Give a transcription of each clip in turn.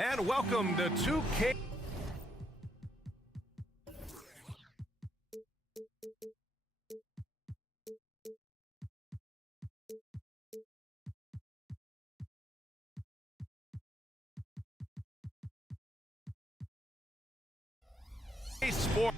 And welcome to 2K. Sport.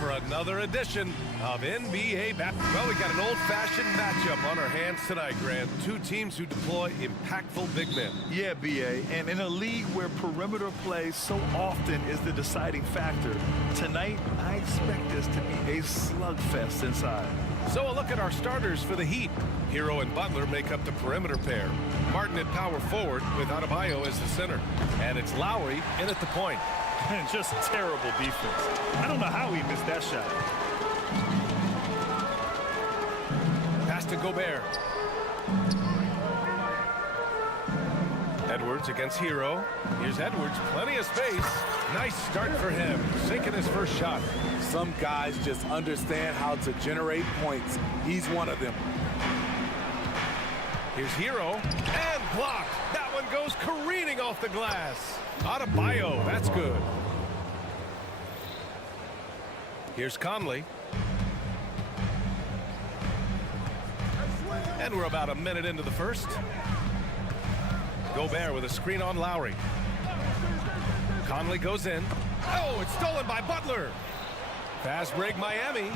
For another edition of NBA basketball. Well, we got an old-fashioned matchup on our hands tonight, Grant. Two teams who deploy impactful big men. Yeah, B.A., and in a league where perimeter play so often is the deciding factor, tonight I expect this to be a slugfest inside. So a look at our starters for the Heat. Hero and Butler make up the perimeter pair. Martin at power forward with Adebayo as the center. And it's Lowry in at the point. And just terrible defense. I don't know how he missed that shot. Pass to Gobert. Edwards against Hero. Here's Edwards, plenty of space. Nice start for him, sinking his first shot. Some guys just understand how to generate points. He's one of them. Here's Hero, and blocked. That one goes careening off the glass. Adebayo, that's good. Here's Conley. And we're about a minute into the first. Gobert with a screen on Lowry. Conley goes in. Oh, it's stolen by Butler. Fast break Miami.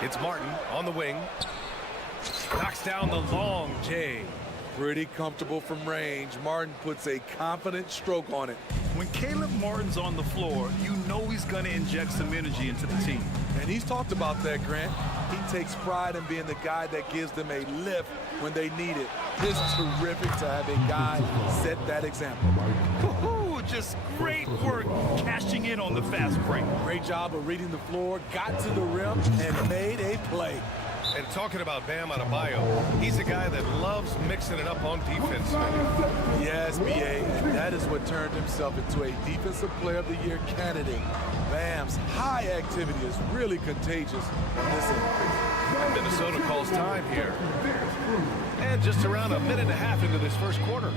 It's Martin on the wing. Knocks down the long J. Pretty comfortable from range. Martin puts a confident stroke on it. When Caleb Martin's on the floor, you know he's going to inject some energy into the team. And he's talked about that, Grant. He takes pride in being the guy that gives them a lift when they need it. It's terrific to have a guy set that example. Just great work cashing in on the fast break. Great job of reading the floor, got to the rim, and made a play. And talking about Bam Adebayo, he's a guy that loves mixing it up on defense. Yes, B.A., and that is what turned himself into a Defensive Player of the Year candidate. Bam's high activity is really contagious. Listen. And Minnesota calls time here. And just around a minute and a half into this first quarter.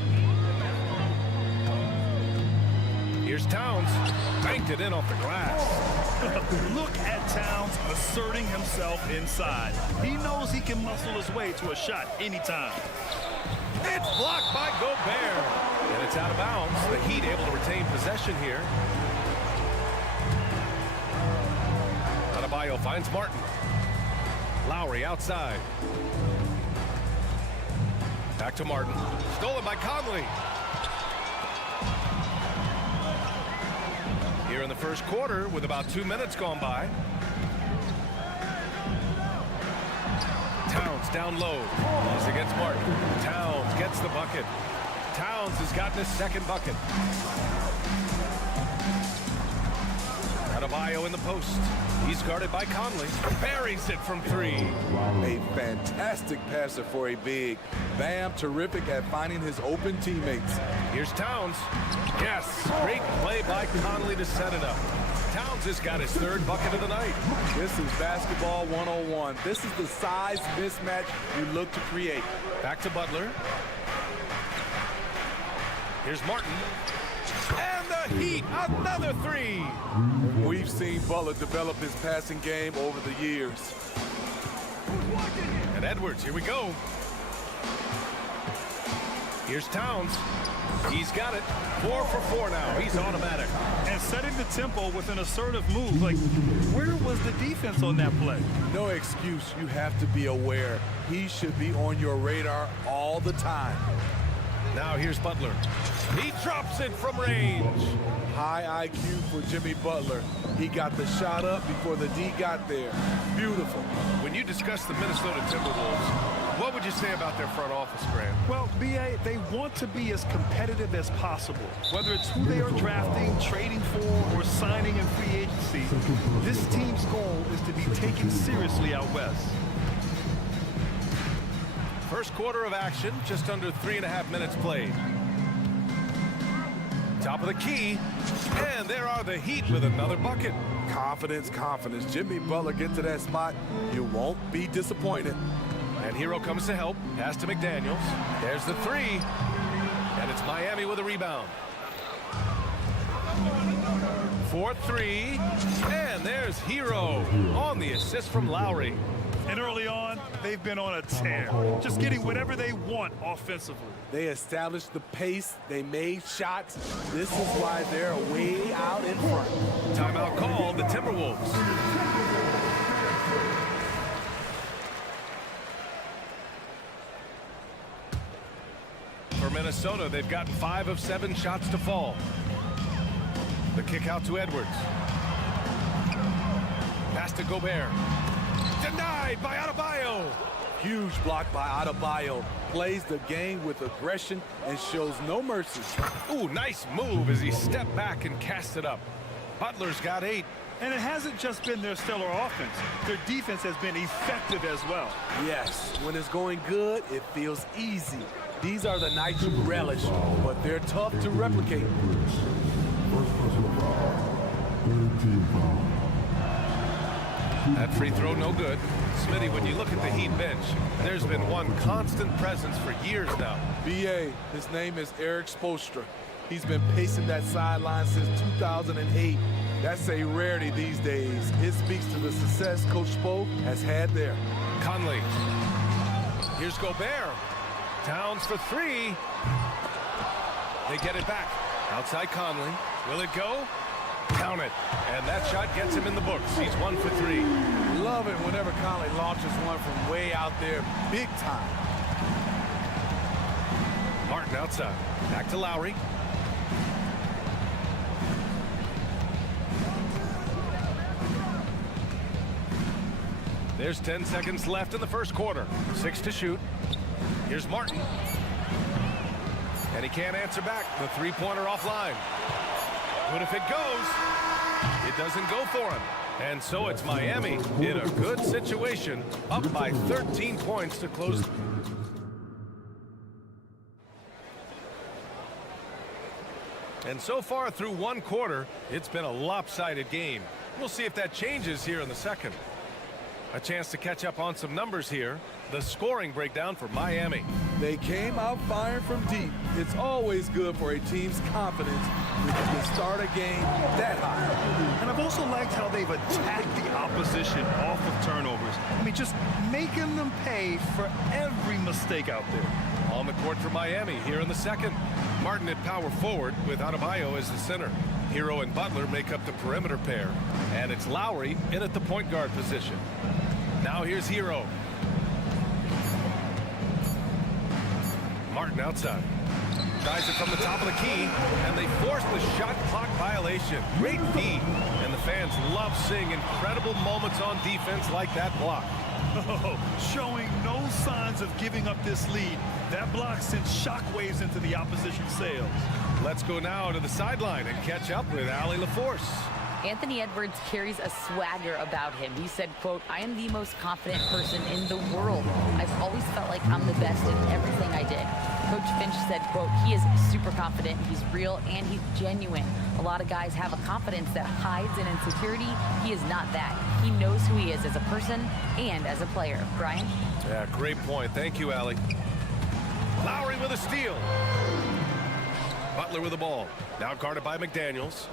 Here's Towns, banked it in off the glass. Look at Towns asserting himself inside. He knows he can muscle his way to a shot anytime. It's blocked by Gobert. And it's out of bounds. The Heat able to retain possession here. Adebayo finds Martin. Lowry outside. Back to Martin. Stolen by Conley. Here in the first quarter with about 2 minutes gone by. Towns down low. He's against Martin. Towns gets the bucket. Towns has gotten his second bucket. Adebayo in the post. He's guarded by Conley. Buries it from three. A fantastic passer for a big. Bam, terrific at finding his open teammates. Here's Towns. Yes, great play by Conley to set it up. Towns has got his third bucket of the night. This is basketball 101. This is the size mismatch you look to create. Back to Butler. Here's Martin. And the Heat, another three. We've seen Butler develop his passing game over the years. And Edwards, here we go. Here's Towns. He's got it. 4 for 4 now. He's automatic. And setting the tempo with an assertive move. Like, where was the defense on that play? No excuse. You have to be aware. He should be on your radar all the time. Now here's Butler. He drops it from range. High IQ for Jimmy Butler. He got the shot up before the D got there. Beautiful. When you discuss the Minnesota Timberwolves, what would you say about their front office, Grant? Well, B.A., they want to be as competitive as possible. Whether it's who they are drafting, trading for, or signing in free agency, this team's goal is to be taken seriously out west. First quarter of action, just under 3.5 minutes played. Top of the key. And there are the Heat with another bucket. Confidence, confidence. Jimmy Butler get to that spot, you won't be disappointed. And Hero comes to help. Pass to McDaniels. There's the three. And it's Miami with a rebound. 4-3. And there's Hero on the assist from Lowry. And early on, they've been on a tear, just getting whatever they want offensively. They established the pace. They made shots. This is why they're way out in front. Timeout called, the Timberwolves. For Minnesota, they've gotten 5 of 7 shots to fall. The kick out to Edwards. Pass to Gobert. Denied by Adebayo. Huge block by Adebayo. Plays the game with aggression and shows no mercy. Ooh, nice move as he stepped back and cast it up. Butler's got 8. And it hasn't just been their stellar offense. Their defense has been effective as well. Yes, when it's going good, it feels easy. These are the nights you relish, but they're tough to replicate. That free throw no good. Smitty, when you look at the Heat bench, there's been one constant presence for years now. B.A., his name is Eric Spoelstra. He's been pacing that sideline since 2008. That's a rarity these days. It speaks to the success Coach Spo has had there. Conley. Here's Gobert. Towns for 3. They get it back. Outside Conley. Will it go? Count it. And that shot gets him in the books. He's 1 for 3. Love it whenever Conley launches one from way out there, big time. Martin outside. Back to Lowry. There's 10 seconds left in the first quarter. 6 to shoot. Here's Martin. And he can't answer back. The three-pointer offline. But if it goes, it doesn't go for him. And so it's Miami in a good situation, up by 13 points to close. And so far through one quarter, it's been a lopsided game. We'll see if that changes here in the second. A chance to catch up on some numbers here. The scoring breakdown for Miami. They came out firing from deep. It's always good for a team's confidence when you can start a game that high. And I've also liked how they've attacked the opposition off of turnovers. I mean, just making them pay for every mistake out there. On the court for Miami here in the second. Martin at power forward with Adebayo as the center. Hero and Butler make up the perimeter pair. And it's Lowry in at the point guard position. Now here's Hero. Martin outside. Tries it from the top of the key, and they force the shot clock violation. Great D. And the fans love seeing incredible moments on defense like that block. Oh, showing no signs of giving up this lead. That block sends shockwaves into the opposition sails. Let's go now to the sideline and catch up with Allie LaForce. Anthony Edwards carries a swagger about him. He said, quote, "I am the most confident person in the world. I've always felt like I'm the best in everything I did." Coach Finch said, quote, "He is super confident, he's real, and he's genuine. A lot of guys have a confidence that hides in insecurity. He is not that. He knows who he is as a person and as a player." Brian? Yeah, great point. Thank you, Allie. Lowry with a steal. Butler with the ball. Now guarded by McDaniels.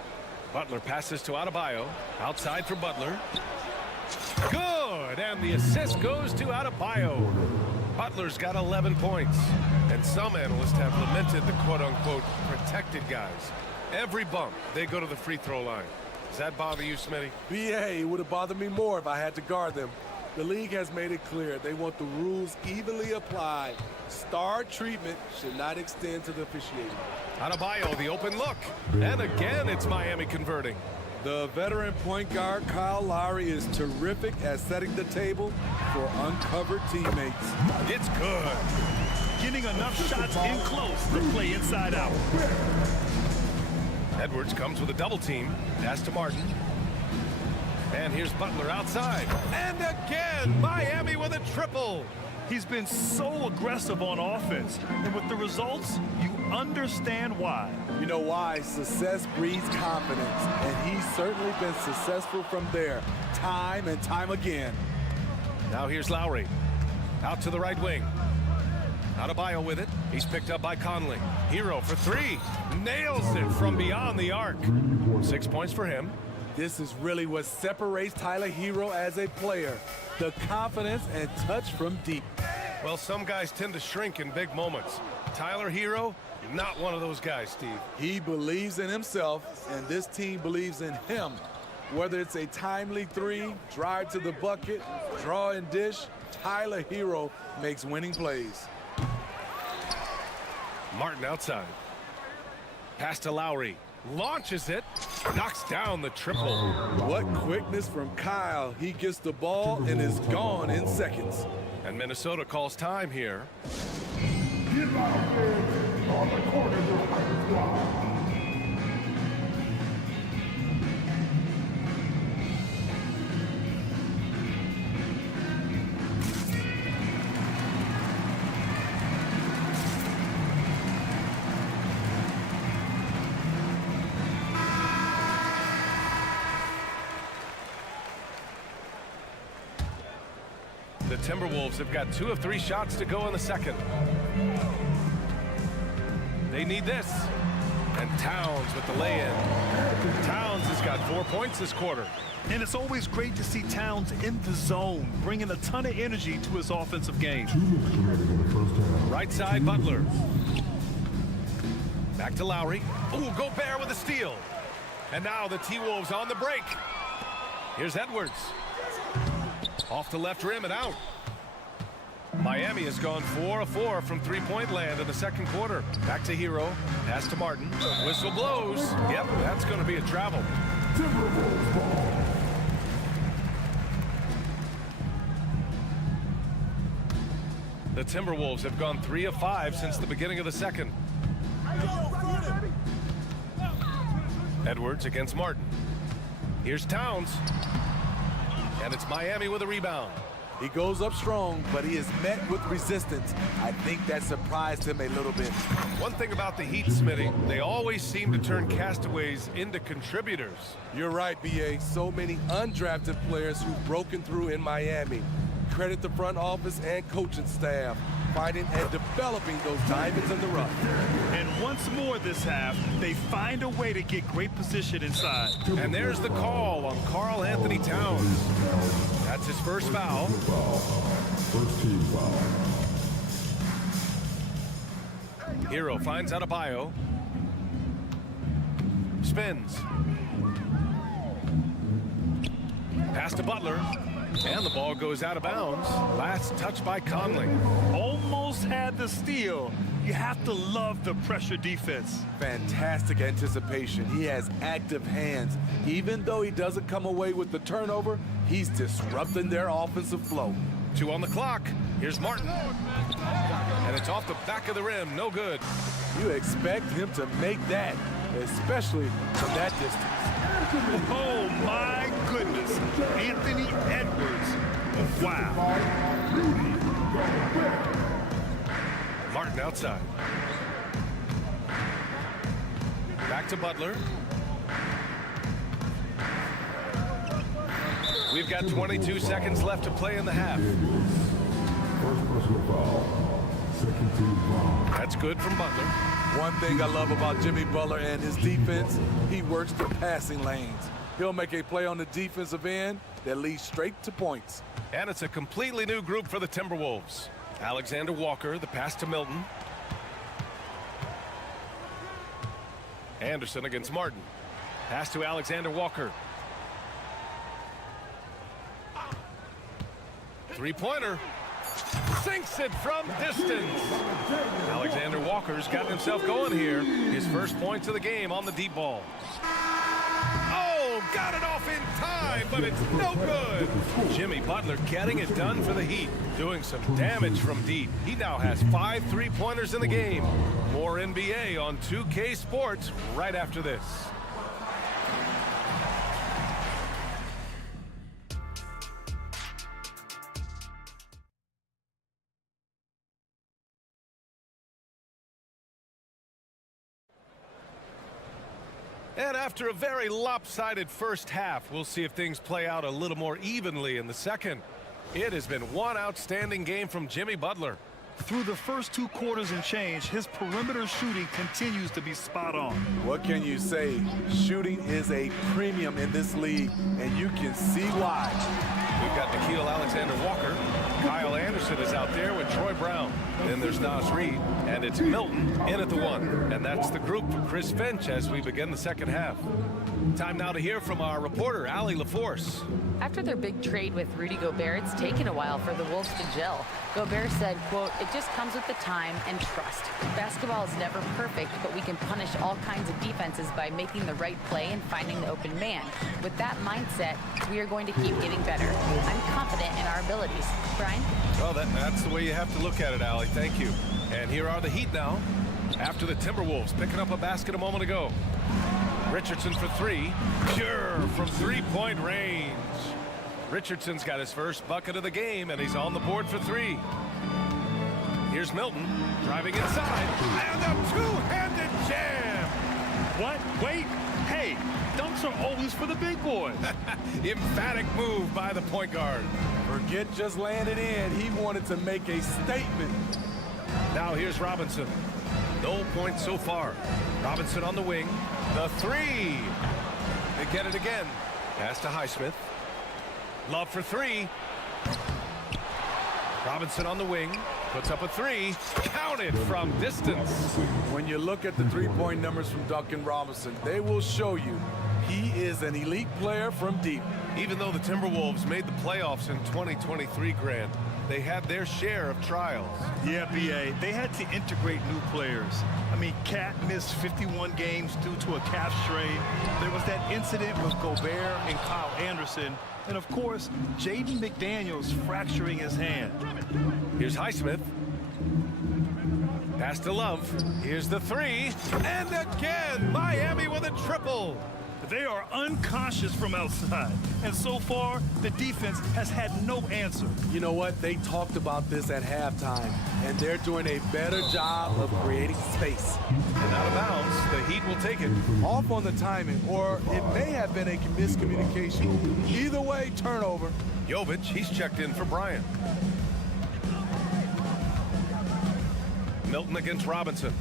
Butler passes to Adebayo. Outside for Butler. Good! And the assist goes to Adebayo. Butler's got 11 points. And some analysts have lamented the quote-unquote protected guys. Every bump, they go to the free throw line. Does that bother you, Smitty? B.A., it would have bothered me more if I had to guard them. The league has made it clear they want the rules evenly applied. Star treatment should not extend to the officiating. Adebayo, the open look. And again, it's Miami converting. The veteran point guard Kyle Lowry is terrific at setting the table for uncovered teammates. It's good. Getting enough shots in close to play inside out. Edwards comes with a double team. Pass to Martin. And here's Butler outside. And again, Miami with a triple. He's been so aggressive on offense, and with the results, you understand why. You know why? Success breeds confidence, and he's certainly been successful from there, time and time again. Now here's Lowry. Out to the right wing. Adebayo with it. He's picked up by Conley. Hero for three. Nails it from beyond the arc. 6 points for him. This is really what separates Tyler Hero as a player. The confidence and touch from deep. Well, some guys tend to shrink in big moments. Tyler Hero, not one of those guys, Steve. He believes in himself, and this team believes in him. Whether it's a timely three, drive to the bucket, draw and dish, Tyler Hero makes winning plays. Martin outside. Pass to Lowry. Launches it. Knocks down the triple. What quickness from Kyle. He gets the ball and is gone in seconds. And Minnesota calls time here. The Timberwolves have got 2 of 3 shots to go in the second. They need this. And Towns with the lay-in. Towns has got 4 points this quarter. And it's always great to see Towns in the zone, bringing a ton of energy to his offensive game. Right side, Butler. Back to Lowry. Ooh, Gobert with a steal. And now the T-Wolves on the break. Here's Edwards. Off the left rim and out. Miami has gone 4 of 4 from three-point land in the second quarter. Back to Hero. Pass to Martin. Whistle blows. Yep, that's going to be a travel. The Timberwolves have gone 3 of 5 since the beginning of the second. Edwards against Martin. Here's Towns. And it's Miami with a rebound. He goes up strong, but he is met with resistance. I think that surprised him a little bit. One thing about the Heat, Smitty, they always seem to turn castaways into contributors. You're right, B.A. So many undrafted players who've broken through in Miami. Credit the front office and coaching staff, finding and developing those diamonds in the rough. And once more this half, they find a way to get great position inside. And there's the call on Karl Anthony Towns. That's his first foul. First team foul. Hero finds Adebayo. Spins. Pass to Butler. And the ball goes out of bounds. Last touch by Conley. Almost had the steal. You have to love the pressure defense. Fantastic anticipation. He has active hands. Even though he doesn't come away with the turnover, he's disrupting their offensive flow. 2 on the clock. Here's Martin. And it's off the back of the rim. No good. You expect him to make that, especially from that distance. Oh, my goodness. Anthony Edwards. Wow. Martin outside. Back to Butler. We've got 22 seconds left to play in the half. First personal foul. Second team foul. That's good from Butler. One thing I love about Jimmy Butler and his defense, he works the passing lanes. He'll make a play on the defensive end that leads straight to points. And it's a completely new group for the Timberwolves. Alexander Walker, the pass to Milton. Anderson against Martin. Pass to Alexander Walker. Three-pointer. Sinks it from distance. Alexander Walker's got himself going here. His first points of the game on the deep ball. Oh, got it off in time, but it's no good. Jimmy Butler getting it done for the Heat, doing some damage from deep. He now has 5 three-pointers in the game. More NBA on 2K Sports right after this. And after a very lopsided first half, we'll see if things play out a little more evenly in the second. It has been one outstanding game from Jimmy Butler. Through the first 2 quarters and change, his perimeter shooting continues to be spot on. What can you say? Shooting is a premium in this league, and you can see why. We've got Nikhil Alexander-Walker. Kyle Anderson is out there with Troy Brown. Then there's Nas Reed, and it's Milton in at the 1. And that's the group for Chris Finch as we begin the second half. Time now to hear from our reporter, Allie LaForce. After their big trade with Rudy Gobert, it's taken a while for the Wolves to gel. Gobert said, quote, "It just comes with the time and trust. Basketball is never perfect, but we can punish all kinds of defenses by making the right play and finding the open man. With that mindset, we are going to keep getting better. I'm confident in our abilities." Brian? Well, that's the way you have to look at it, Allie. Thank you. And here are the Heat now. After the Timberwolves picking up a basket a moment ago. Richardson for 3. Pure from 3-point range. Richardson's got his first bucket of the game, and he's on the board for 3. Here's Milton driving inside, and a two-handed jam. What? Wait. Hey, dunks are always for the big boys. Emphatic move by the point guard. Forget just laying it in. He wanted to make a statement. Now here's Robinson. No points so far. Robinson on the wing. The 3. They get it again. Pass to Highsmith. Love for 3. Robinson on the wing. Puts up a 3. Counted from distance. When you look at the three-point numbers from Duncan Robinson, they will show you he is an elite player from deep. Even though the Timberwolves made the playoffs in 2023, Grant, they had their share of trials. Yeah, B.A., they had to integrate new players. I mean, Cat missed 51 games due to a calf strain. There was that incident with Gobert and Kyle Anderson. And, of course, Jaden McDaniels fracturing his hand. Here's Highsmith. Pass to Love. Here's the 3. And again, Miami with a triple. They are unconscious from outside. And so far, the defense has had no answer. You know what? They talked about this at halftime, and they're doing a better job of creating space. And out of bounds, the Heat will take it. Off on the timing, or it may have been a miscommunication. Either way, turnover. Jovic, he's checked in for Bryant. Milton against Robinson.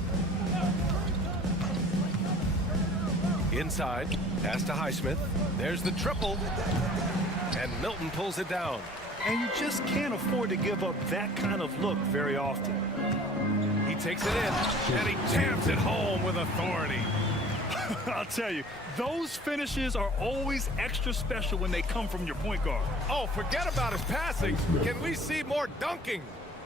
Inside, pass to Highsmith. There's the triple. And Milton pulls it down. And you just can't afford to give up that kind of look very often. He takes it in, and he jams it home with authority. I'll tell you, those finishes are always extra special when they come from your point guard. Oh, forget about his passing. Can we see more dunking?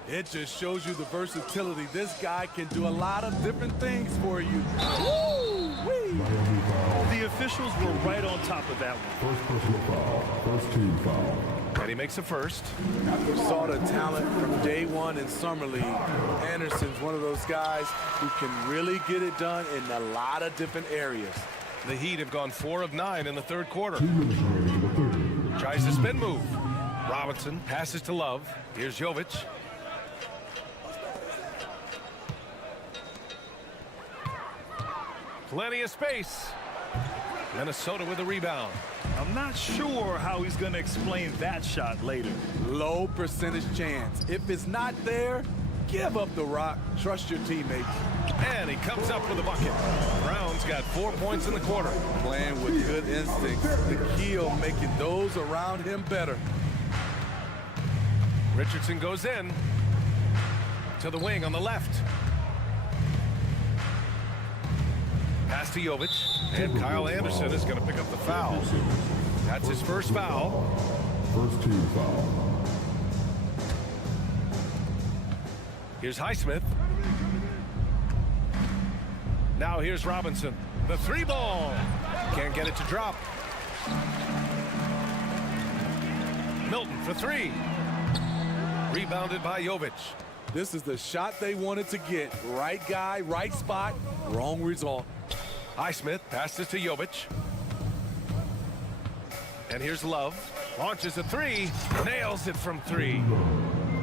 It just shows you the versatility. This guy can do a lot of different things for you. Woo-wee. The officials were right on top of that one. First personal foul. First team foul. And he makes a first. We saw the talent from day one in Summer League. Anderson's one of those guys who can really get it done in a lot of different areas. The Heat have gone 4 of 9 in the third quarter. 2 minutes remaining in the third. Tries the spin move. Robinson passes to Love. Here's Jovic. Plenty of space. Minnesota with a rebound. I'm not sure how he's going to explain that shot later. Low percentage chance. If it's not there, give up the rock. Trust your teammates. And he comes up with a bucket. Brown's got 4 points in the quarter. Playing with good instincts. Nikhil making those around him better. Richardson goes in to the wing on the left. Pass to Jovic, and Kyle Anderson is going to pick up the foul. That's his first foul. First team foul. Here's Highsmith. Now here's Robinson. The 3-ball. Can't get it to drop. Milton for 3. Rebounded by Jovic. This is the shot they wanted to get. Right guy, right spot, wrong result. Highsmith passes to Jovic. And here's Love. Launches a 3. Nails it from 3.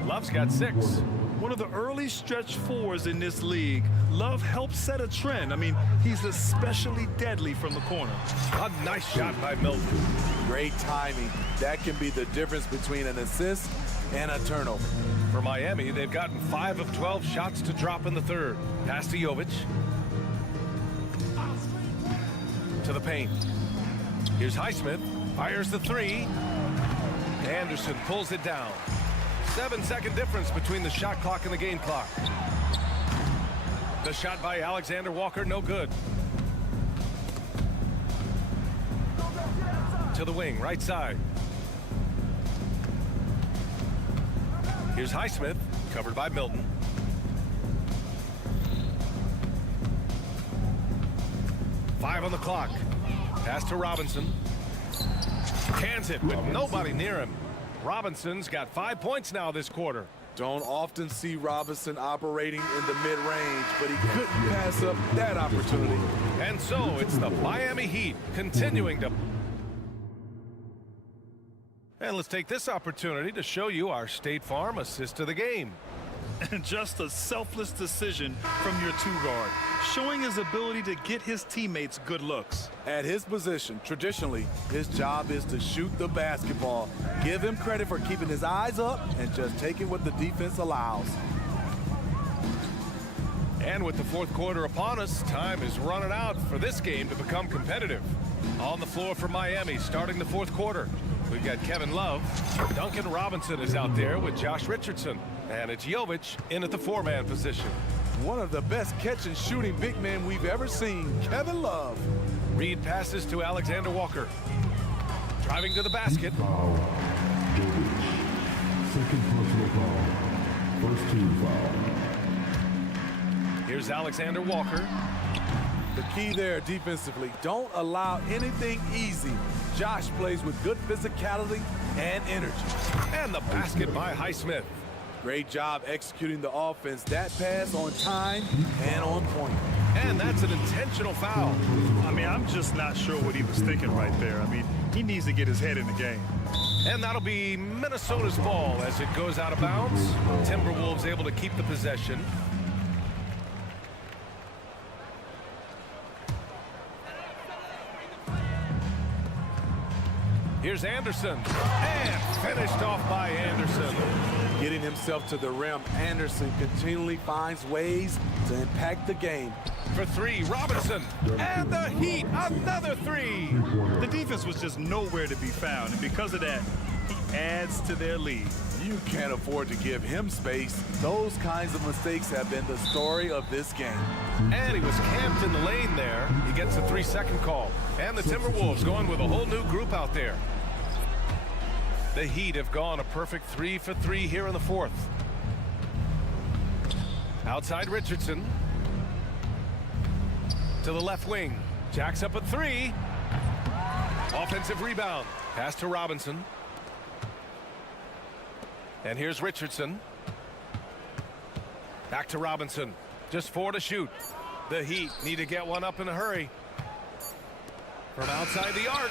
Love's got 6. One of the early stretch fours in this league, Love helped set a trend. I mean, he's especially deadly from the corner. A nice shot by Milton. Great timing. That can be the difference between an assist and a turnover. For Miami, they've gotten 5 of 12 shots to drop in the third. Pass to Jovic. To the paint. Here's Highsmith. Fires the three. Anderson pulls it down. 7-second difference between the shot clock and the game clock. The shot by Alexander Walker, no good. To the wing, right side. Here's Highsmith, covered by Milton. Five on the clock. Pass to Robinson. Cans it with nobody near him. Robinson's got 5 points now this quarter. Don't often see Robinson operating in the mid-range, but he couldn't pass up that opportunity. And so it's the Miami Heat continuing to... And let's take this opportunity to show you our State Farm assist of the game. And just a selfless decision from your two-guard, showing his ability to get his teammates good looks. At his position, traditionally, his job is to shoot the basketball. Give him credit for keeping his eyes up and just taking what the defense allows. And with the fourth quarter upon us, time is running out for this game to become competitive. On the floor for Miami, starting the fourth quarter. We've got Kevin Love. Duncan Robinson is out there with Josh Richardson. And it's Jovic in at the four-man position. One of the best catch-and-shooting big men we've ever seen, Kevin Love. Reed passes to Alexander Walker. Driving to the basket. Foul. Jovic. Second personal foul. First team foul. Here's Alexander Walker. The key there defensively, don't allow anything easy. Josh plays with good physicality and energy. And the basket by Highsmith. Great job executing the offense. That pass on time and on point. And that's an intentional foul. I mean, I'm just not sure what he was thinking right there. I mean, he needs to get his head in the game. And that'll be Minnesota's ball as it goes out of bounds. Timberwolves able to keep the possession. Here's Anderson. And finished off by Anderson. Getting himself to the rim, Anderson continually finds ways to impact the game. For three, Robinson. And the Heat, another three. The defense was just nowhere to be found, and because of that, he adds to their lead. You can't afford to give him space. Those kinds of mistakes have been the story of this game. And he was camped in the lane there. He gets a 3-second call. And the Timberwolves going with a whole new group out there. The Heat have gone a perfect 3 for 3 here in the fourth. Outside Richardson. To the left wing. Jacks up a three. Offensive rebound. Pass to Robinson. And here's Richardson. Back to Robinson. Just 4 to shoot. The Heat need to get one up in a hurry. From outside the arc.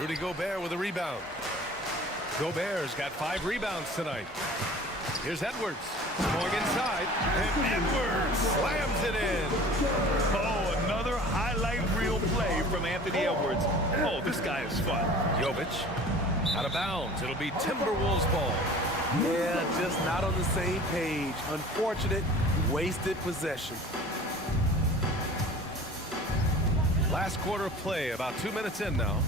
Rudy Gobert with a rebound. Gobert's got 5 rebounds tonight. Here's Edwards going inside, and Edwards slams it in. Oh, another highlight reel play from Anthony Edwards. Oh, this guy is fun. Jovic out of bounds. It'll be Timberwolves ball. Yeah, just not on the same page. Unfortunate, wasted possession. Last quarter of play, about 2 minutes in now.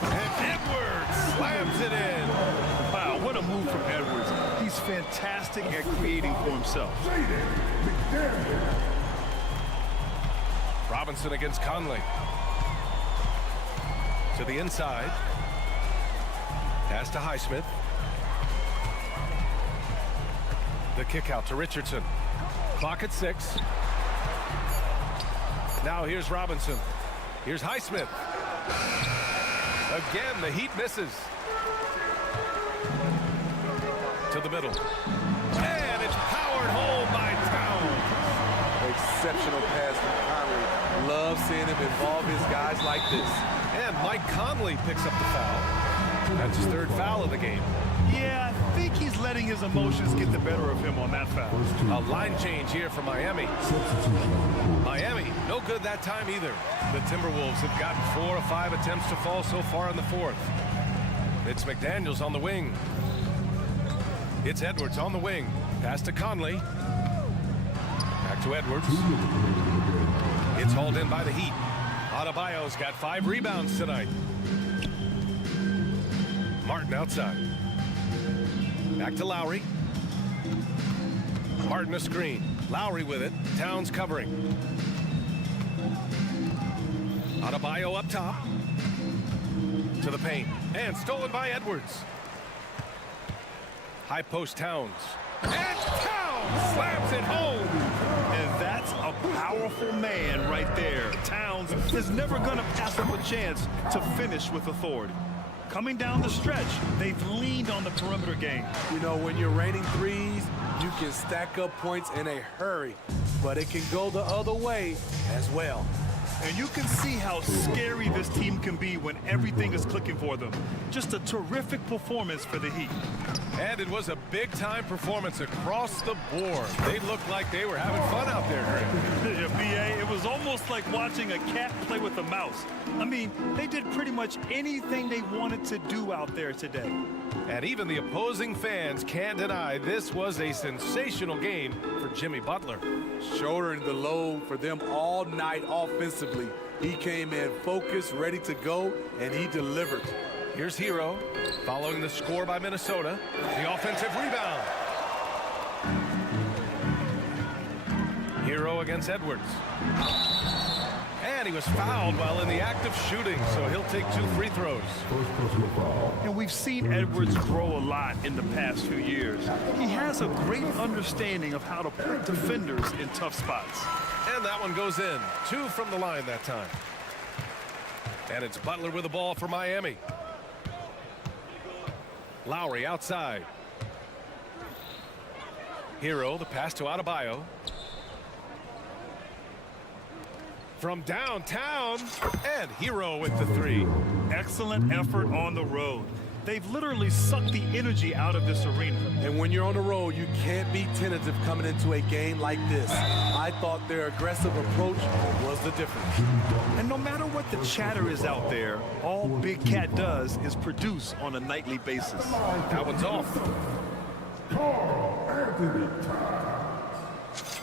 And Edwards slams it in. Wow, what a move from Edwards. He's fantastic at creating for himself. Robinson against Conley. To the inside. Pass to Highsmith. The kick out to Richardson. Clock at 6. Now here's Robinson. Here's Highsmith. Again, the Heat misses. To the middle. And it's powered home by Towns. Exceptional pass from Conley. Love seeing him involve his guys like this. And Mike Conley picks up the foul. That's his 3rd foul of the game. Yeah, I think think he's letting his emotions get the better of him on that foul. A line change here for Miami. Miami, no good that time either. The Timberwolves have gotten 4 of 5 attempts to fall so far in the fourth. It's McDaniels on the wing. It's Edwards on the wing. Pass to Conley. Back to Edwards. It's hauled in by the Heat. Adebayo's got 5 rebounds tonight. Martin outside. Back to Lowry. Martin a screen. Lowry with it. Towns covering. Adebayo up top. To the paint. And stolen by Edwards. High post Towns. And Towns slams it home. And that's a powerful man right there. Towns is never going to pass up a chance to finish with authority. Coming down the stretch, they've leaned on the perimeter game. You know, when you're raining threes, you can stack up points in a hurry, but it can go the other way as well. And you can see how scary this team can be when everything is clicking for them. Just a terrific performance for the Heat. And it was a big-time performance across the board. They looked like they were having fun out there, Greg. Yeah, B.A., it was almost like watching a cat play with a mouse. I mean, they did pretty much anything they wanted to do out there today. And even the opposing fans can't deny this was a sensational game for Jimmy Butler. Shouldering the load for them all night offensively. He came in focused, ready to go, and he delivered. Here's Hero, following the score by Minnesota. The offensive rebound. Hero against Edwards. And he was fouled while in the act of shooting, so he'll take 2 free throws. First personal foul. And we've seen Edwards grow a lot in the past few years. He has a great understanding of how to put defenders in tough spots. And that one goes in. 2 from the line that time. And it's Butler with the ball for Miami. Lowry outside. Hero, the pass to Adebayo. From downtown, and Hero with the 3. Excellent effort on the road. They've literally sucked the energy out of this arena. And when you're on the road, you can't be tentative coming into a game like this. I thought their aggressive approach was the difference. And no matter what the chatter is out there, all Big Cat does is produce on a nightly basis. That one's off.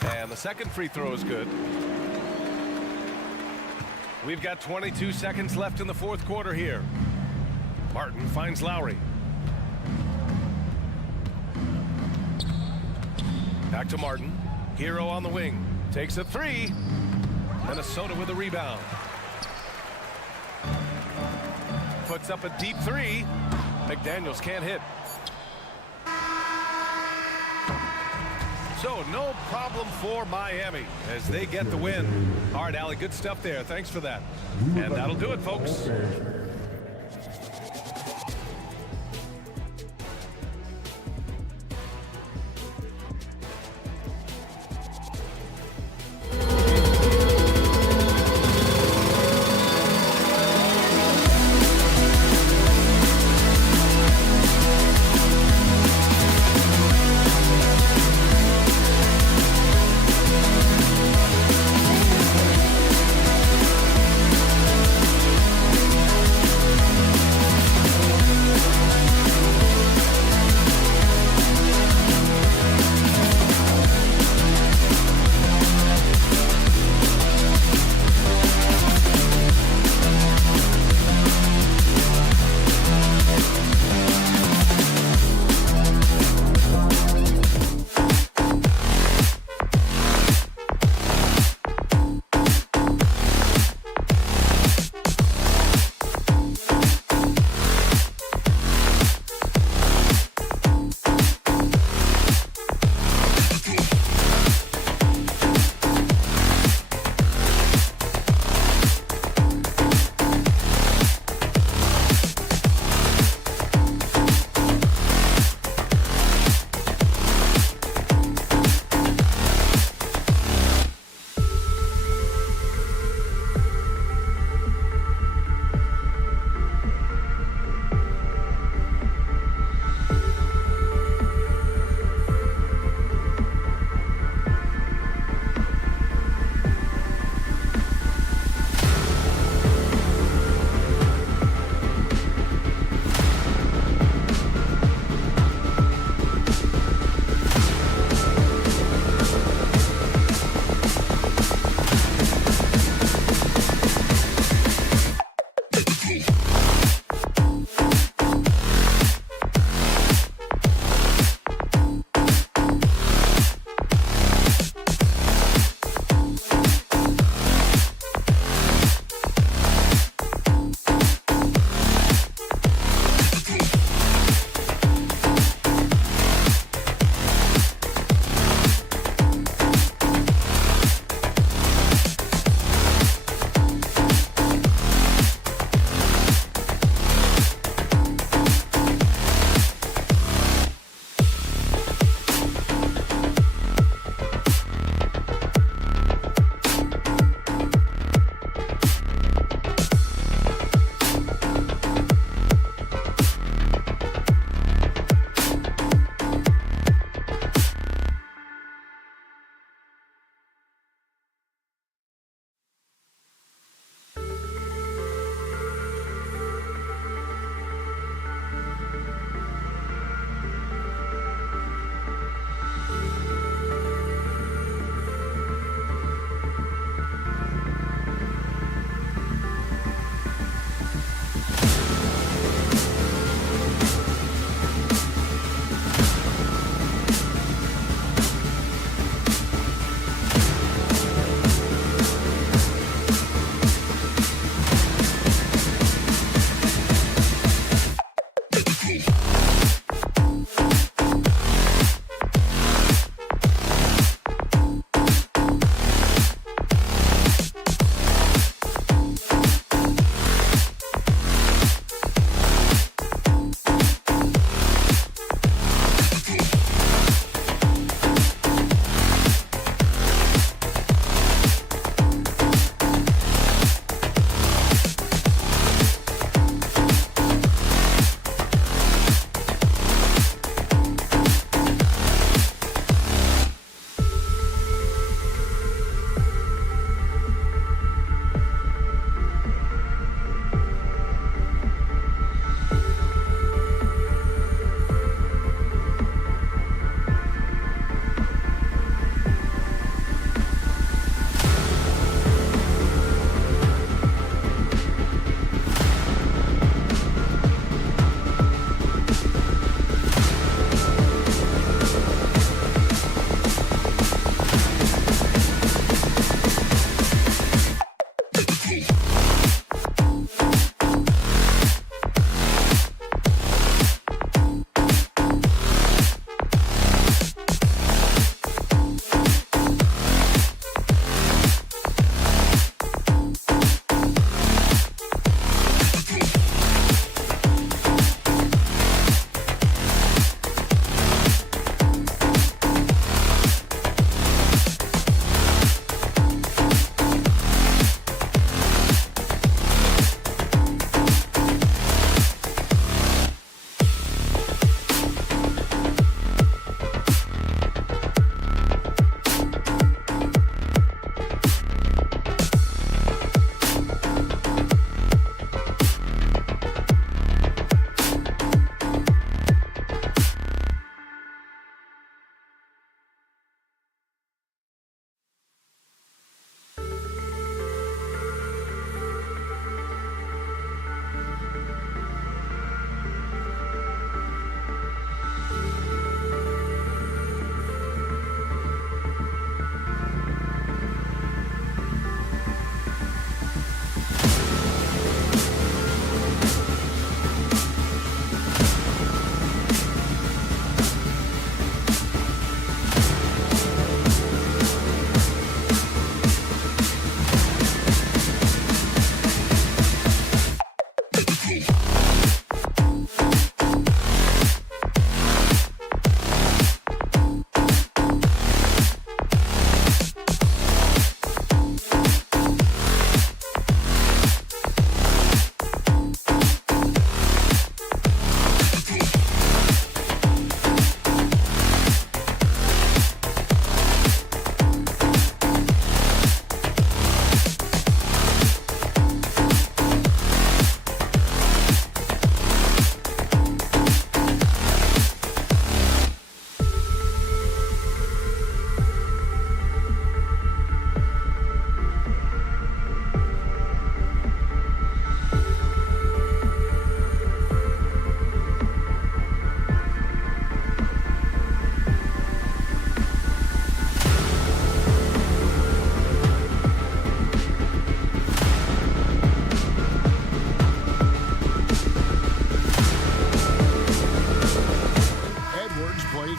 And the second free throw is good. We've got 22 seconds left in the fourth quarter here. Martin finds Lowry. Back to Martin. Hero on the wing. Takes a 3. Minnesota with a rebound. Puts up a deep 3. McDaniels can't hit. So no problem for Miami as they get the win. All right, Allie, good stuff there. Thanks for that. And that'll do it, folks.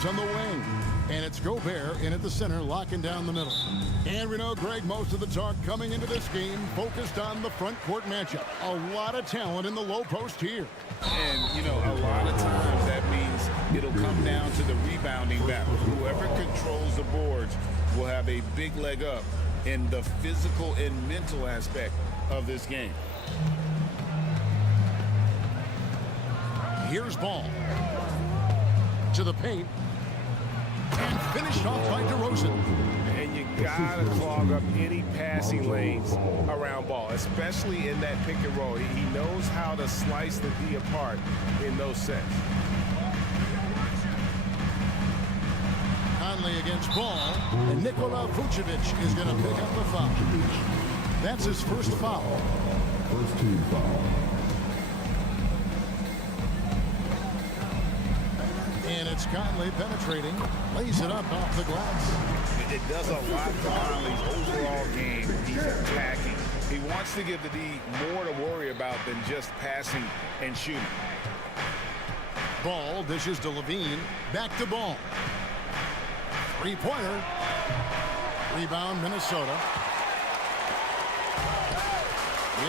on the wing. And it's Gobert in at the center, locking down the middle. And we know, Greg, most of the talk coming into this game focused on the front court matchup. A lot of talent in the low post here. And, you know, a lot of times that means it'll come down to the rebounding battle. Whoever controls the boards will have a big leg up in the physical and mental aspect of this game. Here's Ball. To the paint. And finished off by DeRozan. And you gotta clog up any passing lanes around Ball, especially in that pick and roll. He knows how to slice the D apart in those sets. Conley against Ball. And Nikola Vucevic is going to pick up the foul. That's his first foul. First team foul. And it's Conley penetrating. Lays it up off the glass. It does a lot for Conley's overall game. He's attacking. He wants to give the D more to worry about than just passing and shooting. Ball dishes to Levine. Back to Ball. Three-pointer. Rebound, Minnesota.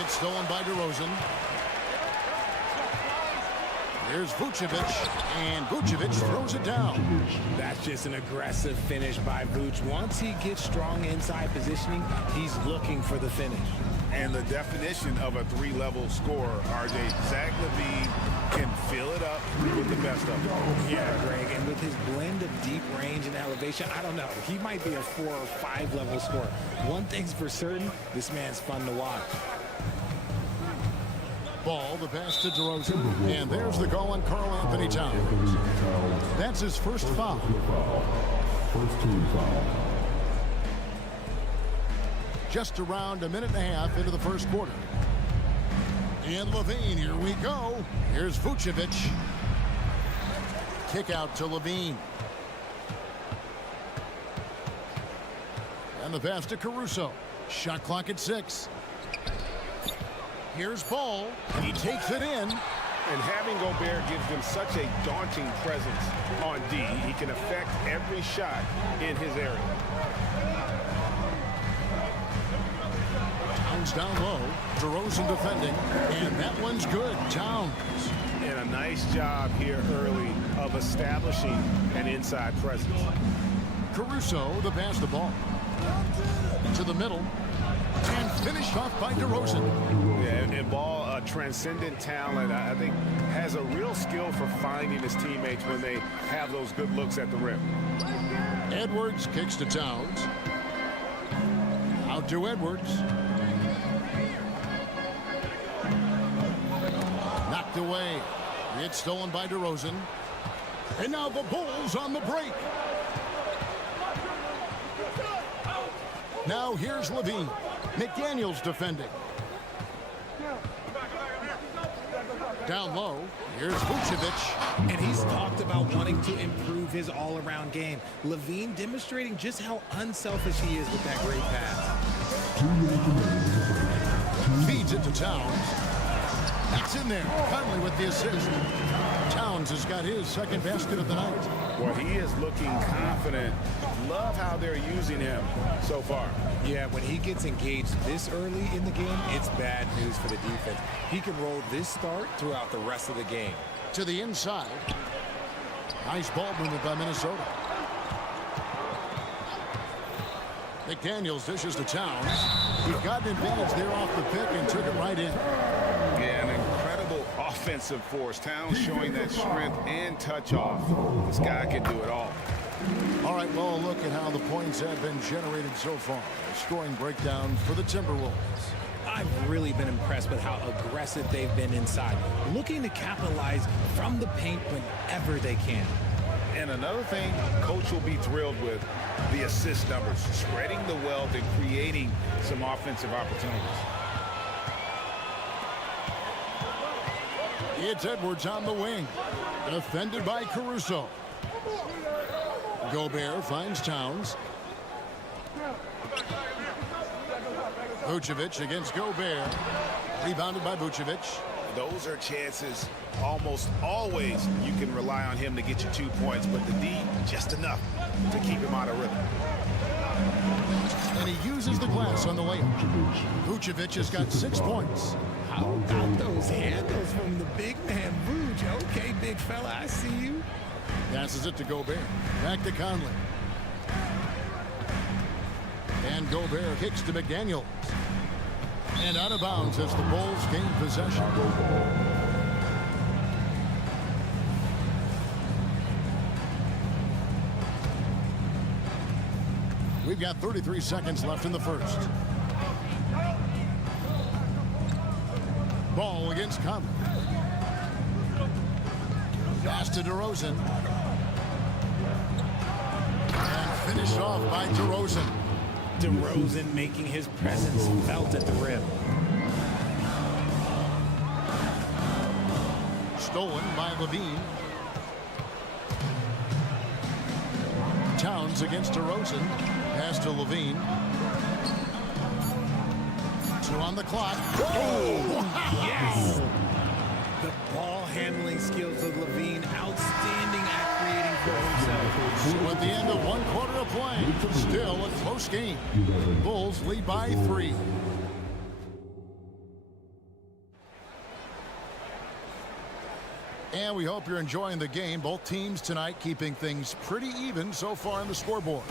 It's stolen by DeRozan. Here's Vucevic, and Vucevic throws it down. That's just an aggressive finish by Vuce. Once he gets strong inside positioning, he's looking for the finish. And the definition of a three-level scorer, RJ, Zach LaVine can fill it up with the best of them. Yeah, Greg, and with his blend of deep range and elevation, I don't know. He might be a 4- or 5-level scorer. One thing's for certain, this man's fun to watch. Ball, the pass to DeRozan, and there's the call on Karl Anthony Towns. That's his first foul. First team foul. Just around a minute and a half into the first quarter. And Levine, here we go. Here's Vucevic. Kick out to Levine. And the pass to Caruso. Shot clock at 6. Here's Ball. He takes it in. And having Gobert gives them such a daunting presence on D. He can affect every shot in his area. Towns down low. DeRozan defending. And that one's good. Towns. And a nice job here early of establishing an inside presence. Caruso, the pass to Ball. To the middle. And finished off by DeRozan. Yeah, and Ball, a transcendent talent, I think, has a real skill for finding his teammates when they have those good looks at the rim. Edwards kicks to Towns. Out to Edwards. Knocked away. It's stolen by DeRozan. And now the Bulls on the break. Now here's Levine. McDaniels defending. Down low, here's Vucevic. And he's talked about wanting to improve his all-around game. Levine demonstrating just how unselfish he is with that great pass. 2 minutes remaining. Feeds it to Towns. That's in there. Conley with the assist. Towns has got his second basket of the night. Well, he is looking confident. Love how they're using him so far. Yeah, when he gets engaged this early in the game, it's bad news for the defense. He can roll this start throughout the rest of the game. To the inside. Nice ball movement by Minnesota. McDaniels dishes to Towns. He got an advantage there off the pick and took it right in. Yeah, an incredible offensive force. Towns showing that strength and touch off. This guy can do it all. All right, well, a look at how the points have been generated so far. A scoring breakdown for the Timberwolves. I've really been impressed with how aggressive they've been inside, looking to capitalize from the paint whenever they can. And another thing, Coach will be thrilled with the assist numbers, spreading the wealth and creating some offensive opportunities. It's Edwards on the wing. Defended by Caruso. Gobert finds Towns. Vucevic against Gobert. Rebounded by Vucevic. those are chances almost always you can rely on him to get you 2 points, but the D, just enough to keep him out of rhythm. And he uses the glass on the layup. Vucevic has got 6 points. How about those handles from the big man, Vuce? Okay, big fella, I see you. Passes it to Gobert. Back to Conley. And Gobert kicks to McDaniels. And out of bounds as the Bulls gain possession. We've got 33 seconds left in the first. Ball against Conley. Pass to DeRozan. And finished off by DeRozan. DeRozan making his presence felt at the rim. Stolen by Levine. Towns against DeRozan. Pass to Levine. 2 on the clock. Oh, yes! The ball handling skills of Levine, outstanding at creating for himself. So at the end of 1 quarter of play, still a close game. Bulls lead by 3. And we hope you're enjoying the game. Both teams tonight keeping things pretty even so far on the scoreboard.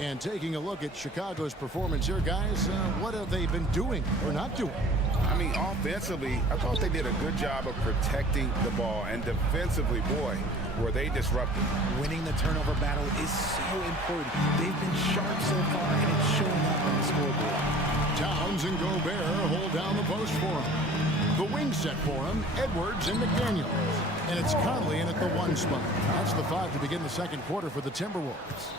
And taking a look at Chicago's performance here, guys, what have they been doing or not doing? I mean, offensively, I thought they did a good job of protecting the ball. And defensively, boy, were they disruptive. Winning the turnover battle is so important. They've been sharp so far, and it's showing up on the scoreboard. Towns and Gobert hold down the post for him. The wing set for him, Edwards and McDaniels. And it's Conley in at the 1 spot. That's the 5 to begin the second quarter for the Timberwolves.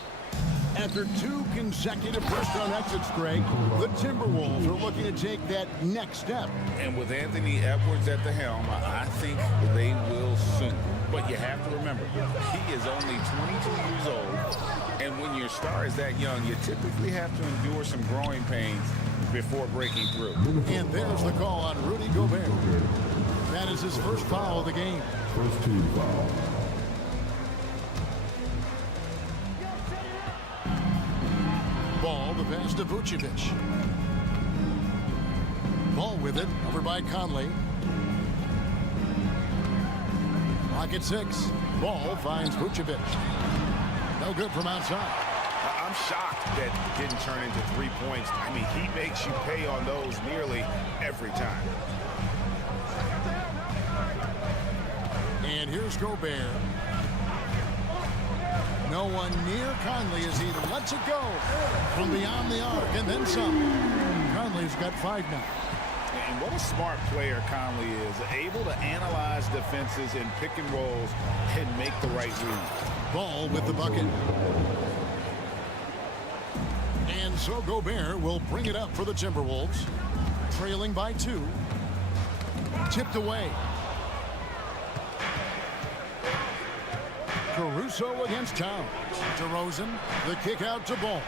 After 2 consecutive first-round exits, Greg, the Timberwolves are looking to take that next step. And with Anthony Edwards at the helm, I think they will soon. But you have to remember, he is only 22 years old. And when your star is that young, you typically have to endure some growing pains before breaking through. And there's the call on Rudy Gobert. That is his first foul of the game. First team foul. Ball, the pass to Vucevic. Ball with it, over by Conley. Clock at 6. Ball finds Vucevic. No good from outside. I'm shocked that didn't turn into 3 points. I mean, he makes you pay on those nearly every time. And here's Gobert. No one near Conley as he lets it go from beyond the arc and then some. Conley's got 5 now. And what a smart player Conley is, able to analyze defenses in pick and rolls and make the right read. Ball with the bucket. And so Gobert will bring it up for the Timberwolves. Trailing by 2. Tipped away. Caruso against Towns. DeRozan, the kick out to Ball.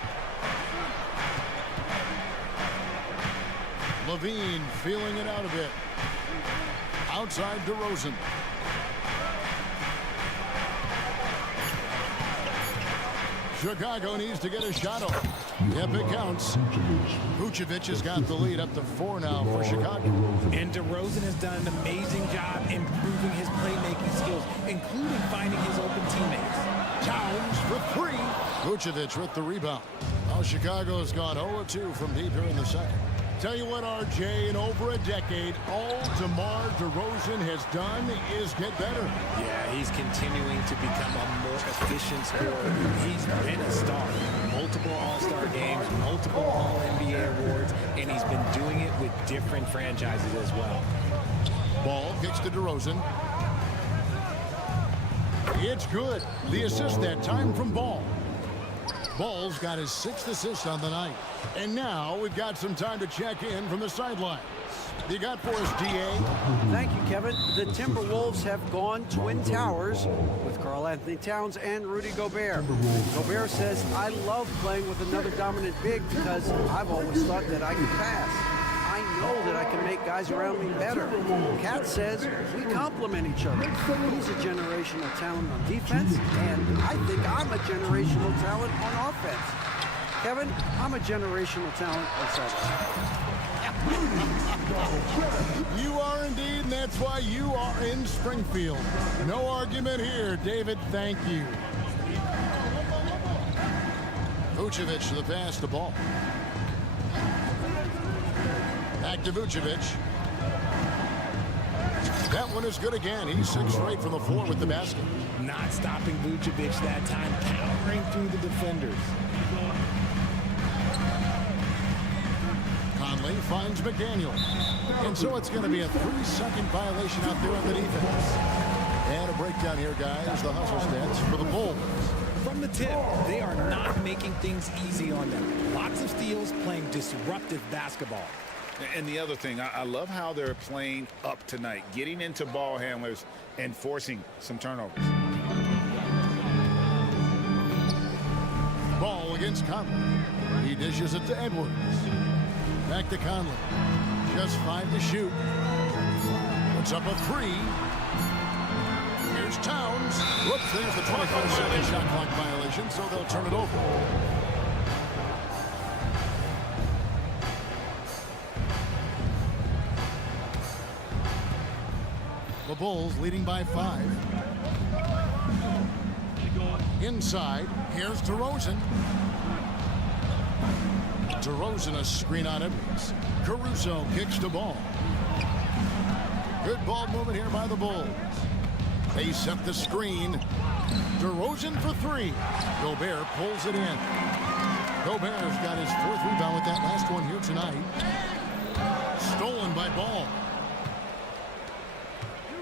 Levine feeling it out a bit. Outside DeRozan. Chicago needs to get a shot off. Yep, it counts. Vucevic has got the lead up to 4 now for Chicago. And DeRozan has done an amazing job improving his playmaking skills, including finding his open teammates. Towns for 3. Vucevic with the rebound. Now Chicago has gone 0-2 from deep here in the second. Tell you what, RJ, in over a decade, all DeMar DeRozan has done is get better. Yeah, he's continuing to become a more efficient scorer. He's been a star. Multiple All-Star games, multiple All-NBA awards, and he's been doing it with different franchises as well. Ball kicks to DeRozan. It's good. The assist that time from Ball. Ball's got his 6th assist on the night. And now we've got some time to check in from the sidelines. You got for us, DA? Thank you, Kevin. The Timberwolves have gone Twin Towers with Karl-Anthony Towns and Rudy Gobert. Gobert says, I love playing with another dominant big because I've always thought that I could pass. I know that I can make guys around me better. Cat says we complement each other. He's a generational talent on defense, and I think I'm a generational talent on offense. Kevin, I'm a generational talent on sideline. You are indeed, and that's why you are in Springfield. No argument here, David. Thank you. Vucevic to the pass, the ball. Back to Vucevic. That one is good again. He's 6 straight from the floor with the basket. Not stopping Vucevic that time, powering through the defenders. Conley finds McDaniel. And so it's going to be a 3-second violation out there on the defense. And a breakdown here, guys. The hustle stats for the Bulls. From the tip, they are not making things easy on them. Lots of steals, playing disruptive basketball. And the other thing, I love how they're playing up tonight, getting into ball handlers and forcing some turnovers. Ball against Conley. He dishes it to Edwards. Back to Conley. Just 5 to shoot. Puts up a 3. Here's Towns. Whoops, there's the 25-second shot clock violation, so they'll turn it over. The Bulls leading by 5. Inside, here's DeRozan. DeRozan a screen on Edwards. Caruso kicks the ball. Good ball movement here by the Bulls. They set the screen. DeRozan for 3. Gobert pulls it in. Gobert's got his 4th rebound with that last one here tonight. Stolen by Ball.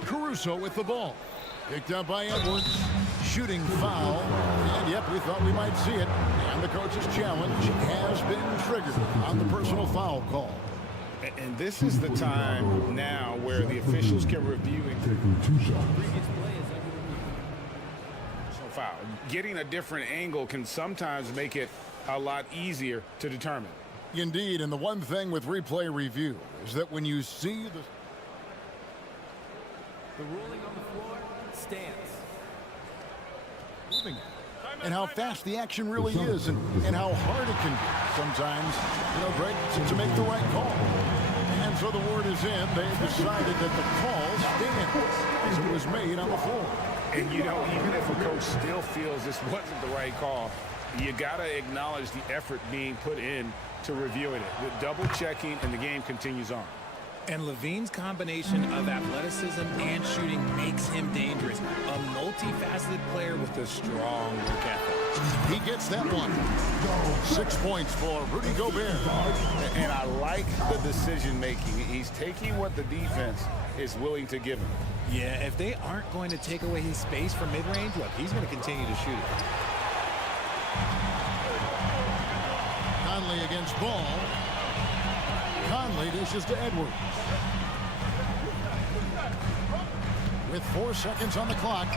Caruso with the ball. Picked up by Edwards. Shooting foul. And yep, we thought we might see it. And the coach's challenge has been triggered on the personal foul call. And this is the time now where the officials can review it. Foul. Getting a different angle can sometimes make it a lot easier to determine. Indeed, and the one thing with replay review is that when you see the ruling on the floor stands. moving and how fast the action really is and how hard it can be sometimes, Greg, to make the right call. And so the word is in. They've decided that the call stands as it was made on the floor. And, even if a coach still feels this wasn't the right call, you got to acknowledge the effort being put in to reviewing it. The double checking, and the game continues on. And Levine's combination of athleticism and shooting makes him dangerous. A multifaceted player with a strong work ethic. He gets that one. 6 points for Rudy Gobert. And I like the decision making. He's taking what the defense is willing to give him. Yeah, if they aren't going to take away his space from mid-range, look, he's going to continue to shoot it. Conley against Ball. Conley dishes to Edwards. With 4 seconds on the clock,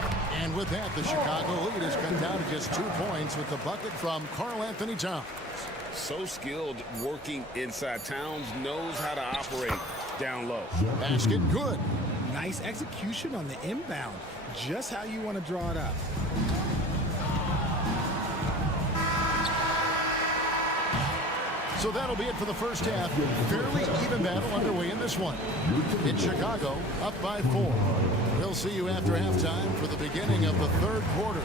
and with that, the Chicago lead is cut down to just 2 points with the bucket from Karl-Anthony Towns. So skilled working inside. Towns knows how to operate down low. Basket good. Nice execution on the inbound. Just how you want to draw it up. So that'll be it for the first half. Fairly even battle underway in this one. In Chicago, up by 4. We'll see you after halftime for the beginning of the third quarter.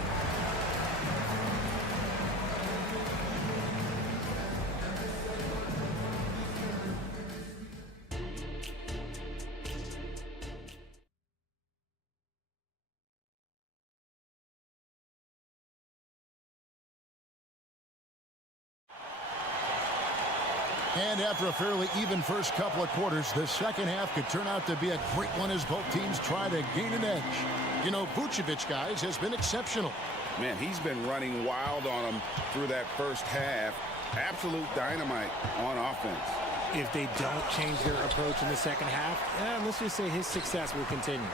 And after a fairly even first couple of quarters, the second half could turn out to be a great one as both teams try to gain an edge. Vucevic, guys, has been exceptional. Man, he's been running wild on them through that first half. Absolute dynamite on offense. If they don't change their approach in the second half, let's just say his success will continue.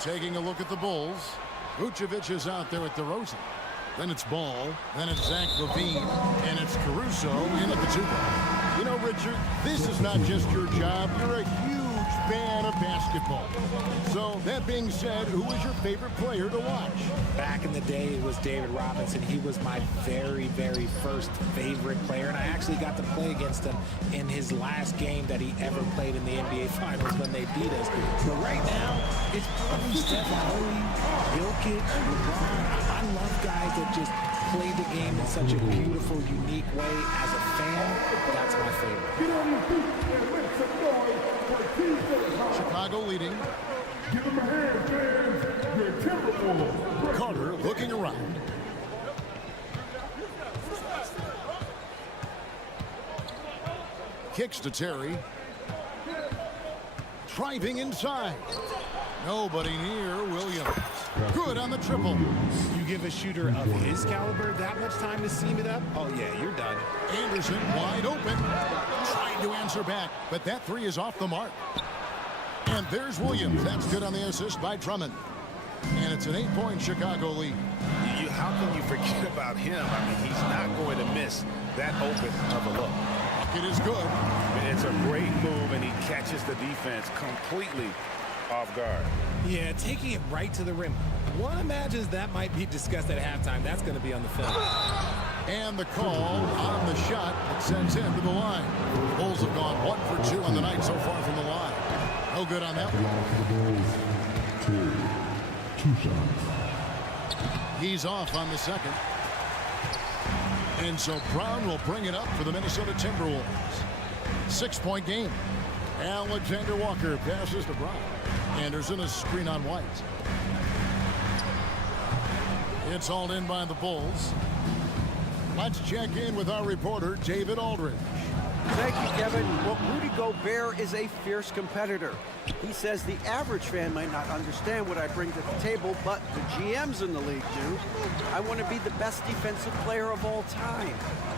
Taking a look at the Bulls, Vucevic is out there at DeRozan. Then it's Ball. Then it's Zach Levine. And it's Caruso in at the 2-ball. You know, Richard, this is not just your job. You're a huge fan of basketball. So, that being said, who is your favorite player to watch? Back in the day, it was David Robinson. He was my very, very first favorite player, and I actually got to play against him in his last game that he ever played in the NBA Finals when they beat us. But right now, it's probably Steph Curry, Jokic, LeBron. I love guys that just play the game in such a beautiful, unique way. As a fan, that's my favorite. Chicago leading. Give them a hand, fans. Your Timberwolves. Carter looking around. Kicks to Terry. Driving inside. Nobody near Williams. Good on the triple. You give a shooter of his caliber that much time to seam it up? Oh, yeah, you're done. Anderson wide open. Trying to answer back, but that three is off the mark. And there's Williams. That's good on the assist by Drummond. And it's an 8-point Chicago lead. How can you forget about him? I mean, he's not going to miss that open of a look. It is good. It's a great move, and he catches the defense completely off guard. Yeah, taking it right to the rim. One imagines that might be discussed at halftime. That's going to be on the film. And the call on the shot that sends him to the line. Bulls have gone 1 for 2 on the night so far from the line. No good on that one. Two shots. He's off on the second. And so Brown will bring it up for the Minnesota Timberwolves. 6-point game. Alexander Walker passes to Brown. Anderson is screen on White. It's hauled in by the Bulls. Let's check in with our reporter, David Aldridge. Thank you, Kevin. Well, Rudy Gobert is a fierce competitor. He says the average fan might not understand what I bring to the table, but the GMs in the league do. I want to be the best defensive player of all time.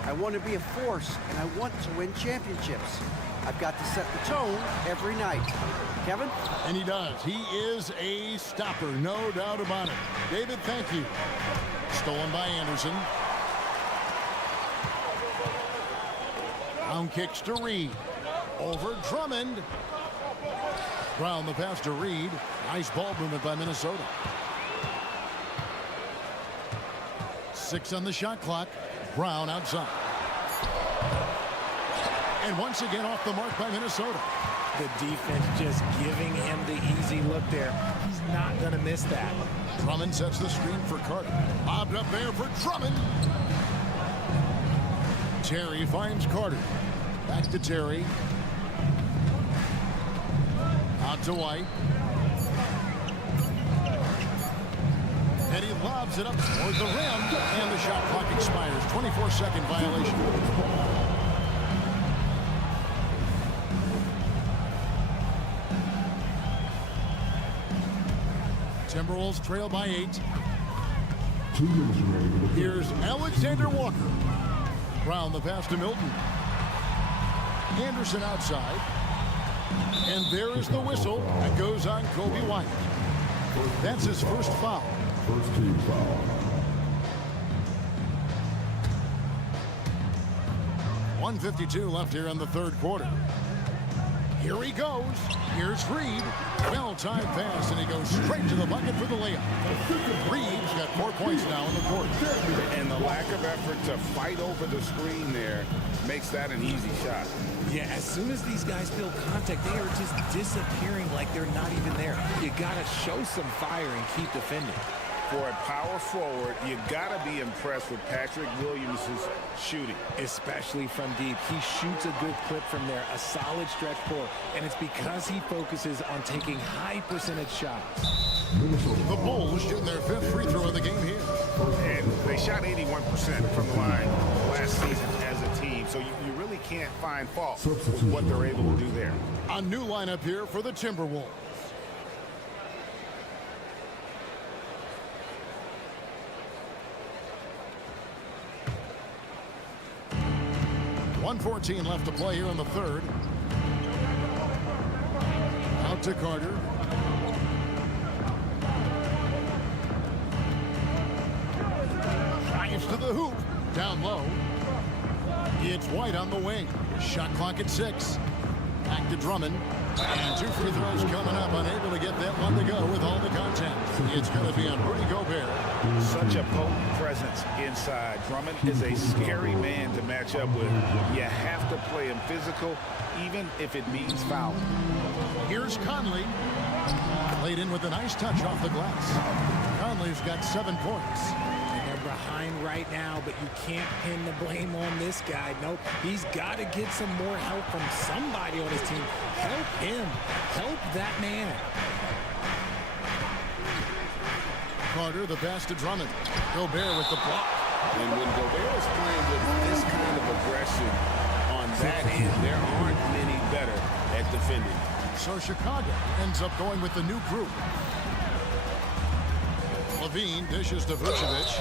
I want to be a force, and I want to win championships. I've got to set the tone every night. Kevin? And he does. He is a stopper, no doubt about it. David, thank you. Stolen by Anderson. Brown kicks to Reed. Over Drummond. Brown the pass to Reed. Nice ball movement by Minnesota. 6 on the shot clock. Brown outside. And once again off the mark by Minnesota. The defense just giving him the easy look there. He's not going to miss that. Drummond sets the screen for Carter. Bobbed up there for Drummond. Terry finds Carter. Back to Terry. Out to White. And he lobs it up toward the rim. And the shot clock expires. 24-second violation. Timberwolves trail by 8. Here's Alexander Walker. Brown the pass to Milton. Anderson outside. And there is the whistle that goes on Kobe White. That's his first foul. First team foul. 1:52 left here in the third quarter. Here he goes. Here's Reed. Well-timed pass, and he goes straight to the bucket for the layup. Reed's got 4 points now in the court. And the lack of effort to fight over the screen there makes that an easy shot. Yeah, as soon as these guys feel contact, they are just disappearing like they're not even there. You got to show some fire and keep defending. For a power forward, you got to be impressed with Patrick Williams' shooting. Especially from deep. He shoots a good clip from there, a solid stretch pull, and it's because he focuses on taking high percentage shots. The Bulls shooting their 5th free throw of the game here. And they shot 81% from the line last season as a team, so you really can't find fault with what they're able to do there. A new lineup here for the Timberwolves. .114 left to play here in the third. Out to Carter. the hoop. Down low. It's White on the wing. Shot clock at 6. Back to Drummond. And 2 free throws coming up. Unable to get that one to go with all the contact. It's going to be on Rudy Gobert. Such a potent presence inside. Drummond is a scary man to match up with. You have to play him physical, even if it means foul. Here's Conley. Played in with a nice touch off the glass. Conley's got 7 points. They're behind right now, but you can't pin the blame on this guy. Nope, he's got to get some more help from somebody on his team. Help him. Help that man. Carter, the pass to Drummond. Gobert with the block. And when Gobert is playing with this kind of aggression on that end, there aren't many better at defending. So Chicago ends up going with the new group. Levine dishes to Vucevic.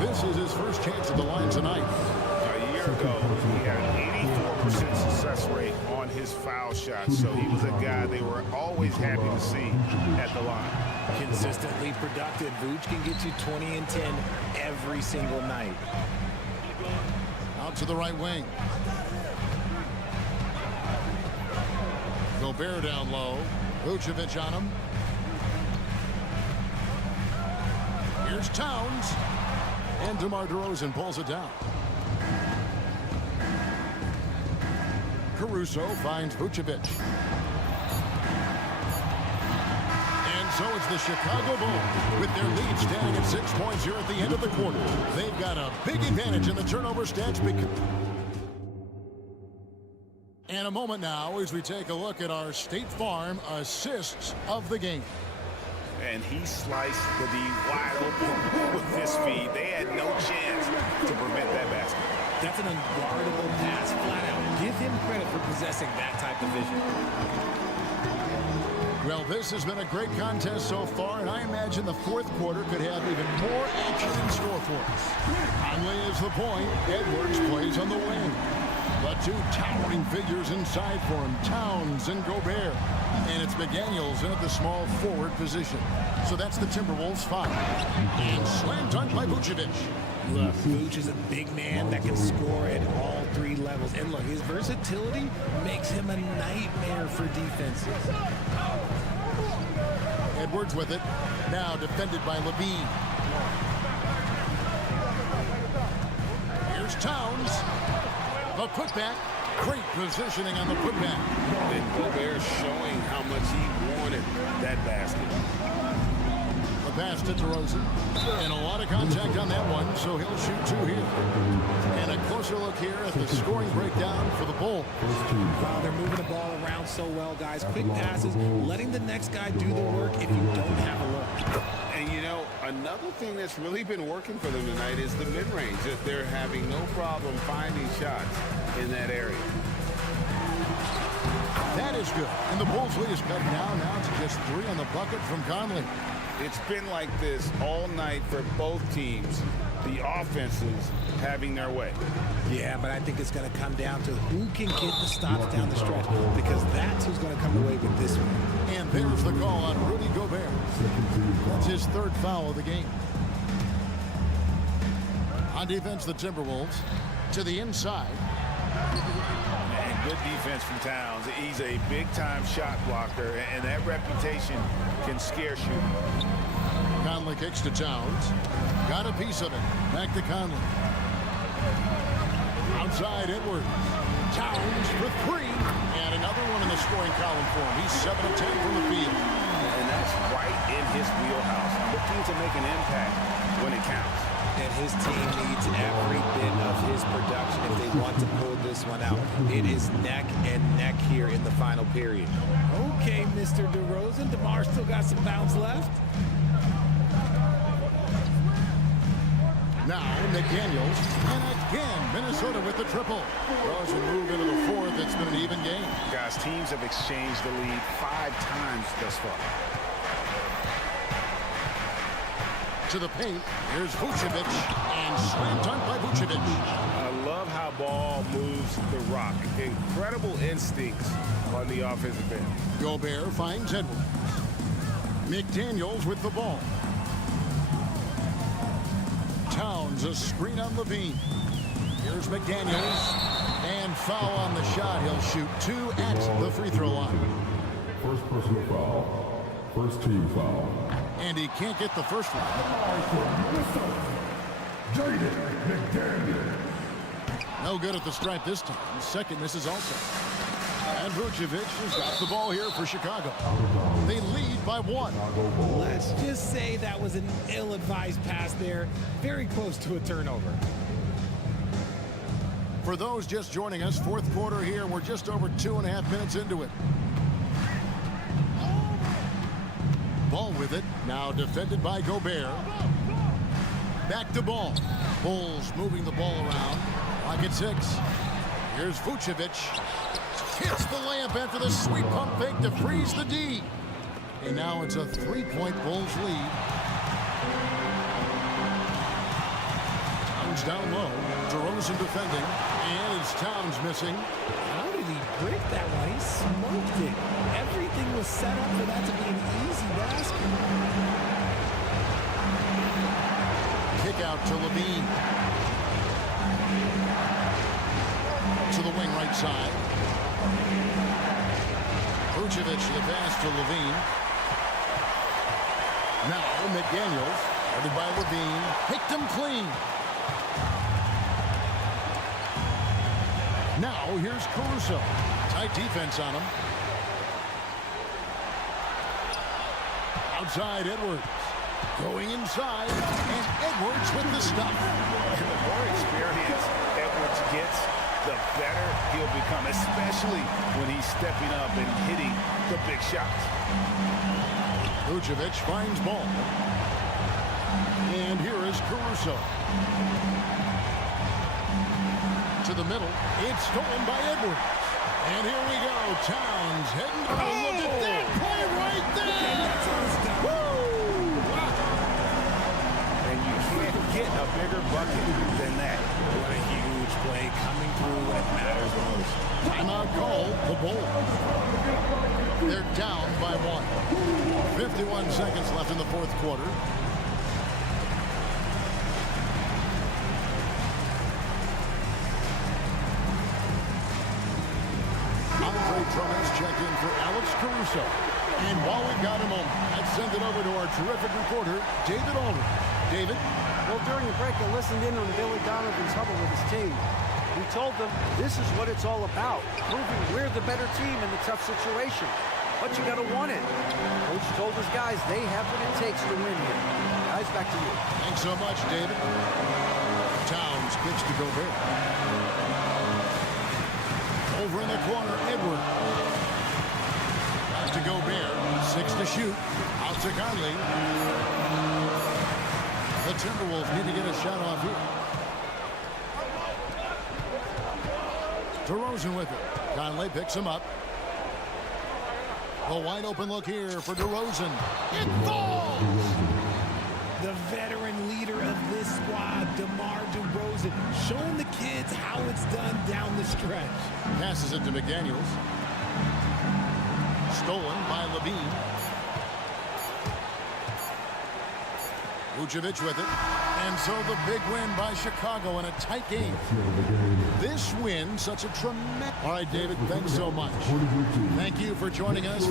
This is his first chance at the line tonight. A year ago, he had an 84% success rate on his foul shots, so he was a guy they were always happy to see at the line. Consistently productive. Vooch can get you 20 and 10 every single night. Out to the right wing. Gobert down low. Vucevic on him. Here's Towns. And DeMar DeRozan pulls it down. Caruso finds Vucevic. And so it's the Chicago Bulls with their lead standing at 6 points here at the end of the quarter. They've got a big advantage in the turnover stats. And a moment now as we take a look at our State Farm assists of the game. And he sliced the D wide open with his feed. They had no chance to prevent that basket. That's an unguardable pass, flat out. Give him credit for possessing that type of vision. Well, this has been a great contest so far, and I imagine the fourth quarter could have even more action in store for us. Conley is the point. Edwards plays on the wing. The 2 towering figures inside for him, Towns and Gobert. And it's McDaniels in at the small forward position. So that's the Timberwolves 5. And slam dunk by Vucevic. Look, Vooch is a big man that can score at all 3 levels. And look, his versatility makes him a nightmare for defenses. Edwards with it. Now defended by Levine. Here's Towns. The putback. Great positioning on the putback. And Gobert showing how much he wanted that basket. The pass to DeRozan. And a lot of contact on that one, so he'll shoot 2 here. And a closer look here at the scoring breakdown for the Bulls. Wow, they're moving the ball around so well, guys. Quick passes, letting the next guy do the work if you don't have a look. And you know, another thing that's really been working for them tonight is the mid-range. They're having no problem finding shots in that area. That is good. And the Bulls lead is cut now to just 3 on the bucket from Conley. It's been like this all night for both teams. The offenses having their way. Yeah, but I think it's going to come down to who can get the stops down the stretch, because that's who's going to come away with this one. And there's the call on Rudy Gobert. That's his 3rd foul of the game. On defense, the Timberwolves to the inside. And good defense from Towns. He's a big-time shot blocker, and that reputation can scare shooters. Conley kicks to Towns. Got a piece of it. Back to Conley. Outside Edwards. Towns for 3. And another one in the scoring column for him. He's 7 of 10 from the field. And that's right in his wheelhouse. Looking to make an impact when it counts. And his team needs every bit of his production if they want to pull this one out. It is neck and neck here in the final period. Okay, Mr. DeRozan. DeMar still got some bounce left. Now McDaniels, and again Minnesota with the triple. Well, as we move into the 4th, it's been an even game. Guys, teams have exchanged the lead 5 times thus far. To the paint, here's Vucevic, and slam dunk by Vucevic. I love how ball moves the rock. Incredible instincts on the offensive end. Gobert finds Edwards. McDaniels with the ball. Towns, a screen on Levine. Here's McDaniels. And foul on the shot. He'll shoot 2 at the free throw line. First personal foul. First team foul. And he can't get the first one. Jaden McDaniel. No good at the stripe this time. Second misses also. And Vucevic has got the ball here for Chicago. They lead by 1. Let's just say that was an ill-advised pass there. Very close to a turnover. For those just joining us, fourth quarter here. We're just over 2.5 minutes into it. Ball with it. Now defended by Gobert. Back to Ball. Bulls moving the ball around. Clock at 6. Here's Vucevic. Hits the layup after the sweet pump fake to freeze the D. And now it's a 3-point Bulls lead. Towns down low. DeRozan defending. And it's Towns missing. How did he break that one? He smoked it. Everything was set up for that to be an easy basket. Kick out to Levine. To the wing right side. Vucevic the pass to Levine. Now McDaniels, guarded by Levine, picked him clean. Now here's Caruso. Tight defense on him. Outside Edwards. Going inside, and Edwards with the stop. And the more experience Edwards gets, the better he'll become, especially when he's stepping up and hitting the big shots. Vucevic finds Ball. And here is Caruso. To the middle. It's stolen by Edwards. And here we go. Towns heading. Oh, look at that play right there. Woo! And you can't get a bigger bucket than that. What a huge play coming through when it matters most. Timeout call, the Bulls. They're down by 1. 51 seconds left in the fourth quarter. Drummond's checked in for Alex Caruso. And while we've got a moment, let's send it over to our terrific reporter, David Aldridge. David? Well, during the break, I listened in on Billy Donovan's huddle with his team. He told them this is what it's all about, proving we're the better team in the tough situation. But you got to want it. Coach told his guys they have what it takes to win here. Guys, back to you. Thanks so much, David. Towns kicks to Gobert. Over in the corner, Edwards. Back to Gobert. 6 to shoot. Out to Conley. The Timberwolves need to get a shot off here. DeRozan with it. Conley picks him up. A wide open look here for DeRozan. It falls! The veteran leader of this squad, DeMar DeRozan, showing the kids how it's done down the stretch. Passes it to McDaniels. Stolen by Levine. Vucevic with it. And so the big win by Chicago in a tight game. This win, such a tremendous... All right, David, thanks so much. Thank you for joining us.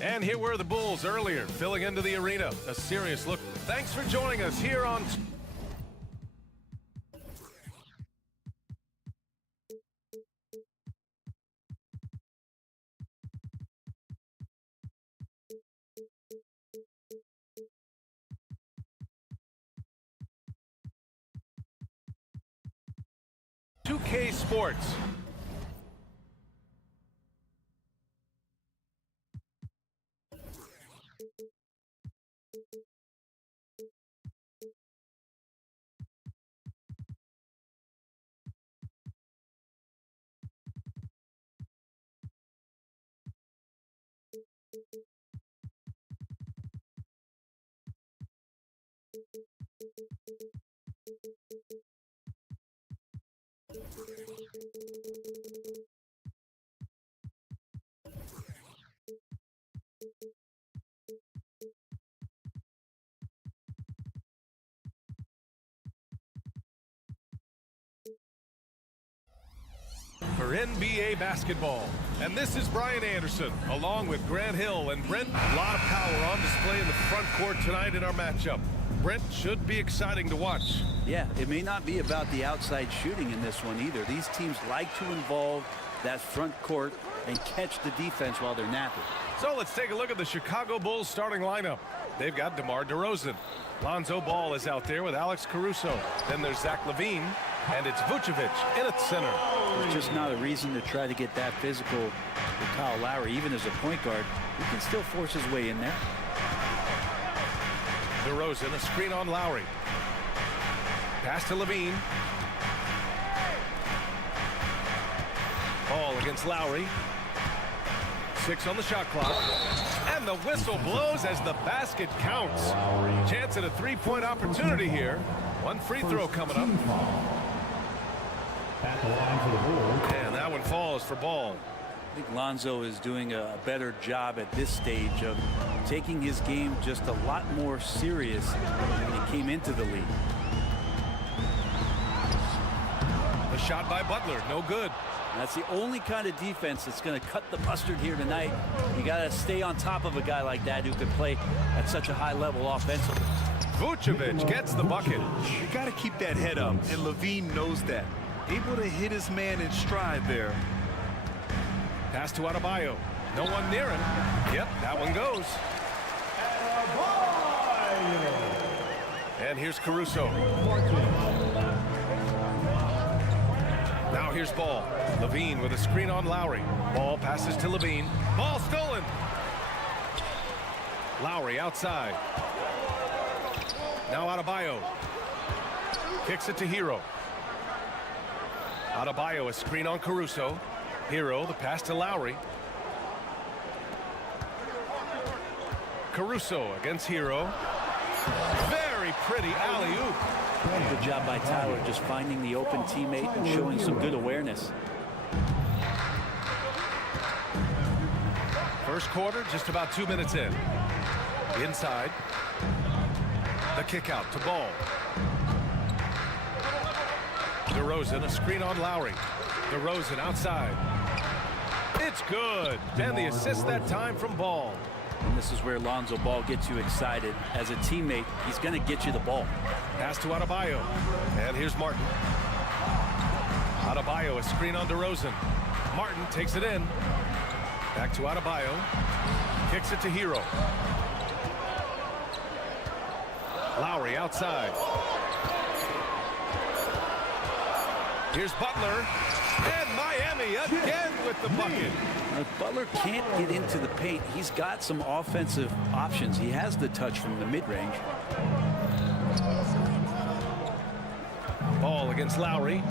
And here were the Bulls earlier, filling into the arena. A serious look. Thanks for joining us here on... .2K Sports. For NBA basketball. And this is Brian Anderson, along with Grant Hill and Brent. A lot of power on display in the front court tonight in our matchup. Brent, should be exciting to watch. Yeah, it may not be about the outside shooting in this one either. These teams like to involve that front court and catch the defense while they're napping. So let's take a look at the Chicago Bulls starting lineup. They've got DeMar DeRozan. Lonzo Ball is out there with Alex Caruso. Then there's Zach LaVine, and it's Vucevic in at center. There's just not a reason to try to get that physical with Kyle Lowry. Even as a point guard, he can still force his way in there. DeRozan, a screen on Lowry. Pass to LaVine. Ball against Lowry. 6 on the shot clock. And the whistle blows as the basket counts. Chance at a three-point opportunity here. One free throw coming up. At the line for the Bulls. And that one falls for Ball. I think Lonzo is doing a better job at this stage of taking his game just a lot more serious when he came into the league. The shot by Butler, no good. That's the only kind of defense that's going to cut the mustard here tonight. You got to stay on top of a guy like that who can play at such a high level offensively. Vucevic gets the bucket. You got to keep that head up, and LaVine knows that. Able to hit his man in stride there. Pass to Adebayo. No one near him. Yep, that one goes. And here's Caruso. Now here's Ball. LaVine with a screen on Lowry. Ball passes to LaVine. Ball stolen. Lowry outside. Now Adebayo. Kicks it to Hero. Adebayo, a screen on Caruso. Hero, the pass to Lowry. Caruso against Hero. Very pretty alley-oop. Good job by Tyler just finding the open teammate and showing some good awareness. First quarter, just about 2 minutes in. Inside. The kick out to Ball. DeRozan, a screen on Lowry. DeRozan outside. It's good. And the assist that time from Ball. And this is where Lonzo Ball gets you excited. As a teammate, he's going to get you the ball. Pass to Adebayo. And here's Martin. Adebayo, a screen on DeRozan. Martin takes it in. Back to Adebayo. Kicks it to Hero. Lowry outside. Here's Butler. And Miami again with the bucket. If Butler can't get into the paint, he's got some offensive options. He has the touch from the mid-range. Ball against Lowry.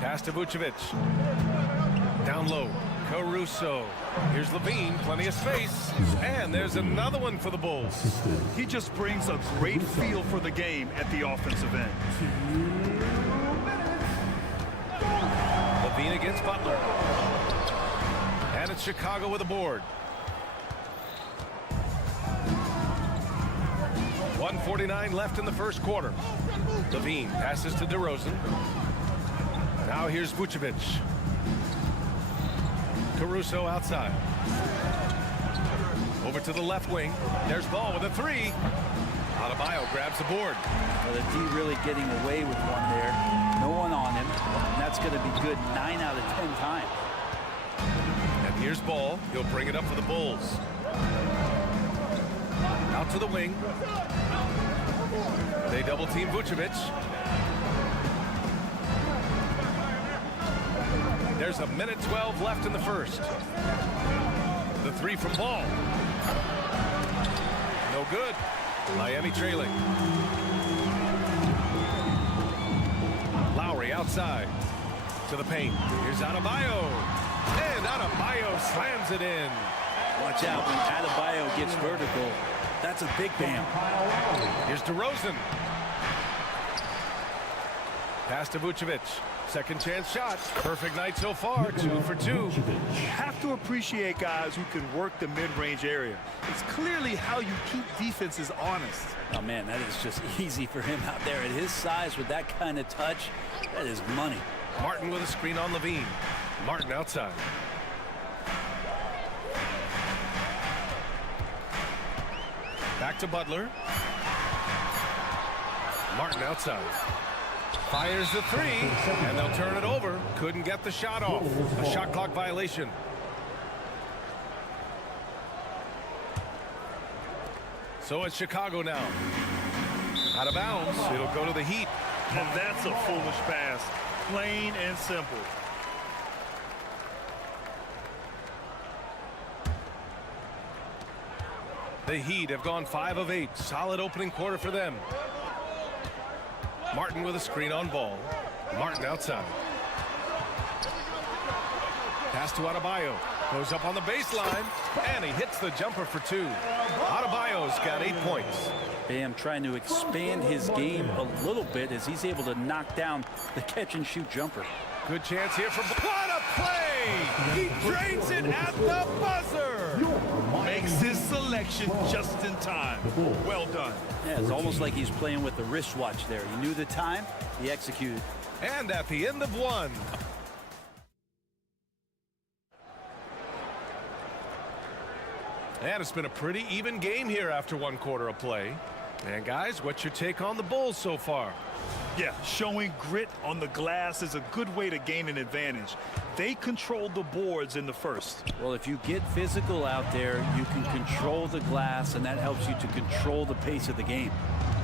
Pass to Vucevic. Down low. Caruso. Here's LaVine. Plenty of space. And there's another one for the Bulls. He just brings a great feel for the game at the offensive end. LaVine against Butler. And it's Chicago with a board. 1:49 left in the first quarter. LaVine passes to DeRozan. Now here's Vucevic. Caruso outside. Over to the left wing. There's Ball with a three. Adebayo grabs the board. Well, the D really getting away with one there. No one on him. And that's going to be good 9 out of 10 times. And here's Ball. He'll bring it up for the Bulls. Out to the wing. They double team Vucevic. There's a minute 12 left in the first. The three from Ball. No good. Miami trailing. Lowry outside to the paint. Here's Adebayo. And Adebayo slams it in. Watch out when Adebayo gets vertical. That's a big bam. Here's DeRozan. Pass to Vucevic. Second chance shot. Perfect night so far. 2 for 2. You have to appreciate guys who can work the mid-range area. It's clearly how you keep defenses honest. Oh, man, that is just easy for him out there. At his size with that kind of touch, that is money. Martin with a screen on Levine. Martin outside. Back to Butler. Martin outside. Fires the three, and they'll turn it over. Couldn't get the shot off. A shot clock violation. So it's Chicago now. Out of bounds. It'll go to the Heat. And that's a foolish pass. Plain and simple. The Heat have gone 5 of 8. Solid opening quarter for them. Martin with a screen on Ball. Martin outside. Pass to Adebayo. Goes up on the baseline. And he hits the jumper for 2. Adebayo's got 8 points. Bam trying to expand his game a little bit as he's able to knock down the catch-and-shoot jumper. Good chance here for... What a play! He drains it at the buzzer! Makes his selection just in time. Well done. Yeah, it's almost like he's playing with the wristwatch there. He knew the time, he executed. And at the end of 1. And it's been a pretty even game here after 1 quarter of play. And guys, what's your take on the Bulls so far? Yeah, showing grit on the glass is a good way to gain an advantage. They controlled the boards in the first. Well, if you get physical out there, you can control the glass, and that helps you to control the pace of the game.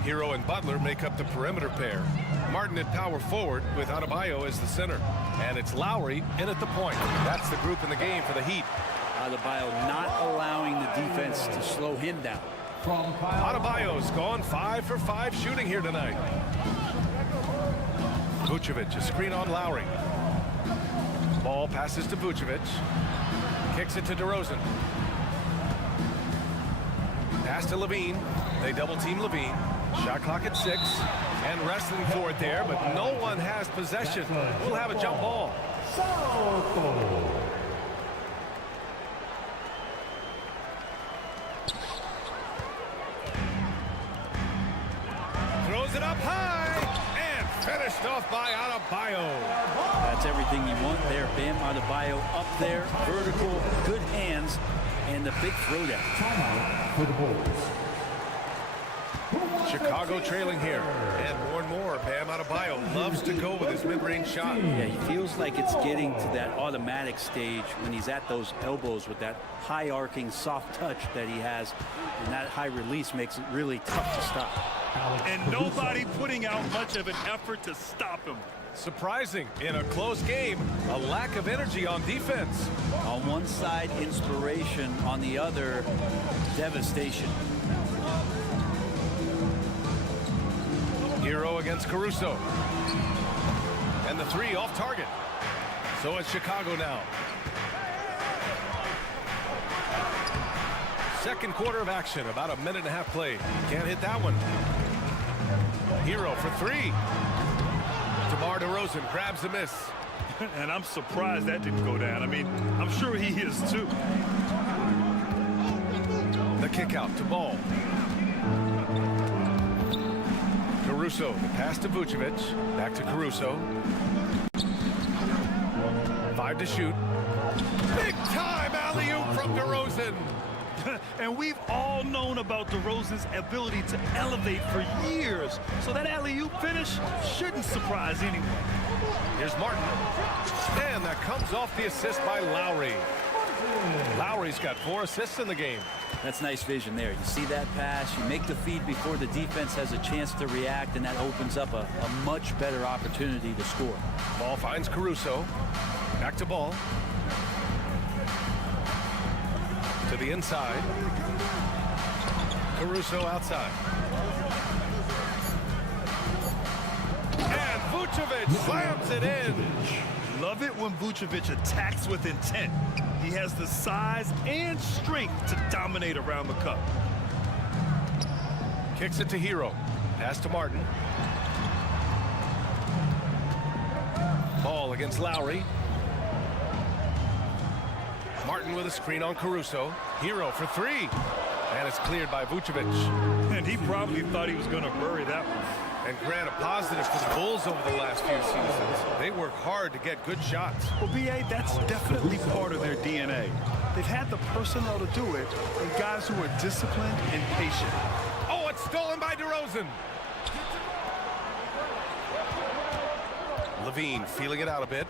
Hero and Butler make up the perimeter pair. Martin at power forward with Adebayo as the center. And it's Lowry in at the point. That's the group in the game for the Heat. Adebayo not allowing the defense to slow him down. Adebayo's gone 5 for 5 shooting here tonight. Vucevic, a screen on Lowry. Ball passes to Vucevic. Kicks it to DeRozan. Pass to Levine. They double team Levine. Shot clock at 6. And wrestling for it there, but no one has possession. We'll have a jump ball. Throws it up high. And finished off by Adebayo. That's everything you want there. Bam Adebayo up there. Vertical, good hands, and the big throwdown. For the Bulls. Chicago trailing here. And more. Bam Adebayo loves to go with his mid-range shot. Yeah, he feels like it's getting to that automatic stage when he's at those elbows with that high arcing soft touch that he has. And that high release makes it really tough to stop. And nobody putting out much of an effort to stop him. Surprising in a close game, a lack of energy on defense. On one side, inspiration. On the other, devastation. Hero against Caruso. And the three off target. So it's Chicago now. Second quarter of action, about a minute and a half played. Can't hit that one. Hero for 3. DeMar DeRozan grabs the miss. And I'm surprised that didn't go down. I mean, I'm sure he is too. The kick out to Ball. Caruso, the pass to Vucevic. Back to Caruso. 5 to shoot. Big time alley-oop from DeRozan. And we've all known about DeRozan's ability to elevate for years. So that alley-oop finish shouldn't surprise anyone. Here's Martin. And that comes off the assist by Lowry. Lowry's got 4 assists in the game. That's nice vision there. You see that pass, you make the feed before the defense has a chance to react, and that opens up a much better opportunity to score. Ball finds Caruso. Back to Ball. To the inside. Caruso outside. And Vucevic slams it in. Love it when Vucevic attacks with intent. He has the size and strength to dominate around the cup. Kicks it to Hero. Pass to Martin. Ball against Lowry. Martin with a screen on Caruso. Hero for 3. And it's cleared by Vucevic. And he probably thought he was going to bury that one. And grant a positive for the Bulls over the last few seasons. They work hard to get good shots. Well, B.A., that's definitely part of their DNA. They've had the personnel to do it, and guys who are disciplined and patient. Oh, it's stolen by DeRozan. Levine feeling it out a bit.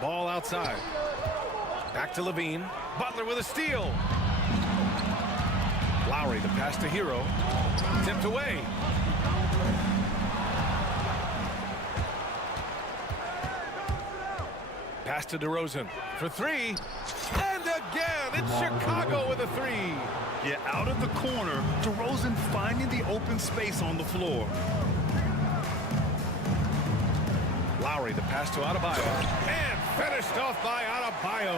Ball outside. Back to Levine. Butler with a steal. Lowry, the pass to Hero. Tipped away. Pass to DeRozan for 3. And again, it's Chicago with a 3. Yeah, out of the corner, DeRozan finding the open space on the floor. Lowry, the pass to Adebayo. And finished off by Adebayo.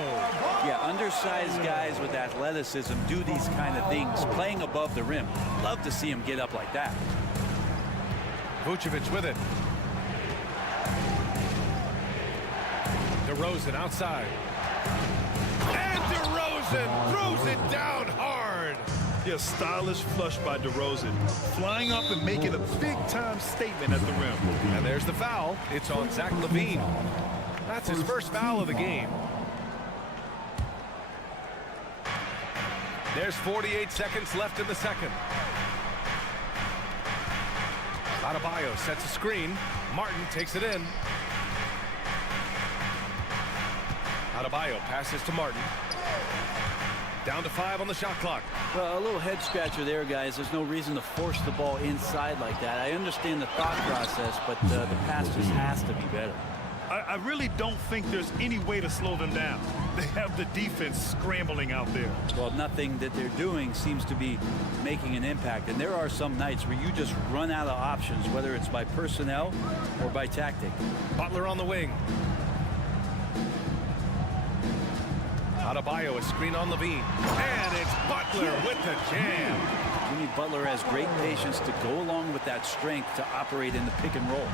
Yeah, undersized guys with athleticism do these kind of things, playing above the rim. Love to see him get up like that. Vucevic with it. DeRozan outside. And DeRozan throws it down hard. Yeah, stylish flush by DeRozan. Flying up and making a big-time statement at the rim. And there's the foul. It's on Zach LaVine. That's his first foul of the game. There's 48 seconds left in the second. Adebayo sets a screen. Martin takes it in. Adebayo passes to Martin. Down to 5 on the shot clock. Well, a little head scratcher there, guys. There's no reason to force the ball inside like that. I understand the thought process, but the pass just has to be better. I really don't think there's any way to slow them down. They have the defense scrambling out there. Well, nothing that they're doing seems to be making an impact. And there are some nights where you just run out of options, whether it's by personnel or by tactic. Butler on the wing. Adebayo, a screen on Levine. And it's Butler with the jam. Jimmy Butler has great patience to go along with that strength to operate in the pick and roll.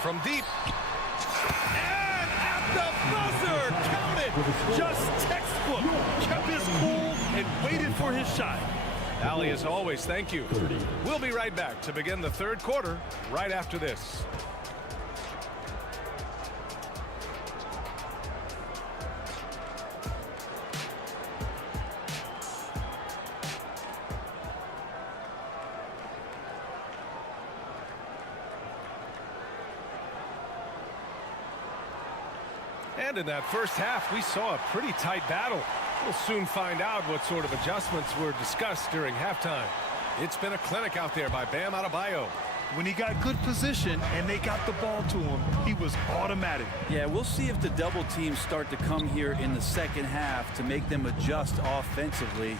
From deep. And at the buzzer, count it. Just textbook. Kept his cool and waited for his shot. Ali, as always, thank you. We'll be right back to begin the third quarter right after this. And in that first half, we saw a pretty tight battle. We'll soon find out what sort of adjustments were discussed during halftime. It's been a clinic out there by Bam Adebayo. When he got good position and they got the ball to him, he was automatic. Yeah, we'll see if the double teams start to come here in the second half to make them adjust offensively.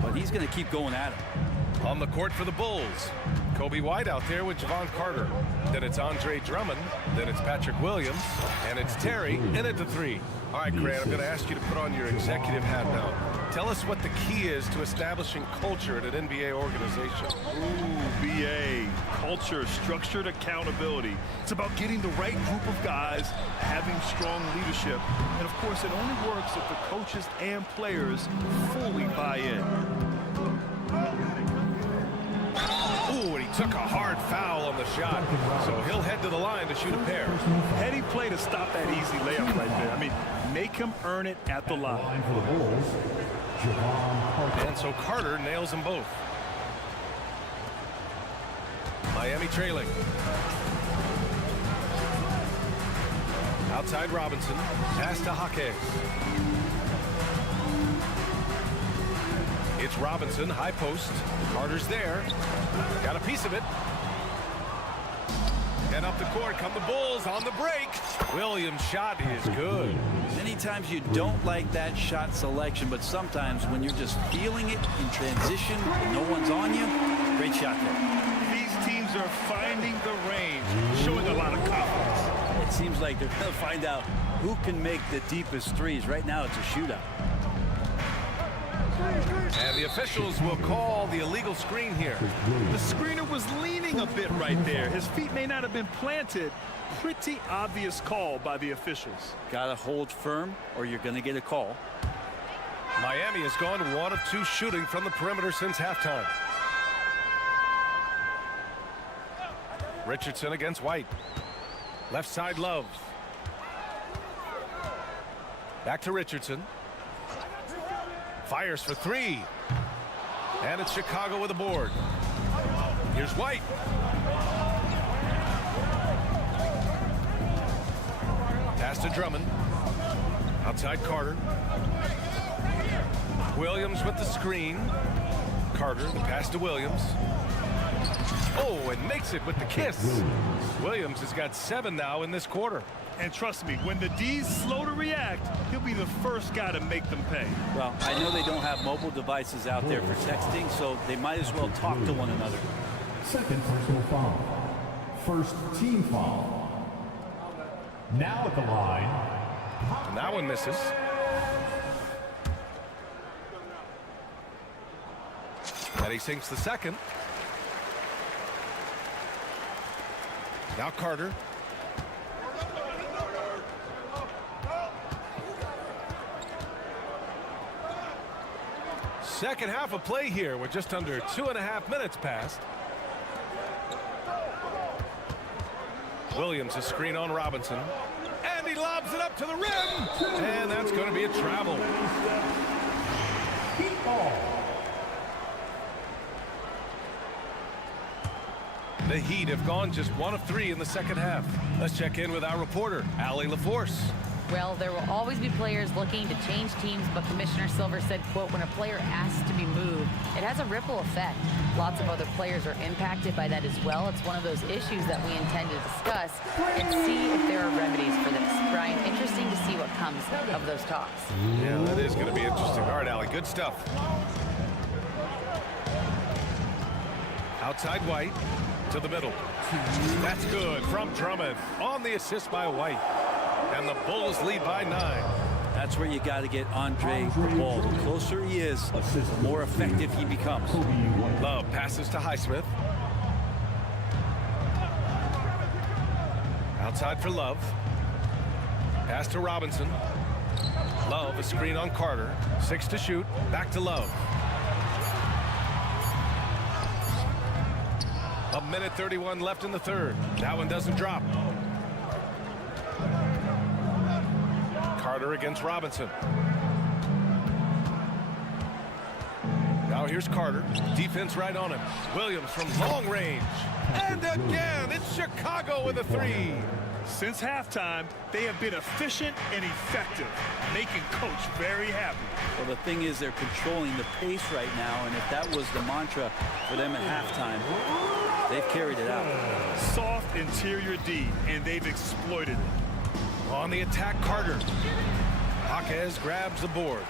But he's going to keep going at him. On the court for the Bulls, Kobe White out there with Javon Carter. Then it's Andre Drummond. Then it's Patrick Williams. And it's Terry in at the 3. All right, Grant, I'm going to ask you to put on your executive hat now. Tell us what the key is to establishing culture at an NBA organization. Ooh, BA. Culture, structured accountability. It's about getting the right group of guys, having strong leadership. And, of course, it only works if the coaches and players fully buy in. Ooh, and he took a hard foul on the shot. So he'll head to the line to shoot a pair. Heady play to stop that easy layup right there. I mean, make him earn it at the line. Line for the Bulls, Javon Carter. And so Carter nails them both. Miami trailing. Outside Robinson. Pass to Jaquez. It's Robinson, high post. Carter's there. Got a piece of it. And up the court come the Bulls on the break. Williams' shot is good. Many times you don't like that shot selection, but sometimes when you're just feeling it in transition, when no one's on you, great shot there. These teams are finding the range, showing a lot of confidence. It seems like they're going to find out who can make the deepest threes. Right now it's a shootout. And the officials will call the illegal screen here. The screener was leaning a bit right there. His feet may not have been planted. Pretty obvious call by the officials. Got to hold firm or you're going to get a call. Miami has gone 1 of 2 shooting from the perimeter since halftime. Richardson against White. Left side Love. Back to Richardson. Fires for 3. And it's Chicago with a board. Here's White. Pass to Drummond. Outside Carter. Williams with the screen. Carter, the pass to Williams. Oh, and makes it with the kiss. Williams has got 7 now in this quarter. And trust me, when the D's slow to react, he'll be the first guy to make them pay. Well, I know they don't have mobile devices out there for texting, so they might as well talk to one another. Second personal foul. First team foul. Now at the line. And that one misses. And he sinks the second. Now Carter. Second half of play here. We're just under 2.5 minutes past. Williams, a screen on Robinson. And he lobs it up to the rim. And that's going to be a travel. The Heat have gone just 1 of 3 in the second half. Let's check in with our reporter, Allie LaForce. Well, there will always be players looking to change teams, but Commissioner Silver said, quote, when a player asks to be moved, it has a ripple effect. Lots of other players are impacted by that as well. It's one of those issues that we intend to discuss and see if there are remedies for this. Brian, interesting to see what comes of those talks. Yeah, that is going to be interesting. All right, Allie, good stuff. Outside White to the middle. That's good from Drummond on the assist by White. And the Bulls lead by 9. That's where you got to get Andre the ball. The closer he is, the more effective he becomes. Love passes to Highsmith. Outside for Love. Pass to Robinson. Love, a screen on Carter. 6 to shoot. Back to Love. 1:31 left in the third. That one doesn't drop. Carter against Robinson. Now here's Carter. Defense right on him. Williams from long range. And again, it's Chicago with a 3. Since halftime, they have been efficient and effective, making Coach very happy. Well, the thing is they're controlling the pace right now, and if that was the mantra for them at halftime, they've carried it out. Soft interior D, and they've exploited it. On the attack, Carter. Jaquez grabs the board.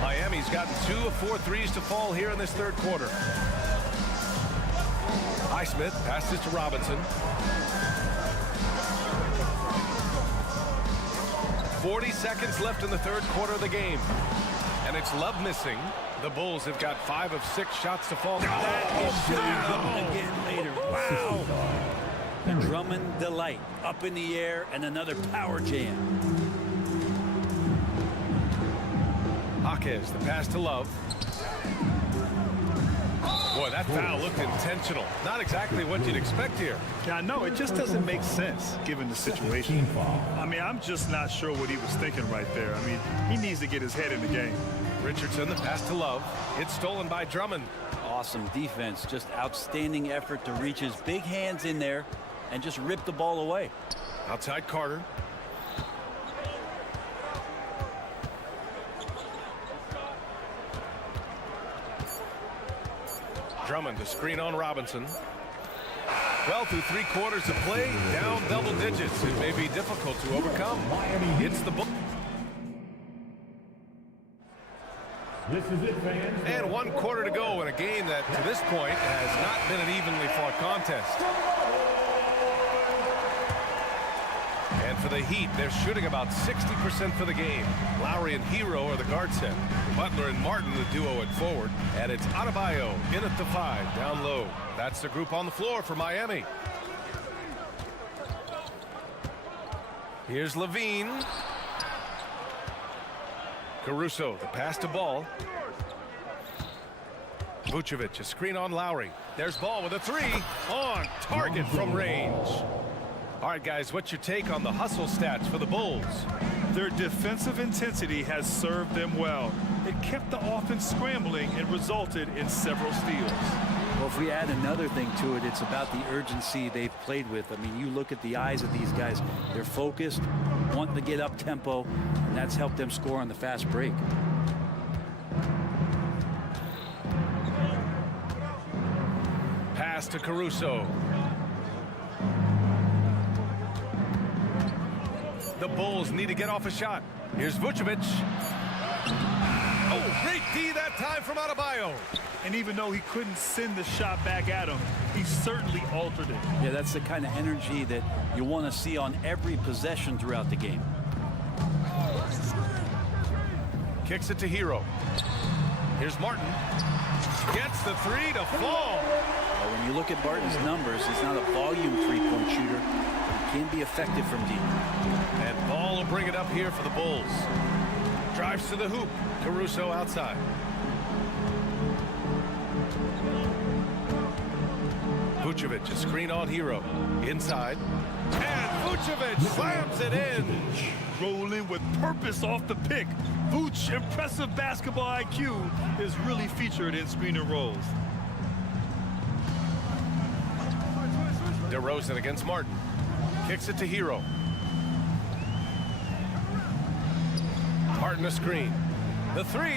Miami's gotten 2 of 4 threes to fall here in this third quarter. Highsmith passes to Robinson. 40 seconds left in the third quarter of the game. And it's Love missing. The Bulls have got 5 of 6 shots to fall. That is shot again later. Wow. The Drummond delight up in the air and another power jam. Jaquez, the pass to Love. Boy, that foul looked intentional. Not exactly what you'd expect here. Yeah, I know. It just doesn't make sense given the situation. I mean, I'm just not sure what he was thinking right there. I mean, he needs to get his head in the game. Richardson, the pass to Love. It's stolen by Drummond. Awesome defense. Just outstanding effort to reach his big hands in there and just rip the ball away. Outside Carter. Drummond to screen on Robinson. Well, through 3 quarters of play, down double digits. It may be difficult to overcome. It's the book. This is it, fans. And 1 quarter to go in a game that, to this point, has not been an evenly fought contest. And for the Heat, they're shooting about 60% for the game. Lowry and Hero are the guard set. Butler and Martin, the duo at forward. And it's Adebayo in at the 5, down low. That's the group on the floor for Miami. Here's Levine. Caruso, the pass to Ball. Vucevic, a screen on Lowry. There's Ball with a 3 on target from range. All right, guys, what's your take on the hustle stats for the Bulls? Their defensive intensity has served them well. It kept the offense scrambling and resulted in several steals. Well, if we add another thing to it, it's about the urgency they've played with. I mean, you look at the eyes of these guys. They're focused, wanting to get up tempo, and that's helped them score on the fast break. Pass to Caruso. The Bulls need to get off a shot. Here's Vucevic. Oh, great D that time from Adebayo. And even though he couldn't send the shot back at him, he certainly altered it. Yeah, that's the kind of energy that you want to see on every possession throughout the game. Kicks it to Hero. Here's Martin. Gets the 3 to fall. Well, when you look at Barton's numbers, he's not a volume three-point shooter. He can be effective from deep. And Ball will bring it up here for the Bulls. Drives to the hoop. Caruso outside. Vucevic, a screen on Hero. Inside. And Vucevic slams it in. Rolling with purpose off the pick. Vooch, impressive basketball IQ, is really featured in screen and rolls. DeRozan against Martin. Kicks it to Hero. Martin a screen. The 3.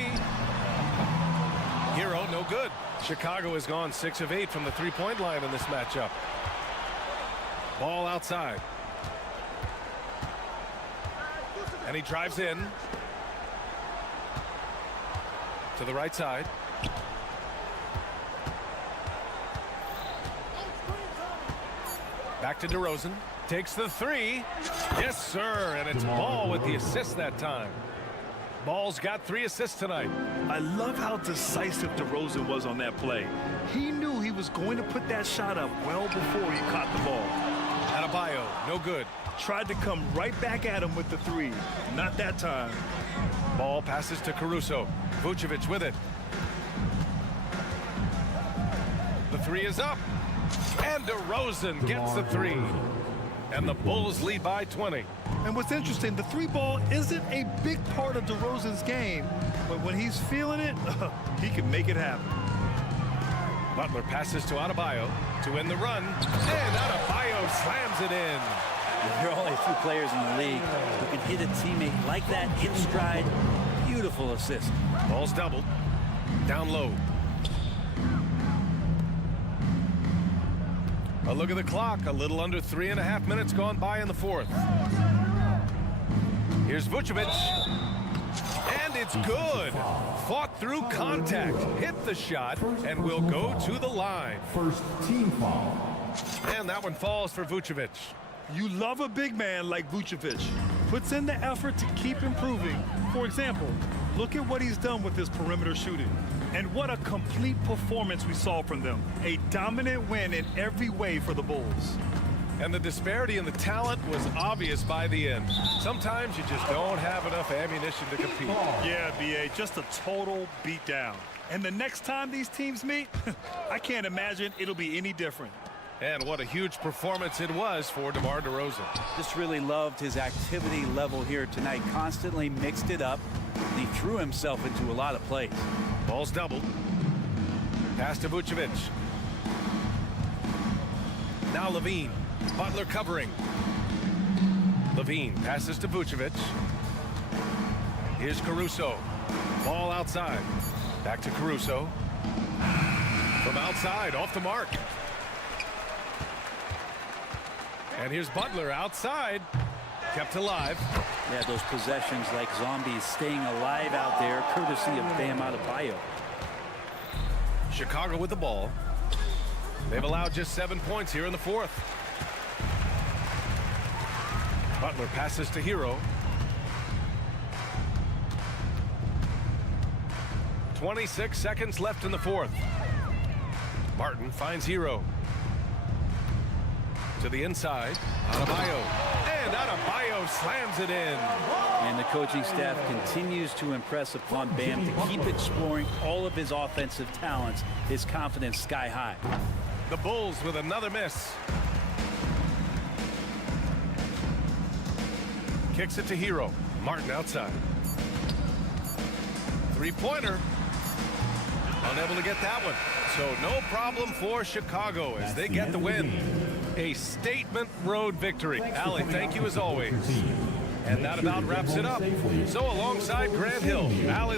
Hero, no good. Chicago has gone 6 of 8 from the three-point line in this matchup. Ball outside. And he drives in. To the right side. Back to DeRozan. Takes the 3. Yes, sir. And it's Ball with the assist that time. Ball's got 3 assists tonight. I love how decisive DeRozan was on that play. He knew he was going to put that shot up well before he caught the ball. Adebayo, no good. Tried to come right back at him with the 3. Not that time. Ball passes to Caruso. Vucevic with it. The 3 is up. And DeRozan gets the 3. And the Bulls lead by 20. And what's interesting, the 3 ball isn't a big part of DeRozan's game, but when he's feeling it, he can make it happen. Butler passes to Adebayo to win the run, and Adebayo slams it in. There are only a few players in the league who can hit a teammate like that in stride. Beautiful assist. Ball's doubled. Down low. A look at the clock. A little under 3.5 minutes gone by in the 4th. Here's Vucevic. And it's good. Fought through contact. Hit the shot and will go to the line. First team foul. And that one falls for Vucevic. You love a big man like Vucevic. Puts in the effort to keep improving. For example, look at what he's done with his perimeter shooting. And what a complete performance we saw from them. A dominant win in every way for the Bulls. And the disparity in the talent was obvious by the end. Sometimes you just don't have enough ammunition to compete. Yeah, B.A., just a total beatdown. And the next time these teams meet, I can't imagine it'll be any different. And what a huge performance it was for DeMar DeRozan. Just really loved his activity level here tonight. Constantly mixed it up. He threw himself into a lot of plays. Ball's doubled. Pass to Vucevic. Now Levine. Butler covering. Levine passes to Vucevic. Here's Caruso. Ball outside. Back to Caruso. From outside, off the mark. And here's Butler outside. Kept alive. Yeah, those possessions like zombies staying alive out there, courtesy of Bam Adebayo. Chicago with the ball. They've allowed just 7 points here in the fourth. Butler passes to Hero. 26 seconds left in the fourth. Martin finds Hero. To the inside. Adebayo. And Adebayo slams it in. And the coaching staff continues to impress upon Bam to keep exploring all of his offensive talents. His confidence sky high. The Bulls with another miss. Kicks it to Hero. Martin outside. Three-pointer. Unable to get that one. So no problem for Chicago as they get the win. A statement road victory. Allie, thank you as always. And that about wraps it up. So alongside Grant Hill, Allie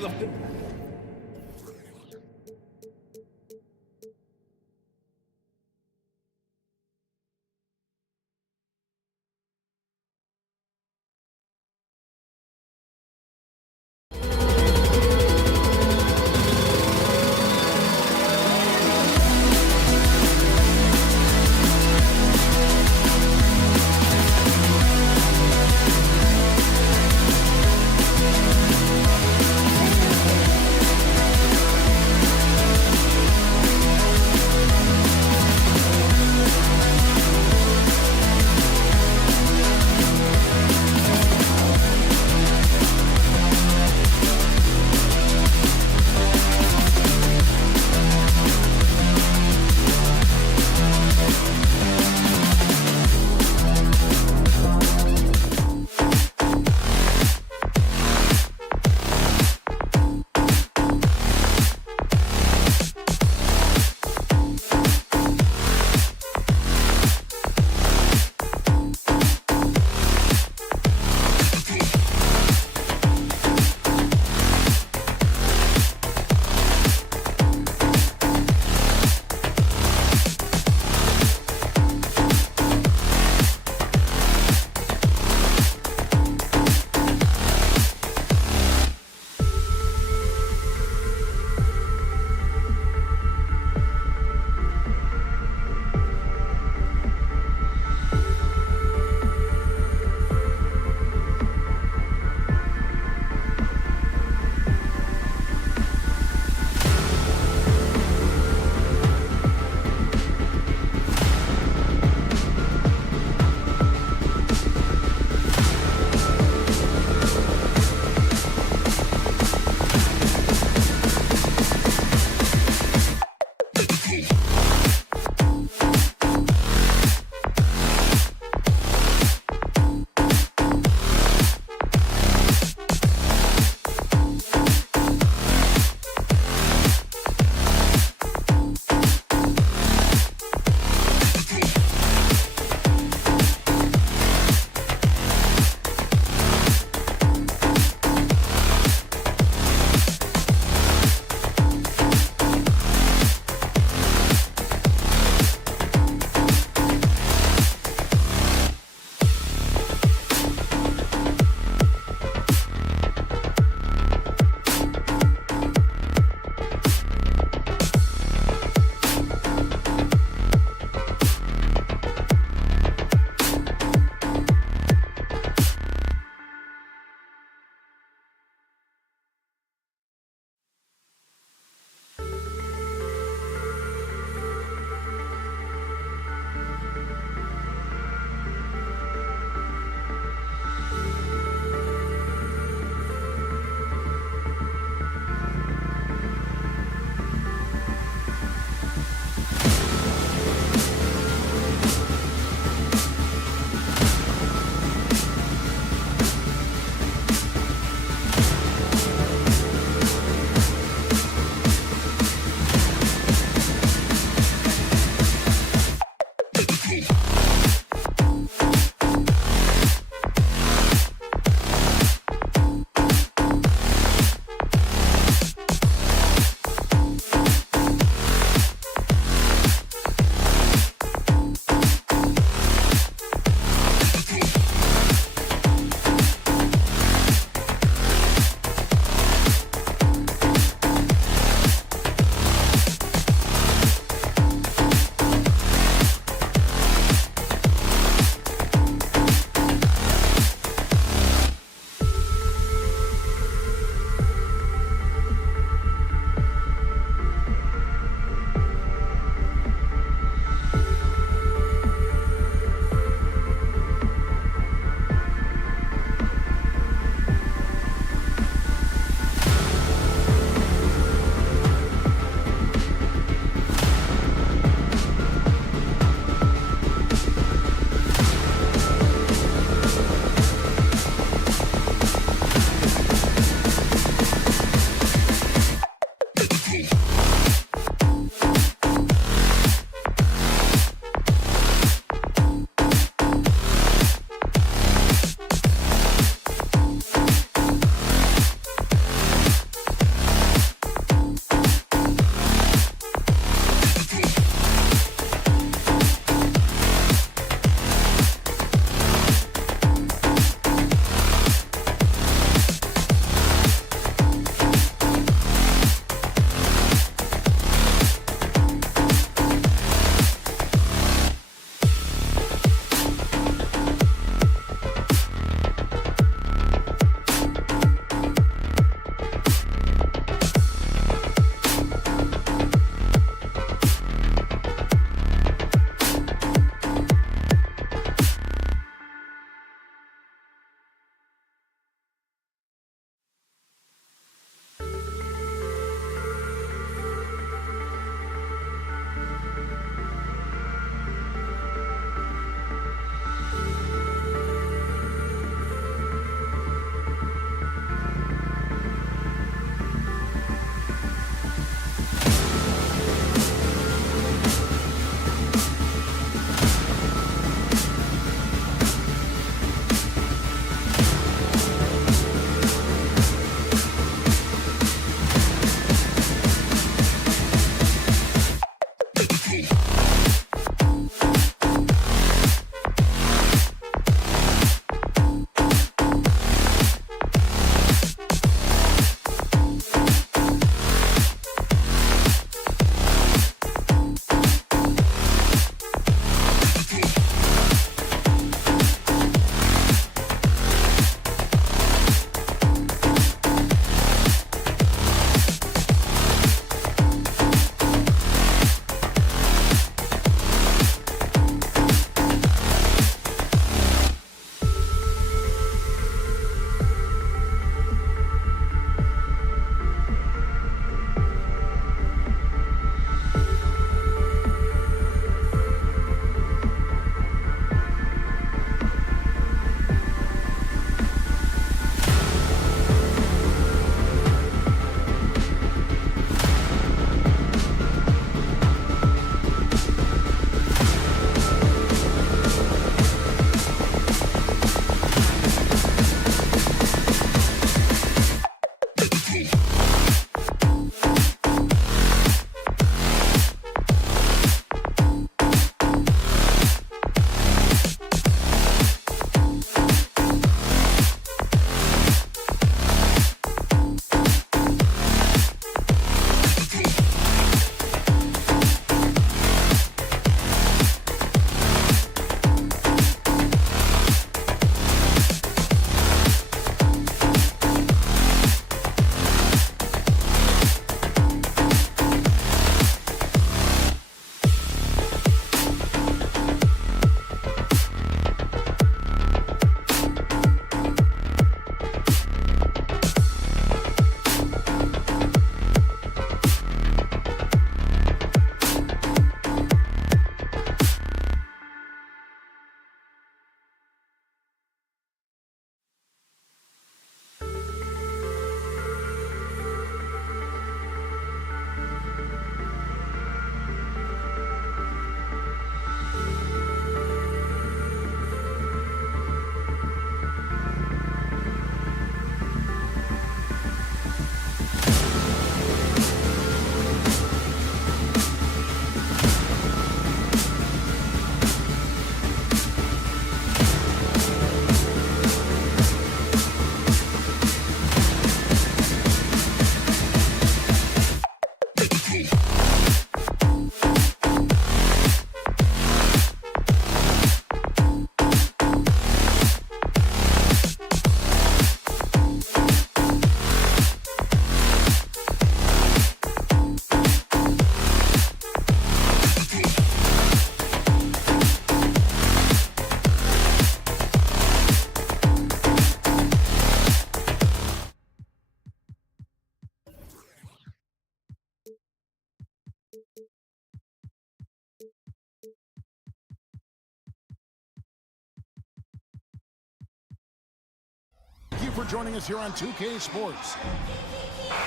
for joining us here on 2K Sports.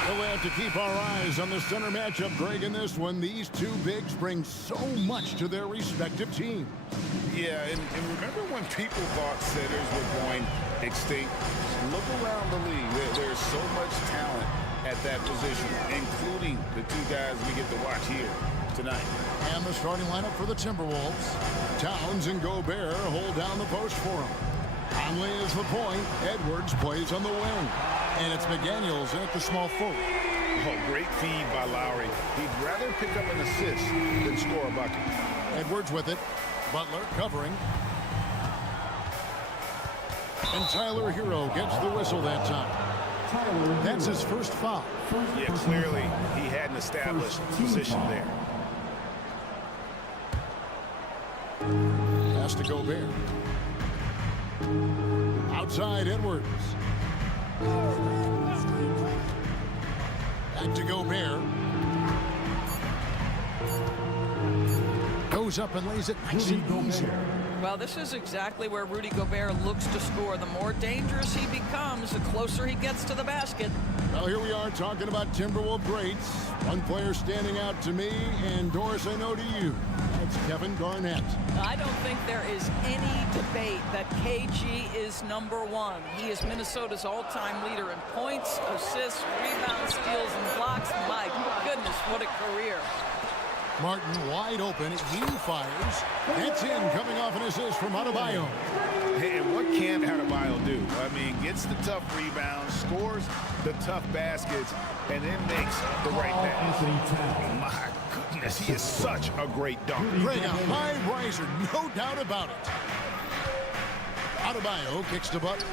We'll have to keep our eyes on the center matchup, Greg, in this one. These two bigs bring so much to their respective teams. Yeah, and remember when people thought centers were going extinct? Look around the league. There's so much talent at that position, including the two guys we get to watch here tonight. And the starting lineup for the Timberwolves. Towns and Gobert hold down the post for him. Conley is the point. Edwards plays on the wing. And it's McDaniels at the small forward. Oh, great feed by Lowry. He'd rather pick up an assist than score a bucket. Edwards with it. Butler covering. And Tyler Hero gets the whistle that time. That's his first foul. Yeah, clearly he had an established position there. Pass to Gobert. Outside Edwards. Back to Gobert. Goes up and lays it nice and easy. Well, this is exactly where Rudy Gobert looks to score. The more dangerous he becomes, the closer he gets to the basket. Well, here we are talking about Timberwolves greats. One player standing out to me, and Doris, I know to you. That's Kevin Garnett. I don't think there is any debate that KG is #1. He is Minnesota's all-time leader in points, assists, rebounds, steals, and blocks. My goodness, what a career. Martin wide open. He fires. That's in, coming off an assist from Adebayo. Hey, and what can Adebayo do? I mean, gets the tough rebounds, scores the tough baskets, and then makes the right pass. My goodness, he is such a great dunker. Greg, a high riser, no doubt about it. Adebayo kicks to Butler.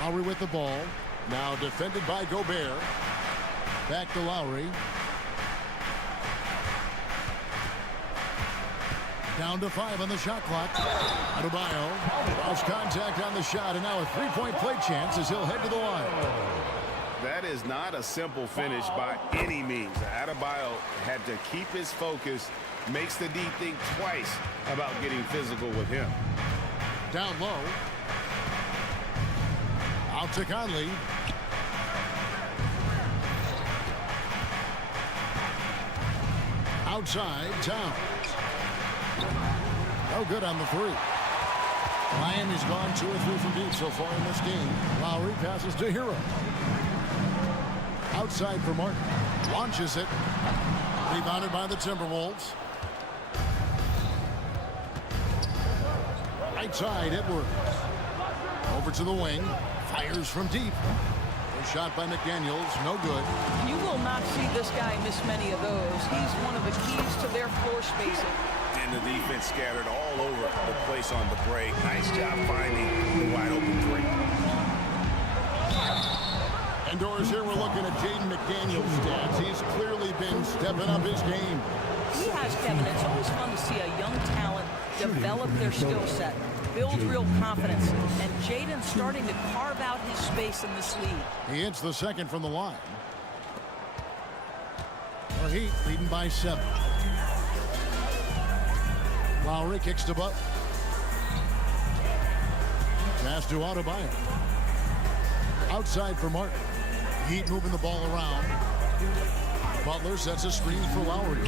Lowry with the ball. Now defended by Gobert. Back to Lowry. Down to 5 on the shot clock. Adebayo lost contact on the shot, and now a three-point play chance as he'll head to the line. That is not a simple finish by any means. Adebayo had to keep his focus, makes the D think twice about getting physical with him. Down low. Out to Conley. Outside, Towns. No good on the three. Miami's gone 2 or 3 from deep so far in this game. Lowry passes to Hero. Outside for Martin. Launches it. Rebounded by the Timberwolves. Right side, Edwards. Over to the wing. Fires from deep. A shot by McDaniels. No good. You will not see this guy miss many of those. He's one of the keys to their floor spacing. And the defense scattered all over the place on the break. Nice job finding the wide open three. And Doris, here we're looking at Jaden McDaniels' stats. He's clearly been stepping up his game. He has, Kevin. It's always fun to see a young talent develop their skill set, build real confidence, and Jaden's starting to carve out his space in this league. He hits the second from the line. The Heat leading by 7. Lowry kicks to Butler. Pass to Adebayo. Outside for Martin. Heat moving the ball around. Butler sets a screen for Lowry.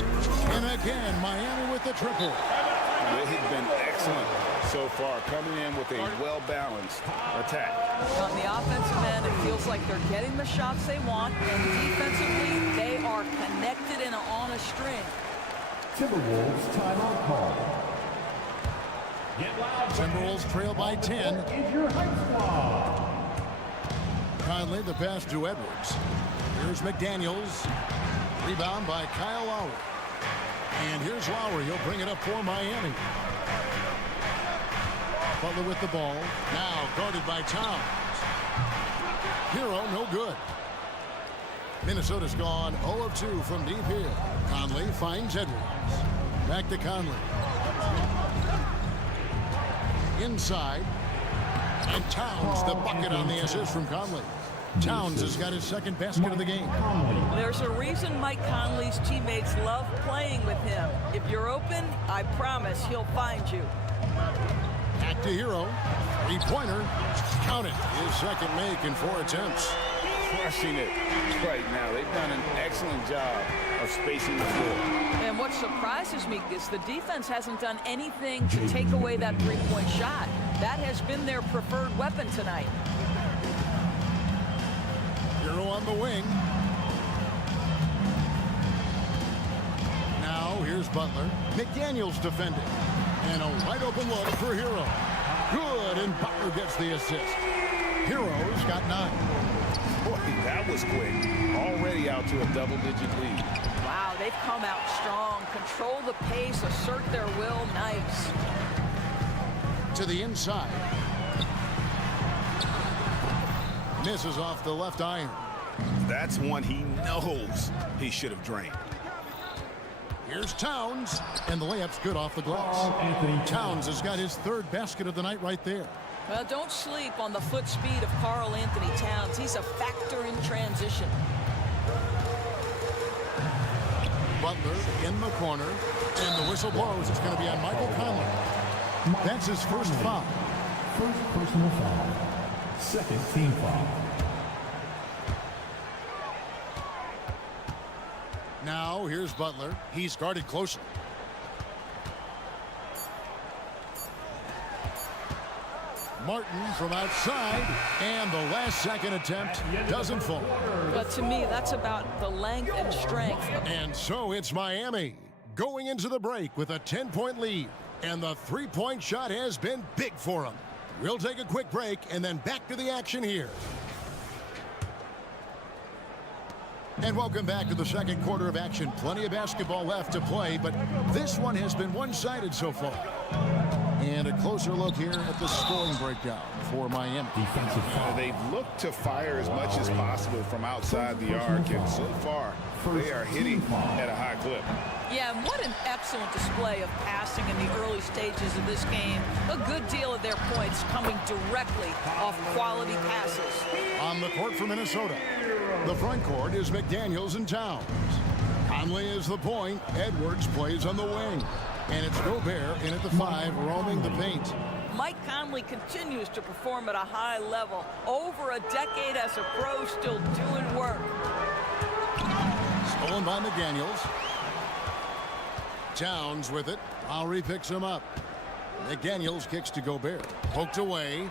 And again, Miami with the triple. They have been excellent so far, coming in with a well-balanced attack. On the offensive end, it feels like they're getting the shots they want, and defensively, they are connected and on a string. Timberwolves timeout call. Timberwolves trail by 10. Is your hype squad. Conley, the pass to Edwards. Here's McDaniels. Rebound by Kyle Lowry. And here's Lowry. He'll bring it up for Miami. Butler with the ball. Now guarded by Towns. Hero, no good. Minnesota's gone 0 of 2 from deep here. Conley finds Edwards. Back to Conley. Inside. And Towns, the bucket on the assist from Conley. Towns has got his second basket of the game. There's a reason Mike Conley's teammates love playing with him. If you're open, I promise he'll find you. Back to Hero. Three-pointer. Count it. His second make in 4 attempts. Crushing it right now. They've done an excellent job of spacing the floor. And what surprises me is the defense hasn't done anything to take away that three-point shot. That has been their preferred weapon tonight. Hero on the wing. Now here's Butler. McDaniels defending. And a wide open look for Hero. Good, and Butler gets the assist. Hero's got 9. Boy, that was quick. Already out to a double-digit lead. Wow, they've come out strong. Control the pace, assert their will. Nice. To the inside. Misses off the left iron. That's one he knows he should have drained. Here's Towns, and the layup's good off the glass. Towns has got his 3rd basket of the night right there. Well, don't sleep on the foot speed of Karl Anthony Towns. He's a factor in transition. Butler in the corner, and the whistle blows. It's going to be on Michael Conley. That's his first foul. First personal foul. Second team foul. Now here's Butler. He's guarded closely. Martin from outside, and the last-second attempt doesn't fall. But to me, that's about the length and strength. And so it's Miami going into the break with a 10-point lead, and the three-point shot has been big for them. We'll take a quick break and then back to the action here. And welcome back to the second quarter of action. Plenty of basketball left to play, but this one has been one-sided so far. And a closer look here at the scoring breakdown for Miami. Defensive foul. They've looked to fire as much as possible from outside the arc, and so far they are hitting at a high clip. Yeah, and what an excellent display of passing in the early stages of this game. A good deal of their points coming directly off quality passes. On the court for Minnesota, the front court is McDaniels and Towns. Conley is the point. Edwards plays on the wing. And it's Gobert in at the 5, roaming the paint. Mike Conley continues to perform at a high level. Over a decade as a pro, still doing work. Stolen by McDaniels. Towns with it. Lowry picks him up. McDaniels kicks to Gobert. Poked away.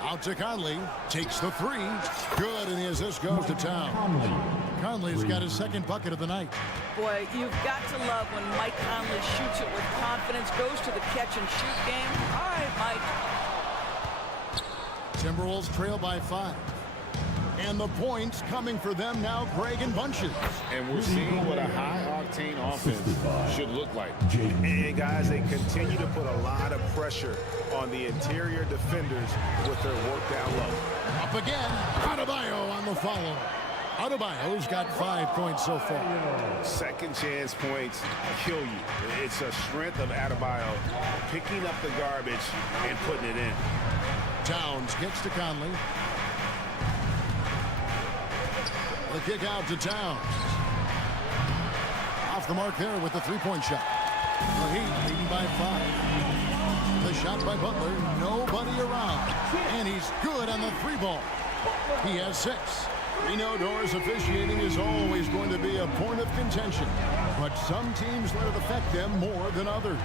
Out to Conley. Takes the 3. Good, and the assist goes to Towns. Conley's got his second bucket of the night. Boy, you've got to love when Mike Conley shoots it with confidence, goes to the catch-and-shoot game. All right, Mike. Timberwolves trail by 5. And the points coming for them now, Greg and Bunches. And we're seeing what a high-octane offense should look like. And guys, they continue to put a lot of pressure on the interior defenders with their work down low. Up again, Adebayo on the follow. Adebayo's got 5 points so far. Second chance points kill you. It's a strength of Adebayo picking up the garbage and putting it in. Towns gets to Conley. The kick out to Towns. Off the mark there with the three-point shot. The Heat leading by 5. The shot by Butler, nobody around. And he's good on the 3-ball. He has 6. We know Doris officiating is always going to be a point of contention, but some teams let it affect them more than others.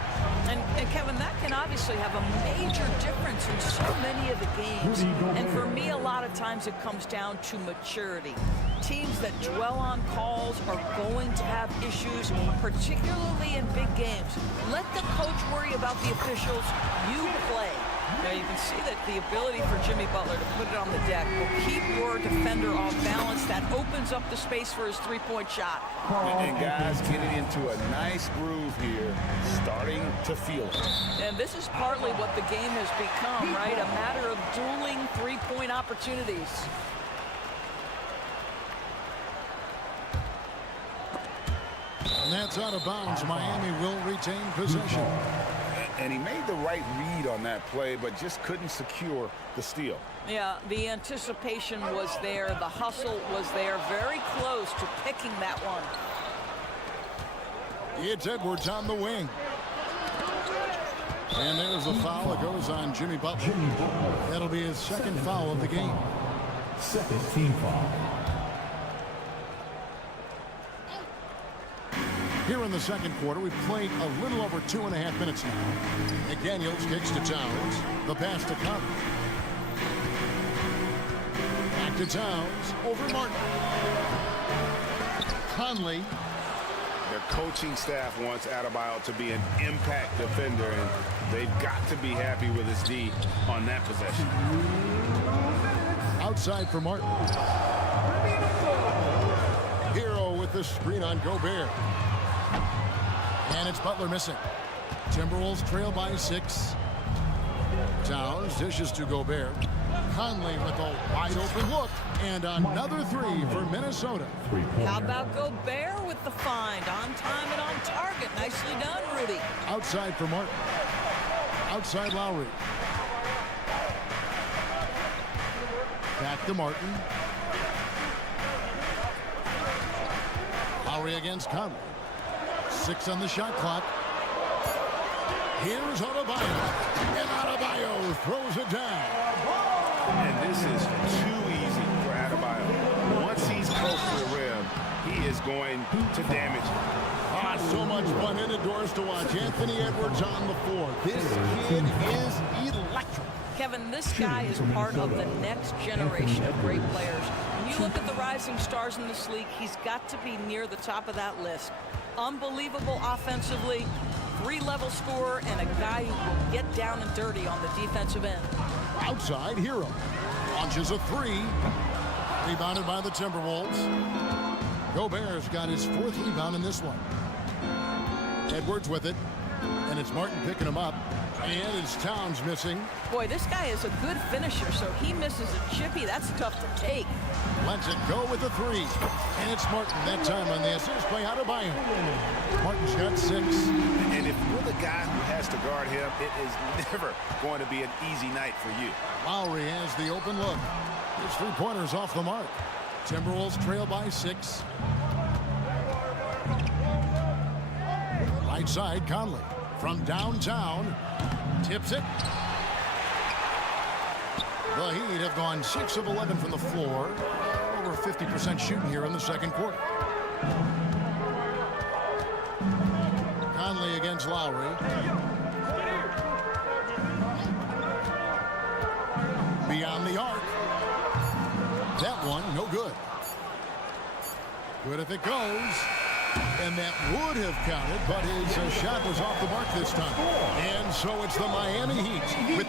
And Kevin, that can obviously have a major difference in so many of the games. And for me, a lot of times it comes down to maturity. Teams that dwell on calls are going to have issues, particularly in big games. Let the coach worry about the officials. You play. Now you can see that the ability for Jimmy Butler to put it on the deck will keep your defender off balance. That opens up the space for his three-point shot. And guys getting into a nice groove here, starting to feel it. And this is partly what the game has become, right? A matter of dueling three-point opportunities. And that's out of bounds. Miami will retain possession. And he made the right read on that play, but just couldn't secure the steal. Yeah, the anticipation was there. The hustle was there. Very close to picking that one. It's Edwards on the wing. And there's the foul that goes on Jimmy Butler. That'll be his second foul of the game. Second team foul. Here in the second quarter, we've played a little over 2.5 minutes now. McDaniels kicks to Towns. The pass to Conley. Back to Towns. Over Martin. Conley. Their coaching staff wants Adebayo to be an impact defender, and they've got to be happy with his D on that possession. Outside for Martin. Hero with the screen on Gobert. And it's Butler missing. Timberwolves trail by 6. Towns dishes to Gobert. Conley with a wide open look. And another 3 for Minnesota. How about Gobert with the find? On time and on target. Nicely done, Rudy. Outside for Martin. Outside Lowry. Back to Martin. Lowry against Conley. 6 on the shot clock. Here's Adebayo. And Adebayo throws it down. And this is too easy for Adebayo. Once he's close to the rim, he is going to damage it. So much fun indoors to watch. Anthony Edwards on the floor. This kid is electric. Kevin, this guy is part of the next generation of great players. When you look at the rising stars in this league, he's got to be near the top of that list. Unbelievable offensively, 3-level scorer, and a guy who will get down and dirty on the defensive end. Outside, Hero launches a 3. Rebounded by the Timberwolves. Gobert's got his 4th rebound in this one. Edwards with it, and it's Martin picking him up, and it's Towns missing. Boy, this guy is a good finisher, so he misses a chippy. That's tough to take. Lets it go with the 3, and it's Martin that time on the assist play out of Bayern. Martin's got 6. And if you're the guy who has to guard him, it is never going to be an easy night for you. Lowry has the open look. His 3-pointers off the mark. Timberwolves trail by 6. Right side, Conley from downtown. Tips it. The Heat have gone 6 of 11 from the floor. Over 50% shooting here in the second quarter. Conley against Lowry. Beyond the arc. That one, no good. Good if it goes. And that would have counted, but his shot was off the mark this time. And so it's the Miami Heat.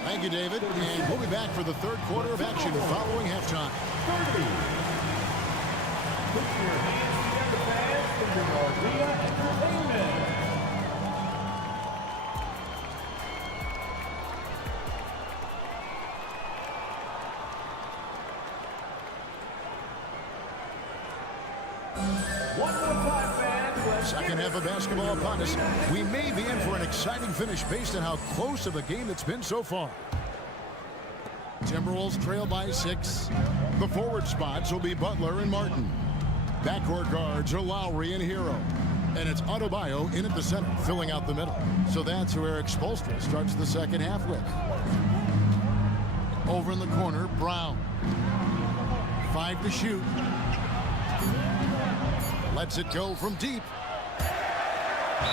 Thank you, David. And we'll be back for the third quarter of action following halftime. Put your hands together, fans, for your arena entertainment. One more time, fans. Second half of basketball upon us. We may be in for an exciting finish based on how close of a game it's been so far. Timberwolves trail by 6. The forward spots will be Butler and Martin. Backcourt guards are Lowry and Hero. And it's Adebayo in at the center, filling out the middle. So that's who Eric Spoelstra starts the second half with. Over in the corner, Brown. 5 to shoot. Lets it go from deep.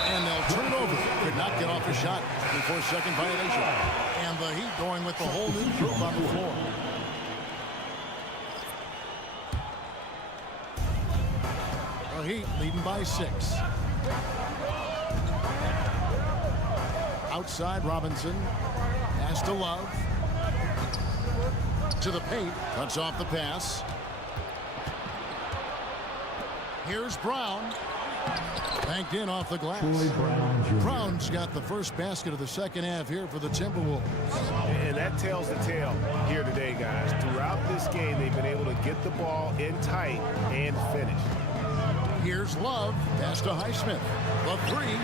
And they'll turn it over. Could not get off a shot before second violation. And the Heat going with the whole new group on the floor. The Heat leading by 6. Outside Robinson. Pass to Love. To the paint. Cuts off the pass. Here's Brown. Banked in off the glass. Brown's got the first basket of the second half here for the Timberwolves. And that tells the tale here today, guys. Throughout this game, they've been able to get the ball in tight and finish. Here's Love. Pass to Highsmith. The 3.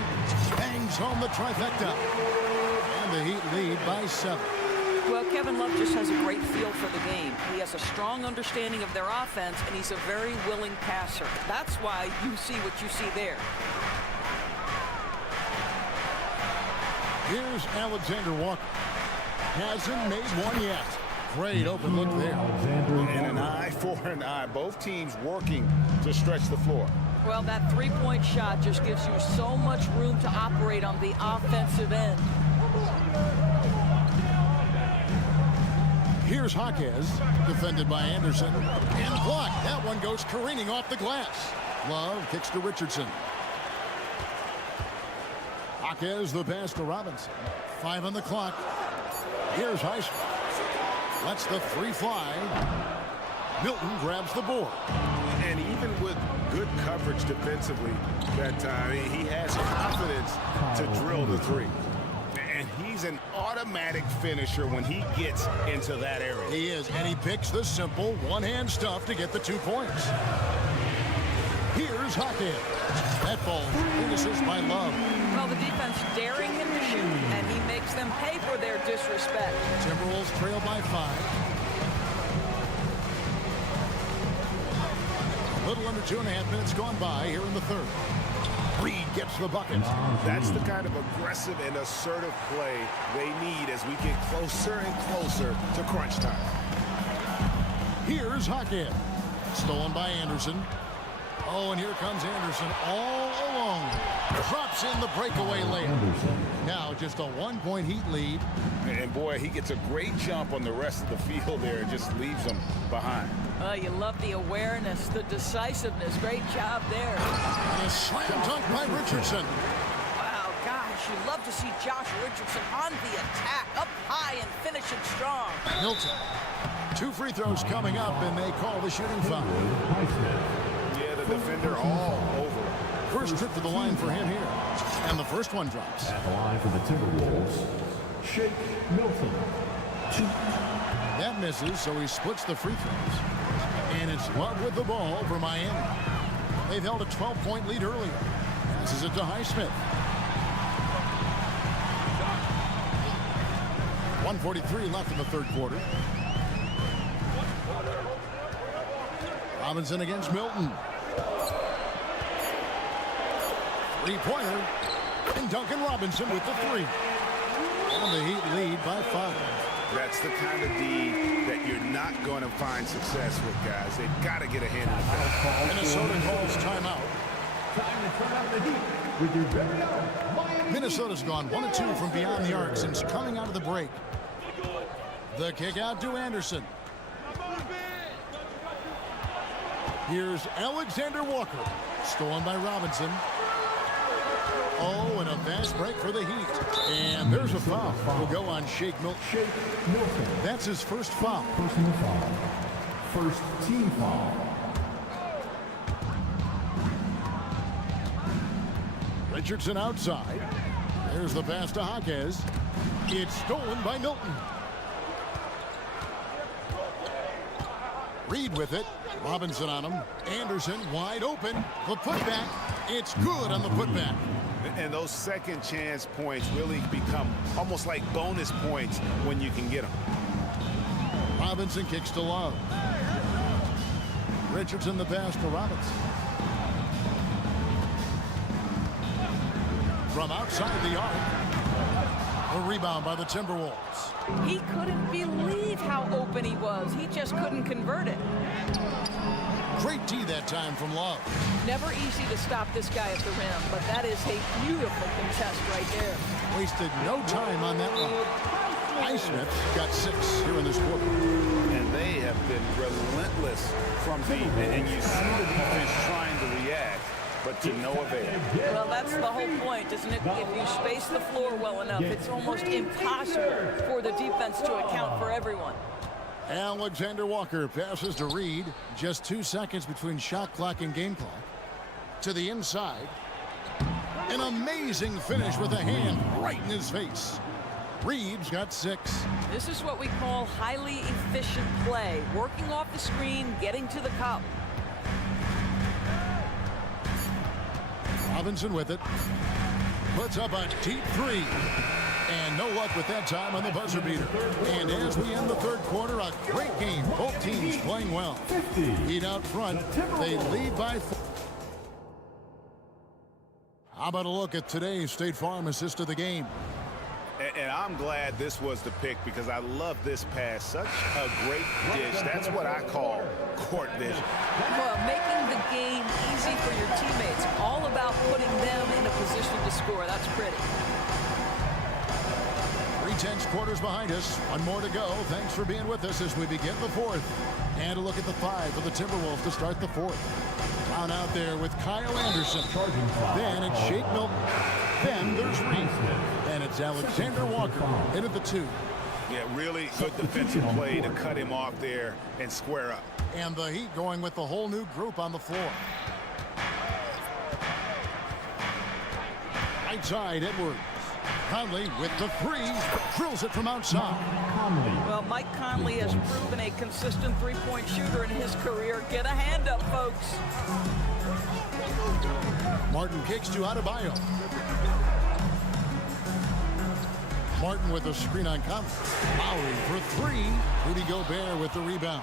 Bangs home the trifecta. And the Heat lead by 7. Well, Kevin Love just has a great feel for the game. He has a strong understanding of their offense, and he's a very willing passer. That's why you see what you see there. Here's Alexander Walker. Hasn't made one yet. Great open look there. And an eye for an eye. Both teams working to stretch the floor. Well, that three-point shot just gives you so much room to operate on the offensive end. Here's Jaquez, defended by Anderson, and blocked. That one goes careening off the glass. Love kicks to Richardson. Jaquez the pass to Robinson. 5 on the clock. Here's Highsmith. Lets the three fly. Milton grabs the board. And even with good coverage defensively that time, he has confidence to drill the three. And he's an automatic finisher when he gets into that area. He is, and he picks the simple one-hand stuff to get the 2 points. Here's Jaquez. That ball finishes by Love. Well, the defense daring him to shoot, and he makes them pay for their disrespect. Timberwolves trail by 5. A little under 2.5 minutes gone by here in the third. Reed gets the bucket. That's the kind of aggressive and assertive play they need as we get closer and closer to crunch time. Here's Jaquez. Stolen by Anderson. Oh, and here comes Anderson all alone. Drops in the breakaway layup. Now just a 1-point Heat lead. And boy, he gets a great jump on the rest of the field there and just leaves them behind. You love the awareness, the decisiveness. Great job there. And a slam dunk by Richardson. Wow, gosh, you love to see Josh Richardson on the attack, up high and finishing strong. Milton. 2 free throws coming up, and they call the shooting foul. Yeah, the defender all over. First trip to the line for him here. And the first one drops. At the line for the Timberwolves, Shake Milton. 2. That misses, so he splits the free throws. And it's Love with the ball for Miami. They've held a 12-point lead earlier. Passes it to Highsmith. 1:43 left in the third quarter. Robinson against Milton. 3-pointer. And Duncan Robinson with the 3. And the Heat lead by 5. That's the kind of D that you're not going to find success with, guys. They've got to get a handle of that. Minnesota calls timeout. Time to turn up the heat with your very own Miami. Minnesota's gone 1-2 from beyond the arc since coming out of the break. The kick out to Anderson. Here's Alexander Walker. Stolen by Robinson. Oh, and a fast break for the Heat. And there's a foul. Will go on Shake Milton. That's his first foul. Personal foul. First team foul. Richardson outside. There's the pass to Jaquez. It's stolen by Milton. Reed with it. Robinson on him. Anderson wide open. The putback. It's good on the putback. And those second chance points really become almost like bonus points when you can get them. Robinson kicks to Love. Richardson the pass to Robinson. From outside the arc. A rebound by the Timberwolves. He couldn't believe how open he was. He just couldn't convert it. Great D that time from Love. Never easy to stop this guy at the rim, but that is a beautiful contest right there. Wasted no time on that one. Highsmith got 6 here in this quarter. And they have been relentless from deep. And you see the defense trying to react, but to no avail. Well, that's the whole point, isn't it? If you space the floor well enough, it's almost impossible for the defense to account for everyone. Alexander Walker passes to Reed. Just 2 seconds between shot clock and game clock. To the inside. An amazing finish with a hand right in his face. Reed's got 6. This is what we call highly efficient play. Working off the screen, getting to the cup. Robinson with it. Puts up a deep 3. And no luck with that time on the buzzer beater. And as we end the third quarter, a great game. Both teams playing well. Heat out front. They lead by 4. How about a look at today's State Farm assist of the game? And I'm glad this was the pick because I love this pass. Such a great dish. That's what I call court vision. Well, making the game easy for your teammates. All about putting them in a position to score. That's pretty. 3 tenths quarters behind us. One more to go. Thanks for being with us as we begin the fourth. And a look at the 5 for the Timberwolves to start the fourth. Down out there with Kyle Anderson. Then it's Shake Milton. Then there's Reed. And it's Alexander Walker in at the 2. Yeah, really good defensive play to cut him off there and square up. And the Heat going with the whole new group on the floor. Right side, Edwards. Conley with the 3, drills it from outside. Well, Mike Conley has proven a consistent three-point shooter in his career. Get a hand up, folks. Martin kicks to Adebayo. Martin with a screen on Conley. Lowry for 3. Rudy Gobert with the rebound.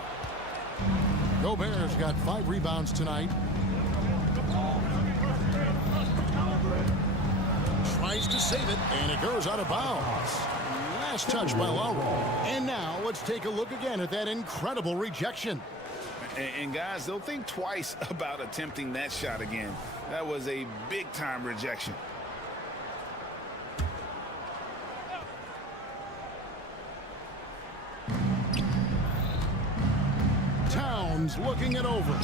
Gobert's got 5 rebounds tonight. Tries to save it, and it goes out of bounds. Last touch by Lowry. And now let's take a look again at that incredible rejection. And guys, they'll think twice about attempting that shot again. That was a big-time rejection. Towns looking it over.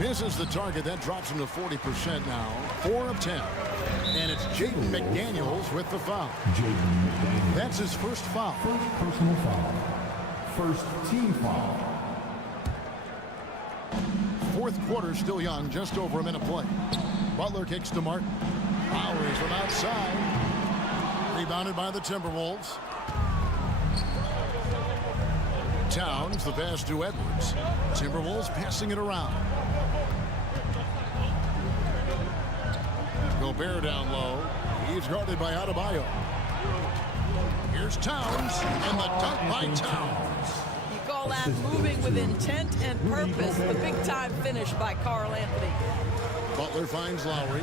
Misses the target. That drops him to 40% now. 4 of 10. And it's Jaden McDaniels with the foul. That's his first foul. First personal foul. First team foul. Fourth quarter still young, just over a minute play. Butler kicks to Martin. Lowry from outside. Rebounded by the Timberwolves. Towns, the pass to Edwards. Timberwolves passing it around. Gobert down low. He's guarded by Adebayo. Here's Towns, and the dunk by Towns. You call that moving with intent and purpose. The big-time finish by Karl Anthony. Butler finds Lowry.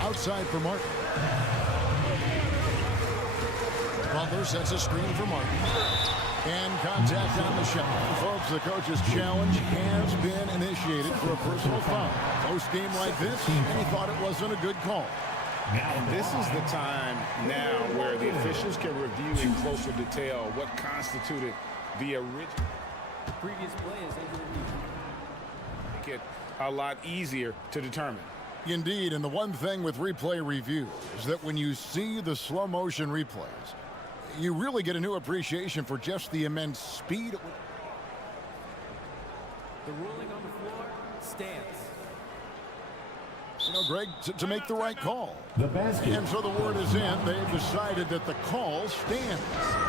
Outside for Martin. Butler sets a screen for Martin. And contact on the shot. Folks, the coach's challenge has been initiated for a personal foul. Post game like this, he thought it wasn't a good call. And this is the time now where the officials can review in closer detail what constituted the original. The previous play is make it a lot easier to determine. Indeed, and the one thing with replay review is that when you see the slow motion replays, you really get a new appreciation for just the immense speed. the ruling on the floor stands. You know, Greg, to make the right call. The basket. And so the word is in. They've decided that the call stands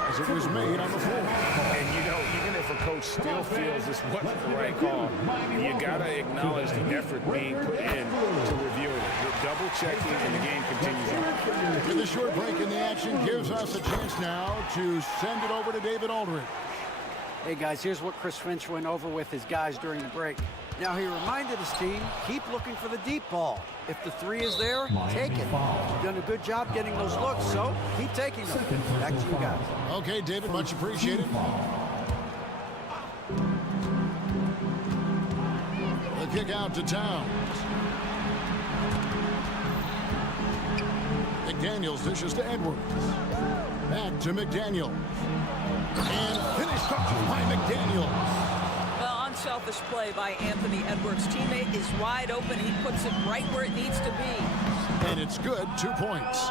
as it was made on the floor. And, you know, even if a coach still feels this wasn't the right call, you got to acknowledge the effort being put in to review it. The double checking, and the game continues on. With a short break in the action gives us a chance now to send it over to David Aldridge. Hey, guys, here's what Chris Finch went over with his guys during the break. Now, he reminded his team, keep looking for the deep ball. If the three is there, take it. You've done a good job getting those looks, so keep taking them. Back to you guys. Okay, David, much appreciated. The kick out to Towns. McDaniels dishes to Edwards. Back to McDaniels. And finished off by McDaniels. Well, unselfish play by Anthony Edwards. Teammate is wide open. He puts it right where it needs to be. And it's good, 2 points.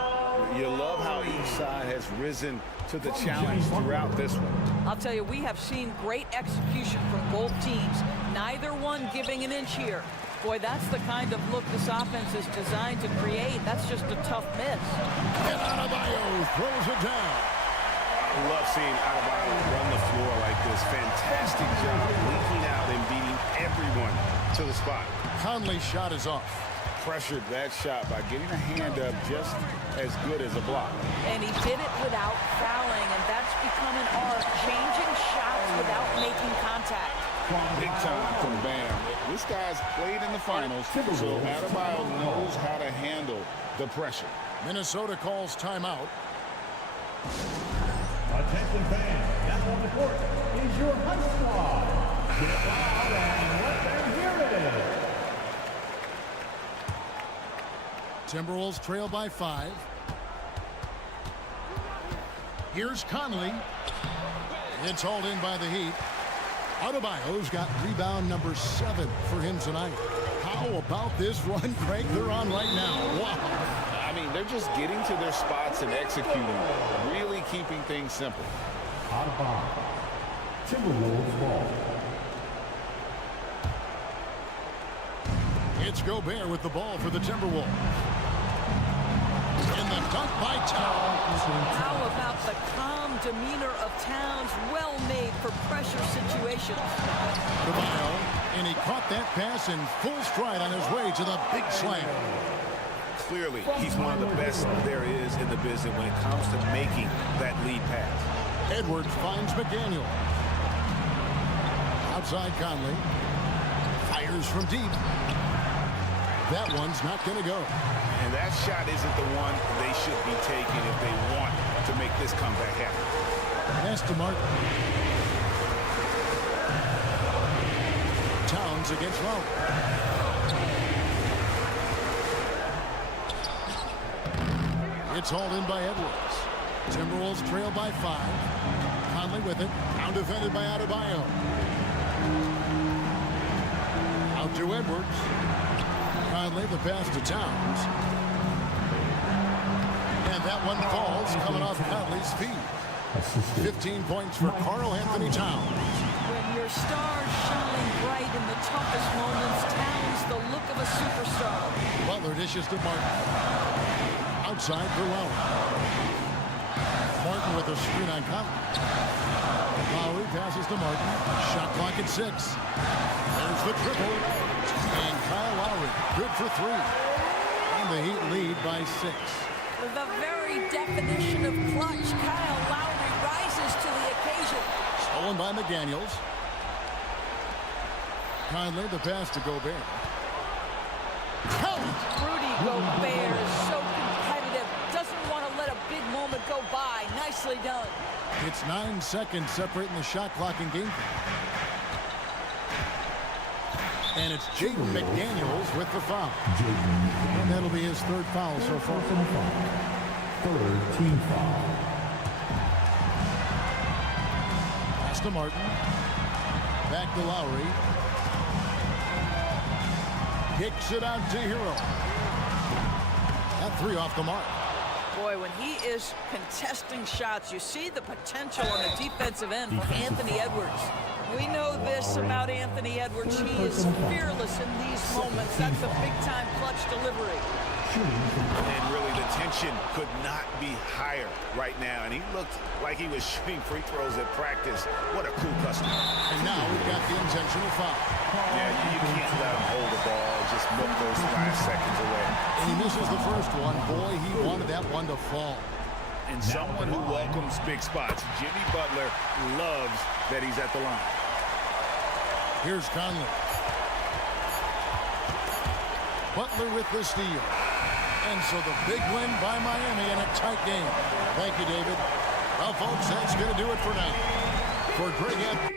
You love how each side has risen to the challenge throughout this one. I'll tell you, we have seen great execution from both teams. Neither one giving an inch here. Boy, that's the kind of look this offense is designed to create. That's just a tough miss. And Adebayo throws it down. I love seeing Adebayo run the floor like this. Fantastic job leaking out and beating everyone to the spot. Conley's shot is off. Pressured that shot by getting a hand up just as good as a block. And he did it without fouling, and that's become an art, changing shots without making contact. Big time from Bam. This guy's played in the finals, so Adebayo knows how to handle the pressure. Minnesota calls timeout. Attention fans, now on the court is your high squad. Get loud and let them hear it. Timberwolves trail by 5. Here's Conley. It's hauled in by the Heat. Adebayo's got rebound number 7 for him tonight. How about this run, Craig, they're on right now? Wow. I mean, they're just getting to their spots and executing, really keeping things simple. Adebayo. Timberwolves ball. It's Gobert with the ball for the Timberwolves. In the dunk by Towns. How about the calm demeanor of Towns? Well made for pressure situations. Adebayo, and he caught that pass in full stride on his way to the big slam. Clearly, he's one of the best there is in the business when it comes to making that lead pass. Edwards finds McDaniel. Outside Conley. Fires from deep. That one's not going to go. And that shot isn't the one they should be taking if they want to make this comeback happen. Pass to Martin. Towns against Lowry. It's hauled in by Edwards. Timberwolves trail by 5. Conley with it. Now defended by Adebayo. Out to Edwards. Conley, the pass to Towns. And that one falls coming off Conley's feet. 15 points for Karl Anthony Towns. When your stars shine bright in the toughest moments, Towns the look of a superstar. Butler dishes to Martin. Outside for Lowry. Martin with a screen on Conley. Lowry passes to Martin. Shot clock at 6. There's the triple. And Kyle Lowry, good for 3. And the Heat lead by 6. The very definition of clutch, Kyle Lowry rises to the occasion. Stolen by McDaniels. Conley, the pass to Gobert. Rudy Gobert is so competitive. Doesn't want to let a big moment go by. Nicely done. It's 9 seconds separating the shot clock and game clock. And it's Jaden McDaniels with the foul. And that'll be his 3rd foul so far. 3rd team foul. Pass to Martin. Back to Lowry. Kicks it out to Hero. That 3 off the mark. Boy, when he is contesting shots, you see the potential on the defensive end for Anthony Edwards. We know this about Anthony Edwards. He is fearless in these moments. That's a big-time clutch delivery. And really, the tension could not be higher right now. And he looked like he was shooting free throws at practice. What a cool customer. And now we've got the intentional foul. Yeah, you can't let him hold the ball. Just milk those last seconds away. And he misses the first one. Boy, he wanted that one to fall. And someone who welcomes big spots, Jimmy Butler, loves that he's at the line. Here's Conley. Butler with the steal. And so the big win by Miami in a tight game. Thank you, David. Well, folks, that's going to do it for now. For Greg Anthony.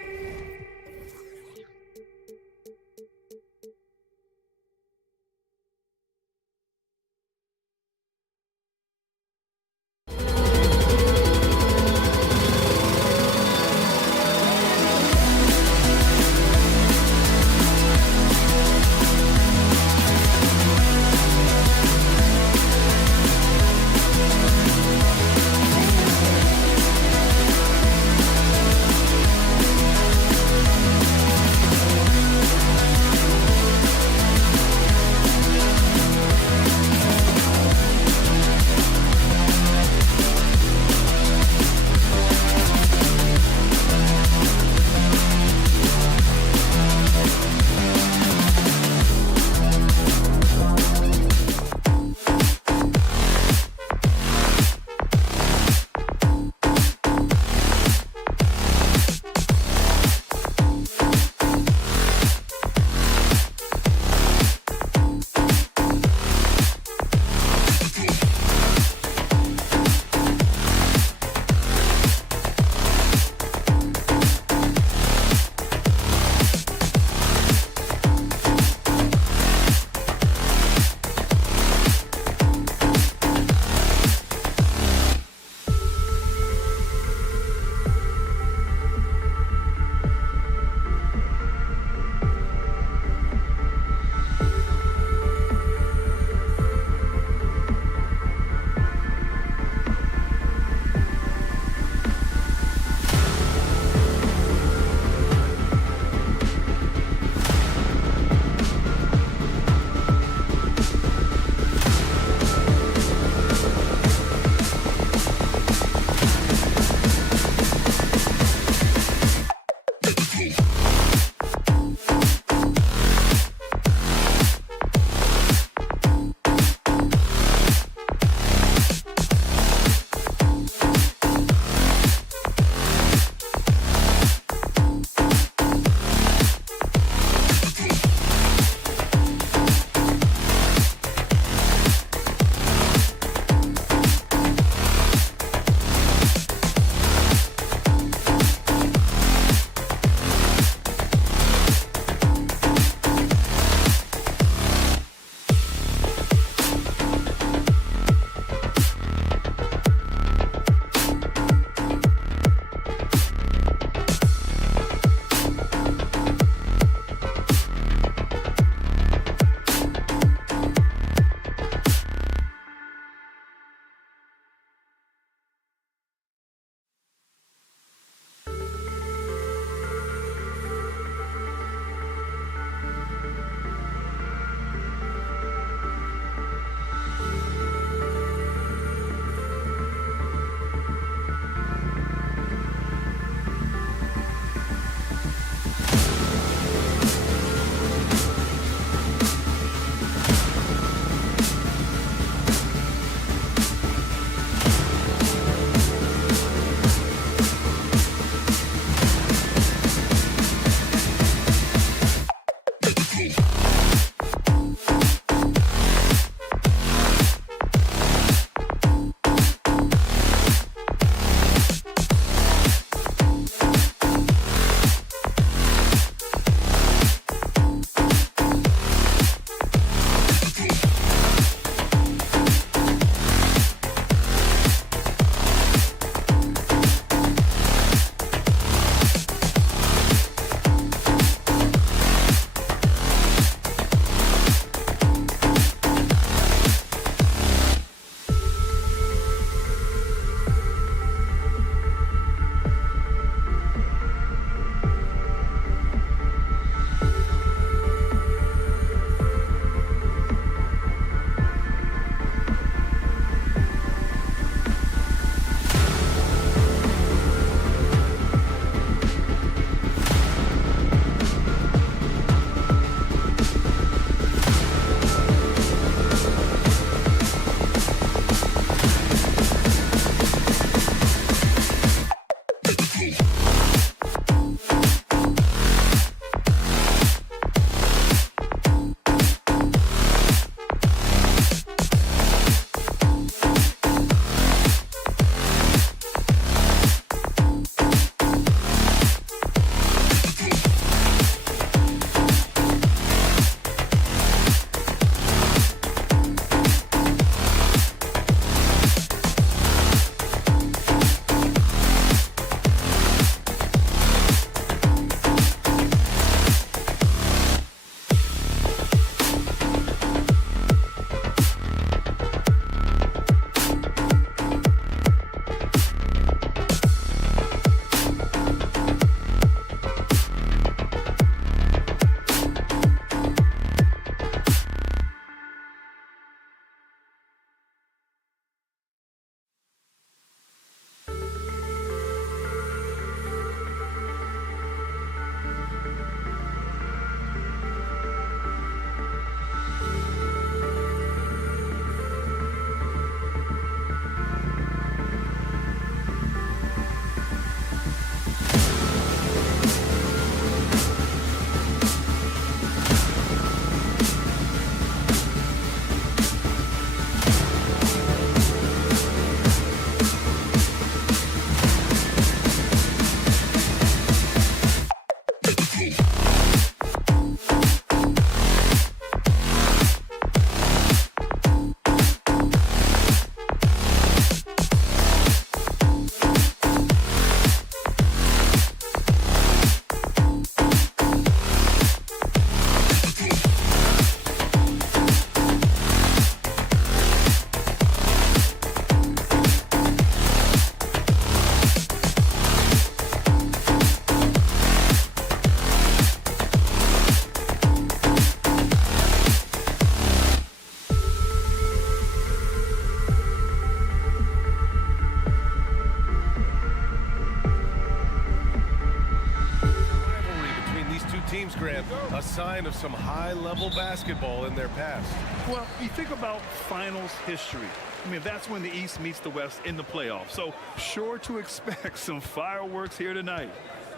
teams, Grant. A sign of some high-level basketball in their past. Well, you think about finals history. I mean, that's when the East meets the West in the playoffs. So sure to expect some fireworks here tonight.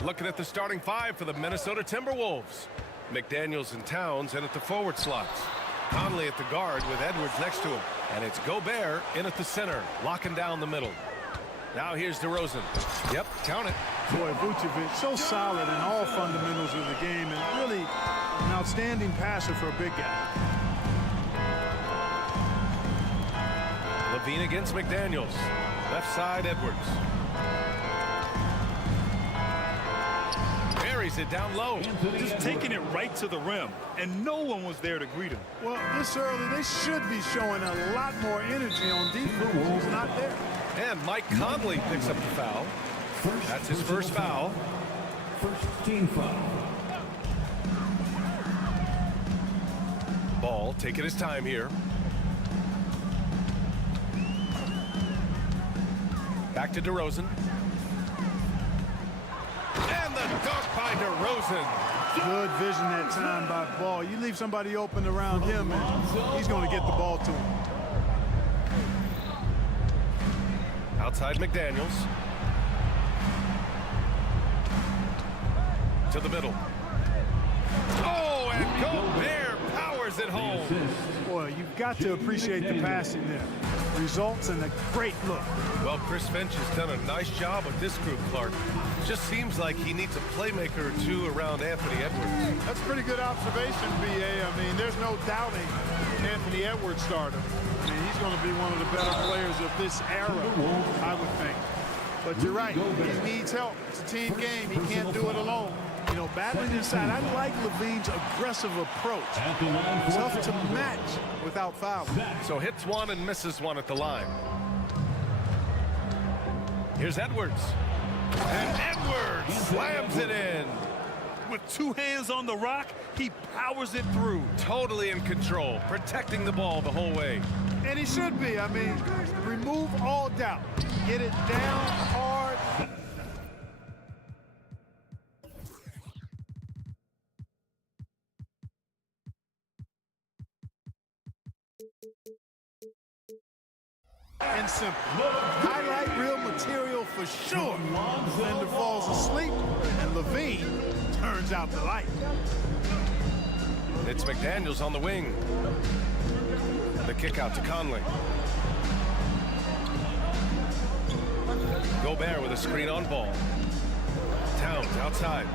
Looking at the starting five for the Minnesota Timberwolves. McDaniels and Towns in at the forward slots. Conley at the guard with Edwards next to him. And it's Gobert in at the center, locking down the middle. Now here's DeRozan. Yep, count it. Boy, Vucevic, so solid in all fundamentals of the game and really an outstanding passer for a big guy. Levine against McDaniels. Left side, Edwards. Buries it down low. Just taking it right to the rim, and no one was there to greet him. Well, this early, they should be showing a lot more energy on defense. He's not there. And Mike Conley picks up the foul. That's his first foul. First team foul. Ball taking his time here. Back to DeRozan. And the dunk by DeRozan. Good vision that time by Ball. You leave somebody open around him, and he's going to get the ball to him. Outside McDaniels. To the middle. Oh, and Gobert powers it home. Boy, you've got to appreciate the passing there. Results in a great look. Well, Chris Finch has done a nice job with this group, Clark. Just seems like he needs a playmaker or two around Anthony Edwards. That's a pretty good observation, B.A. I mean, there's no doubting Anthony Edwards starter. I mean, he's going to be one of the better players of this era, I would think. But you're right, he needs help. It's a team game. He can't do it alone. You know, battling inside, I like Levine's aggressive approach. Tough to match without fouling. So hits one and misses one at the line. Here's Edwards. And Edwards slams it in. With two hands on the rock, he powers it through. Totally in control, protecting the ball the whole way. And he should be. I mean, remove all doubt. Get it down hard. And simple. Highlight real material for sure. Defender falls asleep, and Levine turns out the light. It's McDaniels on the wing. The kick out to Conley. Gobert with a screen on ball. Towns outside.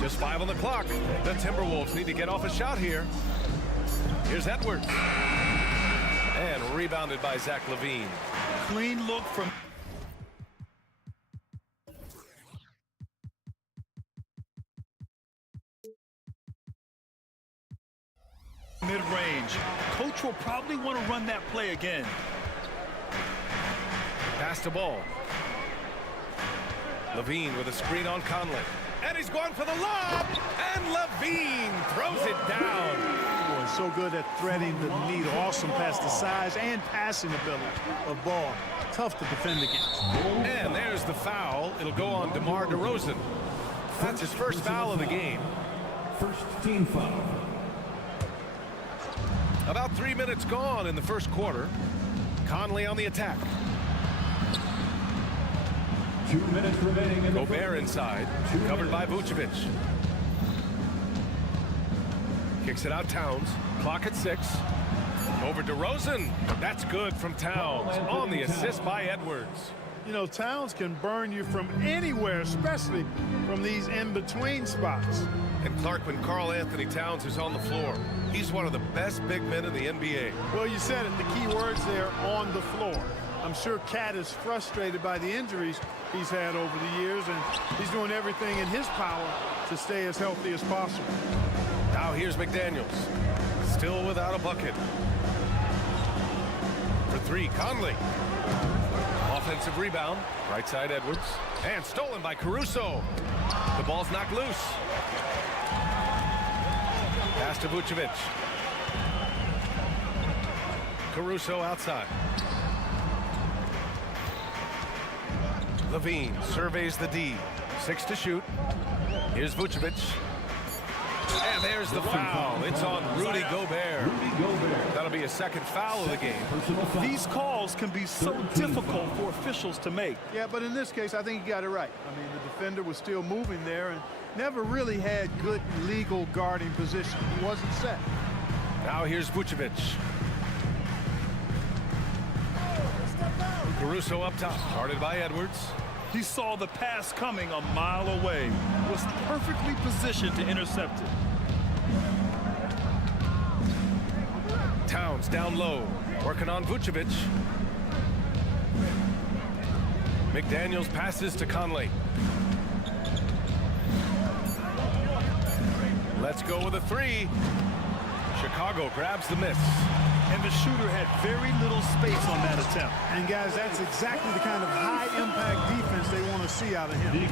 Just 5 on the clock. The Timberwolves need to get off a shot here. Here's Edwards. And rebounded by Zach LaVine. Clean look from... mid-range. Coach will probably want to run that play again. Pass the ball. LaVine with a screen on Conley. And he's going for the lob. And LaVine throws it down. Boy, so good at threading the needle. Awesome past the size and passing ability of Ball. Tough to defend against. And there's the foul. It'll go on DeMar DeRozan. That's his first foul of the game. First team foul. About 3 minutes gone in the first quarter. Conley on the attack. 2 minutes remaining in the Gobert inside, covered by Vucevic. Kicks it out Towns. Clock at 6. Over DeRozan. That's good from Towns. On the assist by Edwards. You know, Towns can burn you from anywhere, especially from these in-between spots. And Clark, when Karl Anthony Towns is on the floor, he's one of the best big men in the NBA. Well, you said it, the key words there, on the floor. I'm sure Cat is frustrated by the injuries he's had over the years, and he's doing everything in his power to stay as healthy as possible. Now here's McDaniels. Still without a bucket. For 3, Conley. Offensive rebound. Right side Edwards. And stolen by Caruso. The ball's knocked loose. Pass to Vucevic. Caruso outside. LaVine surveys the D. 6 to shoot. Here's Vucevic. And there's the foul. It's on Rudy Gobert. That'll be a second foul of the game. These calls can be so difficult for officials to make. Yeah, but in this case, I think you got it right. I mean, the defender was still moving there and never really had good legal guarding position. He wasn't set. Now here's Vucevic. Caruso up top, guarded by Edwards. He saw the pass coming a mile away, was perfectly positioned to intercept it. Towns down low, working on Vucevic. McDaniels passes to Conley. Let's go with a three. Chicago grabs the miss. And the shooter had very little space on that attempt. And guys, that's exactly the kind of high-impact defense they want to see out of him.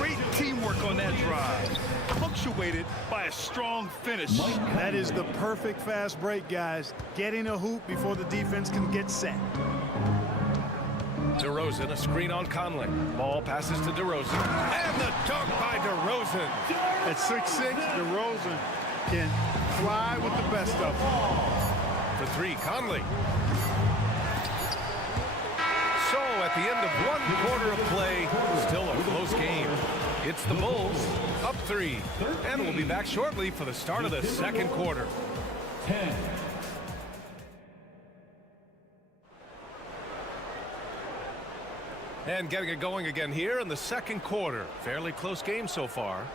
Great teamwork on that drive, punctuated by a strong finish. That is the perfect fast break, guys. Getting a hoop before the defense can get set. DeRozan, a screen on Conley. Ball passes to DeRozan. And the dunk by DeRozan. At 6'6", DeRozan can fly with the best of them. For three, Conley. So at the end of one quarter of play, still a close game. It's the Bulls up 3. And we'll be back shortly for the start of the second quarter. 10. And getting it going again here in the second quarter. Fairly close game so far.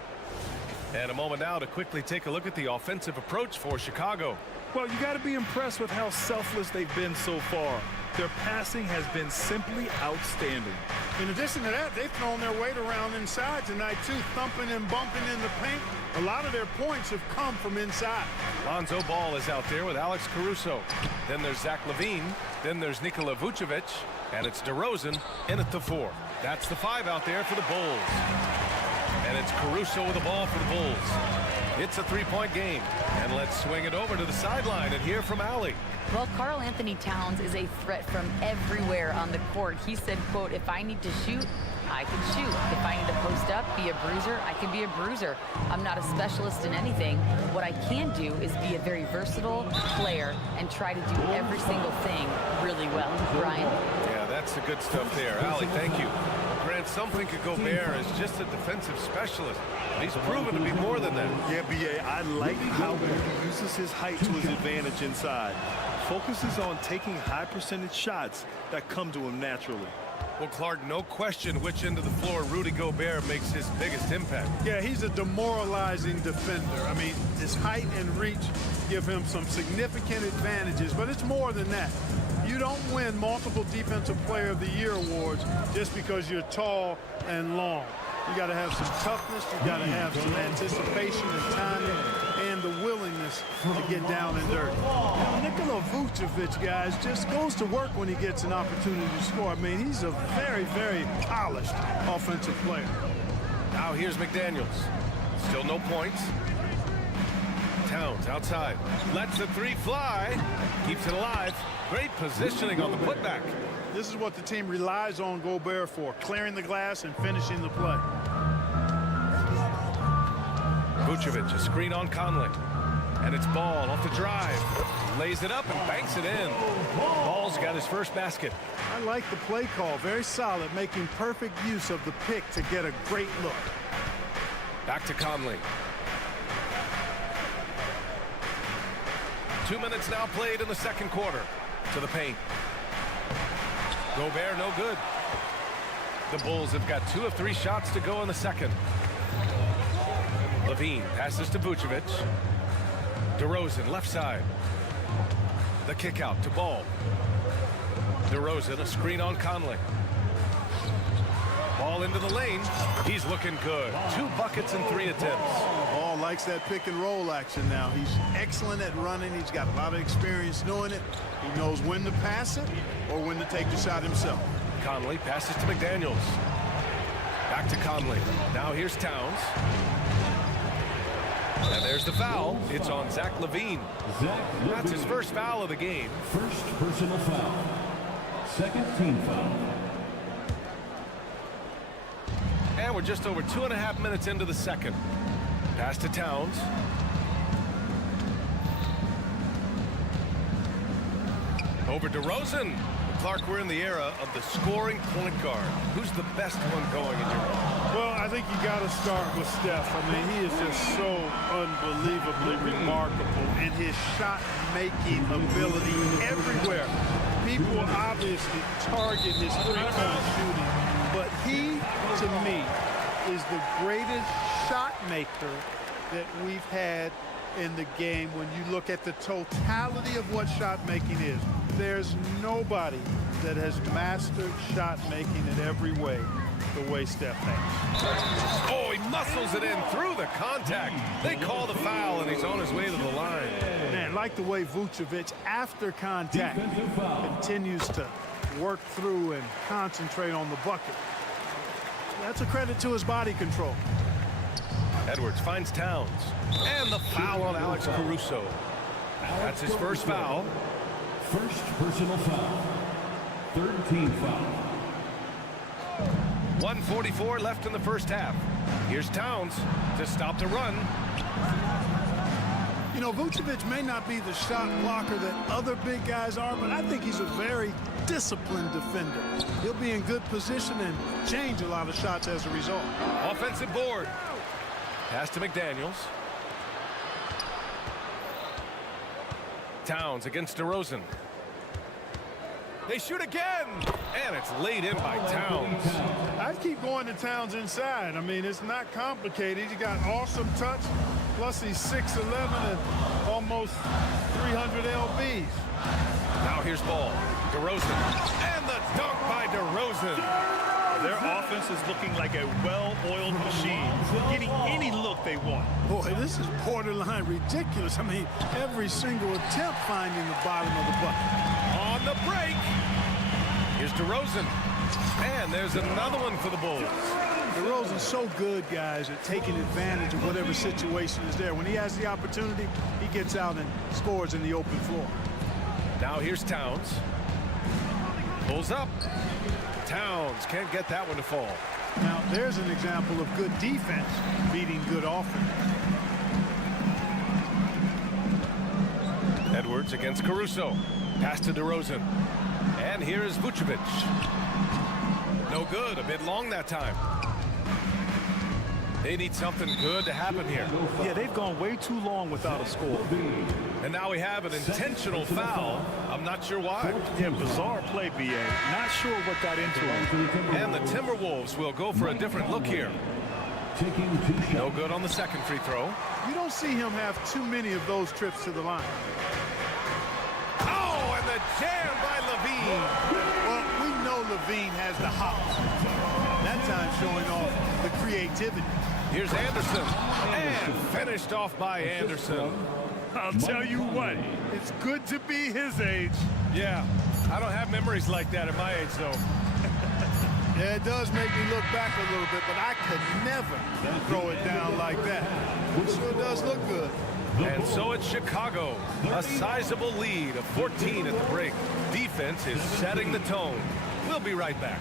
And a moment now to quickly take a look at the offensive approach for Chicago. Well, you got to be impressed with how selfless they've been so far. Their passing has been simply outstanding. In addition to that, they've thrown their weight around inside tonight, too, thumping and bumping in the paint. A lot of their points have come from inside. Lonzo Ball is out there with Alex Caruso. Then there's Zach LaVine. Then there's Nikola Vucevic. And it's DeRozan in at the 4. That's the 5 out there for the Bulls. And it's Caruso with the ball for the Bulls. It's a three-point game. And let's swing it over to the sideline and hear from Allie. Well, Karl Anthony Towns is a threat from everywhere on the court. He said, quote, if I need to shoot, I can shoot. If I need to post up, be a bruiser, I can be a bruiser. I'm not a specialist in anything. What I can do is be a very versatile player and try to do every single thing really well. Brian? Yeah, that's the good stuff there. Allie, thank you. Grant, some think of Gobert as just a defensive specialist. He's proven to be more than that. Yeah, B.A., I like how he uses his height to his advantage inside. Focuses on taking high percentage shots that come to him naturally. Well, Clark, no question which end of the floor Rudy Gobert makes his biggest impact. Yeah, he's a demoralizing defender. I mean, his height and reach give him some significant advantages, but it's more than that. You don't win multiple Defensive Player of the Year awards just because you're tall and long. You got to have some toughness, you got to have some anticipation and timing, and the willingness to get down and dirty. Now, Nikola Vucevic, guys, just goes to work when he gets an opportunity to score. I mean, he's a very, very polished offensive player. Now here's McDaniels. Still no points. Towns outside. Lets the 3 fly. Keeps it alive. Great positioning on the putback. This is what the team relies on Gobert for, clearing the glass and finishing the play. Vucevic, a screen on Conley. And it's Ball off the drive. Lays it up and banks it in. Ball's got his first basket. I like the play call. Very solid, making perfect use of the pick to get a great look. Back to Conley. 2 minutes now played in the second quarter. To the paint. Gobert no good. The Bulls have got 2 of 3 shots to go in the second. LaVine passes to Vucevic. DeRozan left side. The kick out to Ball. DeRozan a screen on Conley. Ball into the lane. He's looking good. 2 buckets and 3 attempts. Ball likes that pick and roll action now. He's excellent at running. He's got a lot of experience doing it. He knows when to pass it or when to take the shot himself. Conley passes to McDaniels. Back to Conley. Now here's Towns. And there's the foul. It's on Zach LaVine. That's his first foul of the game. First personal foul. Second team foul. And we're just over 2.5 minutes into the second. Pass to Towns. Over DeRozan. Clark, we're in the era of the scoring point guard. Who's the best one going in your mind? Well, I think you got to start with Steph. I mean, he is just so unbelievably remarkable in his shot-making ability everywhere. People obviously target his three-point shooting, but he, to me, is the greatest shot maker that we've had in the game when you look at the totality of what shot making is. There's nobody that has mastered shot making in every way the way Steph has. Oh, he muscles it in through the contact. They call the foul, and he's on his way to the line. Man, like the way Vucevic, after contact, continues to work through and concentrate on the bucket. That's a credit to his body control. Edwards finds Towns. And the foul on Alex Caruso. That's his first foul. First personal foul. Third team foul. 1:44 left in the first half. Here's Towns to stop the run. You know, Vucevic may not be the shot blocker that other big guys are, but I think he's a very disciplined defender. He'll be in good position and change a lot of shots as a result. Offensive board. Pass to McDaniels. Towns against DeRozan. They shoot again, and it's laid in by Towns. I'd keep going to Towns inside. I mean, it's not complicated. He got awesome touch, plus he's 6'11" and almost 300 lbs. Now here's ball. DeRozan, and the dunk by DeRozan. Their offense is looking like a well-oiled machine, getting any look they want. Boy, this is borderline ridiculous. I mean, every single attempt finding the bottom of the bucket. On the break. Here's DeRozan. And there's another one for the Bulls. DeRozan's so good, guys, at taking advantage of whatever situation is there. When he has the opportunity, he gets out and scores in the open floor. Now here's Towns. Pulls up. Towns can't get that one to fall. Now, there's an example of good defense beating good offense. Edwards against Caruso. Pass to DeRozan. And here is Vucevic. No good. A bit long that time. They need something good to happen here. Yeah, they've gone way too long without a score. And now we have an intentional foul. I'm not sure why. Yeah, bizarre play, B.A. Not sure what got into him. And the Timberwolves will go for a different look here. No good on the second free throw. You don't see him have too many of those trips to the line. Oh, and the jam by Levine. Well, we know Levine has the hops. That time showing off the creativity. Here's Anderson. And finished off by Anderson. I'll tell you what, it's good to be his age. Yeah, I don't have memories like that at my age, though. Yeah, it does make me look back a little bit, but I could never throw it down like that. It sure does look good. And so it's Chicago, a sizable lead of 14 at the break. Defense is setting the tone. We'll be right back.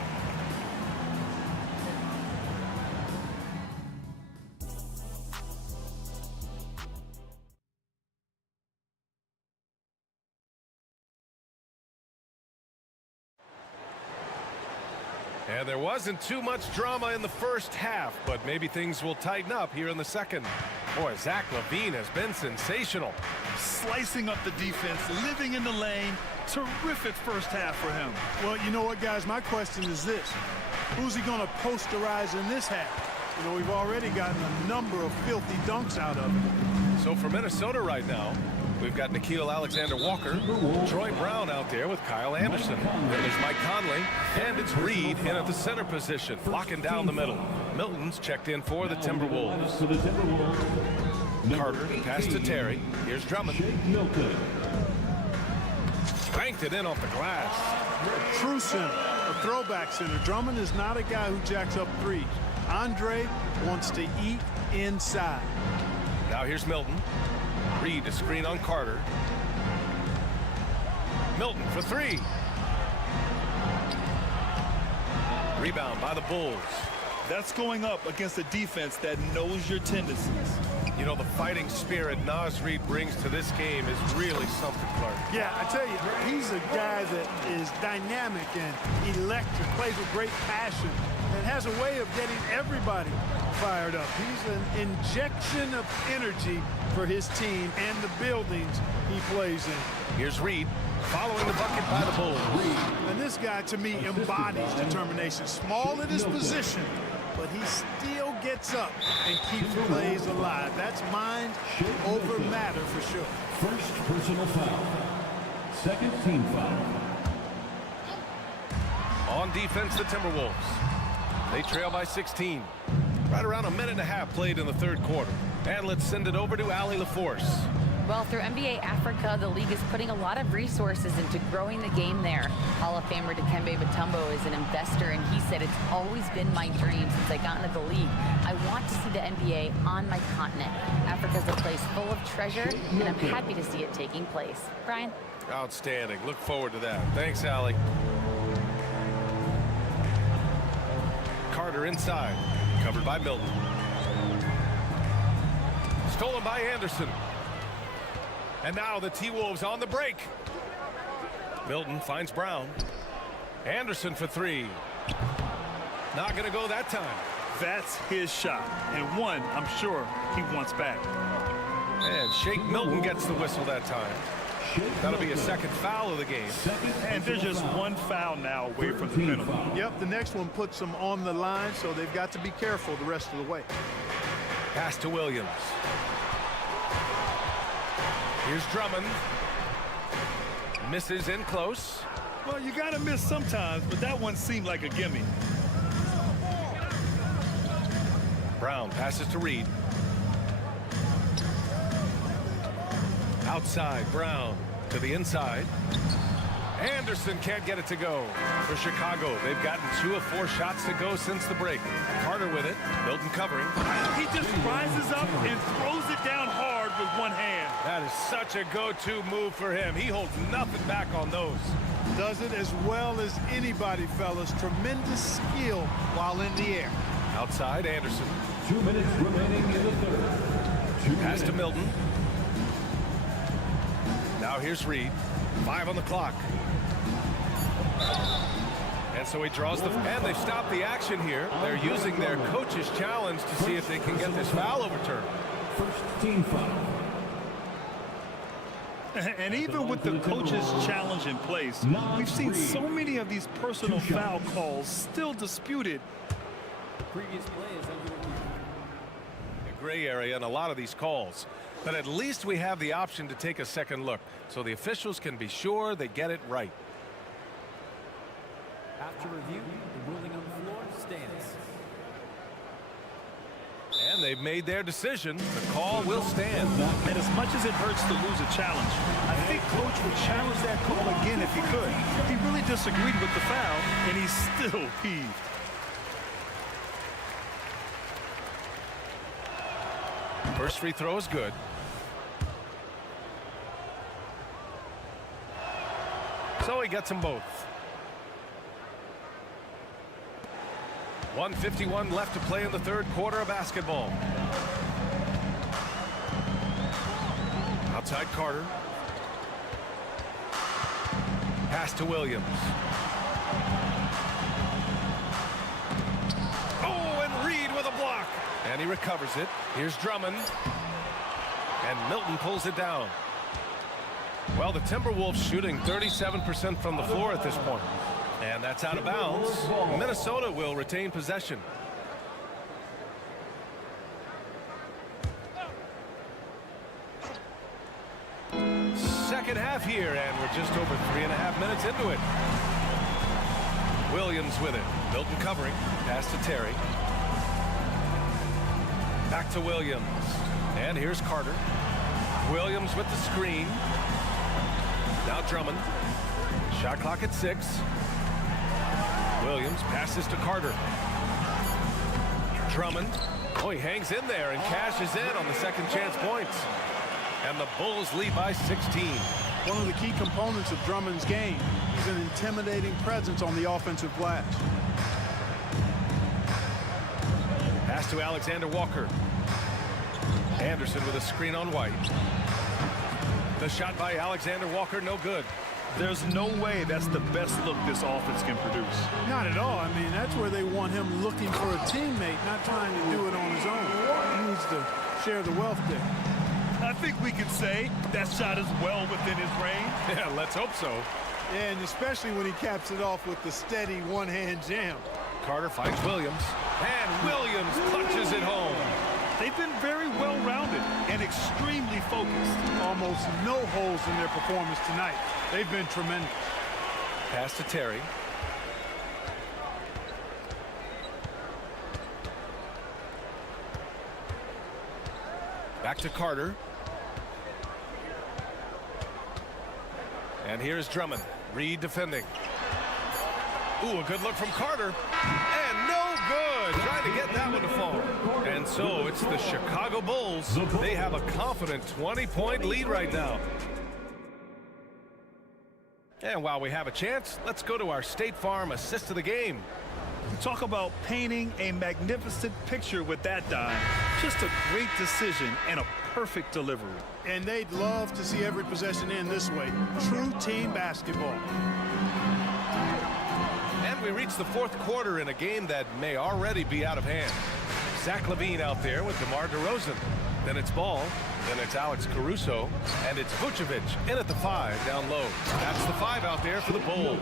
And there wasn't too much drama in the first half, but maybe things will tighten up here in the second. Boy, Zach LaVine has been sensational. Slicing up the defense, living in the lane. Terrific first half for him. Well, you know what, guys? My question is this. Who's he going to posterize in this half? You know, we've already gotten a number of filthy dunks out of him. So for Minnesota right now, we've got Nickeil Alexander-Walker, Troy Brown out there with Kyle Anderson. Then there's Mike Conley, and it's Reed in at the center position, locking down the middle. Milton's checked in for the Timberwolves. Carter, pass to Terry. Here's Drummond. Banked it in off the glass. A true center, a throwback center. Drummond is not a guy who jacks up threes. Andre wants to eat inside. Now here's Milton. Reed to screen on Carter. Milton for three. Rebound by the Bulls. That's going up against a defense that knows your tendencies. You know, the fighting spirit Naz Reid brings to this game is really something, Clark. Yeah, I tell you, he's a guy that is dynamic and electric, plays with great passion, and has a way of getting everybody fired up. He's an injection of energy for his team and the buildings he plays in. Here's Reid following the bucket by the Bulls. And this guy, to me, embodies determination. Small in his position, but he still gets up and keeps plays alive. That's mind over matter for sure. First personal foul. Second team foul. On defense, the Timberwolves. They trail by 16. Right around a minute and a half played in the third quarter. And let's send it over to Allie LaForce. Well, through NBA Africa, the league is putting a lot of resources into growing the game there. Hall of Famer Dikembe Mutombo is an investor, and he said, "It's always been my dream since I got into the league. I want to see the NBA on my continent. Africa's a place full of treasure, and I'm happy to see it taking place." Brian? Outstanding. Look forward to that. Thanks, Allie. Carter inside. Covered by Milton. Stolen by Anderson. And now the T-Wolves on the break. Milton finds Brown. Anderson for three. Not going to go that time. That's his shot, and one I'm sure he wants back. And Shake Milton gets the whistle that time. That'll be a second foul of the game. And there's just one foul now away from the penalty. Yep, the next one puts them on the line, so they've got to be careful the rest of the way. Pass to Williams. Here's Drummond. Misses in close. Well, you got to miss sometimes, but that one seemed like a gimme. Brown passes to Reid. Outside, Brown to the inside. Anderson can't get it to go. For Chicago, they've gotten 2 of 4 shots to go since the break. Carter with it. Milton covering. He just rises up and throws it down hard with one hand. That is such a go-to move for him. He holds nothing back on those. Does it as well as anybody, fellas. Tremendous skill while in the air. Outside, Anderson. 2 minutes remaining in the third. Pass to Milton. Now here's Reid. 5 on the clock. And so he draws the... And they've stopped the action here. They're using their coach's challenge to see if they can get this foul overturned. First team foul. And even with the coach's challenge in place, we've seen so many of these personal foul calls still disputed. Previous play is under a gray area in a lot of these calls. But at least we have the option to take a second look, so the officials can be sure they get it right. After review, the ruling on the floor stands. And they've made their decision. The call will stand. And as much as it hurts to lose a challenge, I think Coach would challenge that call again if he could. He really disagreed with the foul, and he's still peeved. First free throw is good. So he gets them both. 1:51 left to play in the third quarter of basketball. Outside Carter. Pass to Williams. Oh, and Reid with a block. And he recovers it. Here's Drummond. And Milton pulls it down. Well, the Timberwolves shooting 37% from the floor at this point. And that's out of bounds. Minnesota will retain possession. Second half here, and we're just over 3.5 minutes into it. Williams with it. Milton covering. Pass to Terry. Back to Williams. And here's Carter. Williams with the screen. Now Drummond. Shot clock at 6. Williams passes to Carter. Drummond. Oh, he hangs in there and cashes in on the second chance points. And the Bulls lead by 16. One of the key components of Drummond's game. He's an intimidating presence on the offensive glass. Pass to Alexander Walker. Anderson with a screen on White. The shot by Alexander Walker, no good. There's no way that's the best look this offense can produce. Not at all. I mean, that's where they want him looking for a teammate, not trying to do it on his own. He needs to share the wealth there. I think we can say that shot is well within his range. Yeah, let's hope so. And especially when he caps it off with the steady one-hand jam. Carter finds Williams, and Williams punches it home. They've been very well-rounded and extremely focused. Almost no holes in their performance tonight. They've been tremendous. Pass to Terry. Back to Carter. And here's Drummond. Reed defending. Ooh, a good look from Carter. And no good. Trying to get that one to fall. And so it's the Chicago Bulls. They have a confident 20-point lead right now. And while we have a chance, let's go to our State Farm assist of the game. Talk about painting a magnificent picture with that dime. Just a great decision and a perfect delivery. And they'd love to see every possession end this way. True team basketball. And we reach the fourth quarter in a game that may already be out of hand. Zach LaVine out there with DeMar DeRozan. Then it's Ball. Then it's Alex Caruso. And it's Vucevic in at the 5 down low. That's the 5 out there for the Bulls.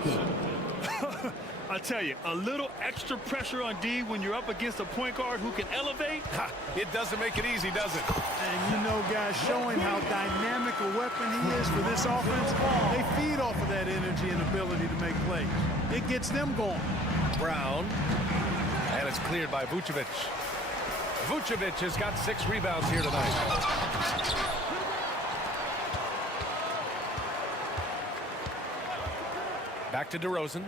I tell you, a little extra pressure on D when you're up against a point guard who can elevate. It doesn't make it easy, does it? And you know, guys, showing how dynamic a weapon he is for this offense, they feed off of that energy and ability to make plays. It gets them going. Brown. And it's cleared by Vucevic. Vucevic has got 6 rebounds here tonight. Back to DeRozan.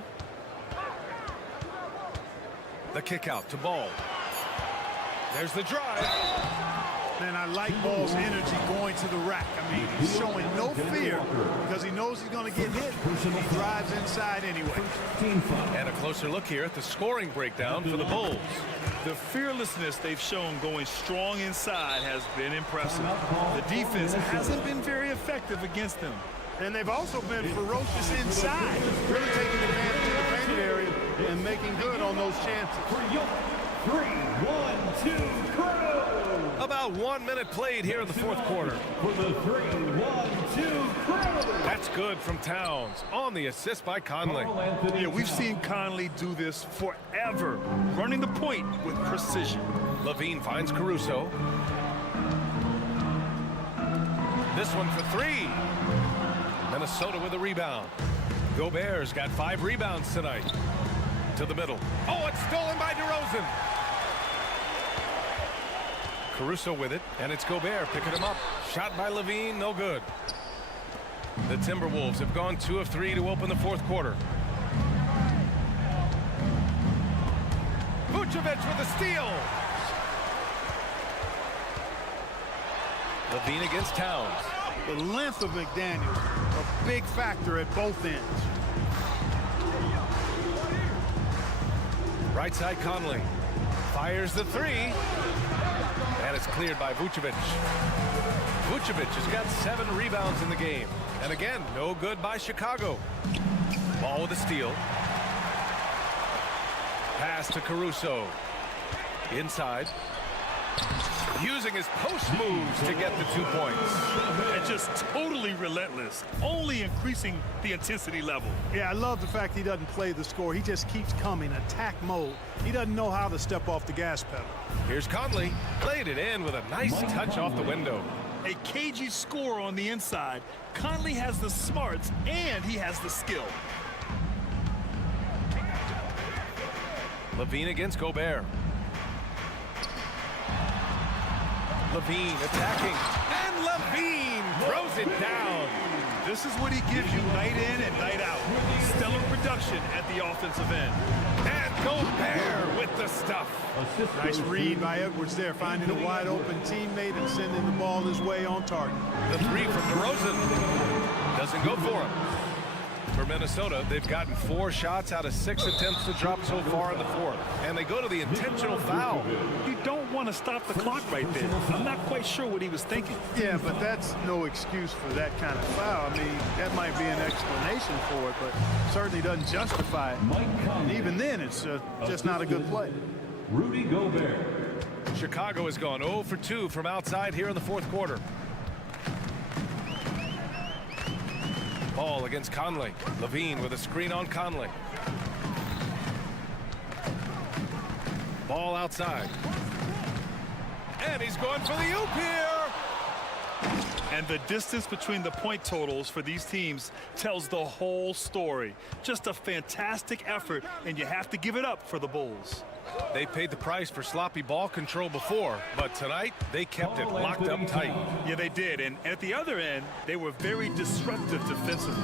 The kick out to Ball. There's the drive. Man, I like Ball's energy going to the rack. I mean, he's showing no fear because he knows he's going to get hit. He drives inside anyway. And a closer look here at the scoring breakdown for the Bulls. The fearlessness they've shown going strong inside has been impressive. The defense hasn't been very effective against them. And they've also been ferocious inside, really taking advantage of the painted area and making good on those chances. 3-1-2 crew. About 1 minute played here in the fourth quarter. For the 3-1-2 crew. That's good from Towns on the assist by Conley. Yeah, we've seen Conley do this forever, running the point with precision. LaVine finds Caruso. This one for 3. Minnesota with a rebound. Gobert's got 5 rebounds tonight. To the middle. Oh, it's stolen by DeRozan. Caruso with it, and it's Gobert picking him up. Shot by LaVine, no good. The Timberwolves have gone 2 of 3 to open the fourth quarter. Vucevic with a steal. LaVine against Towns. The length of McDaniels, a big factor at both ends. Right side Conley. Fires the 3. And it's cleared by Vucevic. Vucevic has got 7 rebounds in the game. And again, no good by Chicago. Ball with a steal. Pass to Caruso. Inside. Using his post moves to get the 2 points. And just totally relentless, only increasing the intensity level. Yeah, I love the fact he doesn't play the score. He just keeps coming, attack mode. He doesn't know how to step off the gas pedal. Here's Conley. Played it in with a nice touch off the window. A cagey score on the inside. Conley has the smarts and he has the skill. LaVine against Gobert. LaVine attacking, and LaVine throws it down. This is what he gives you night in and night out. Stellar production at the offensive end. And Gobert with the stuff. Nice read by Edwards there, finding a wide open teammate and sending the ball his way on target. The 3 from DeRozan doesn't go for him. For Minnesota, they've gotten 4 shots out of 6 attempts to drop so far in the fourth. And they go to the intentional foul. You don't want to stop the clock right there. I'm not quite sure what he was thinking. Yeah, but that's no excuse for that kind of foul. I mean, that might be an explanation for it, but certainly doesn't justify it. And even then, it's just not a good play. Rudy Gobert. Chicago has gone 0 for 2 from outside here in the fourth quarter. Ball against Conley. Levine with a screen on Conley. Ball outside. And he's going for the oop here. And the distance between the point totals for these teams tells the whole story. Just a fantastic effort, and you have to give it up for the Bulls. They paid the price for sloppy ball control before, but tonight they kept it locked up tight. Yeah, they did. And at the other end, they were very disruptive defensively.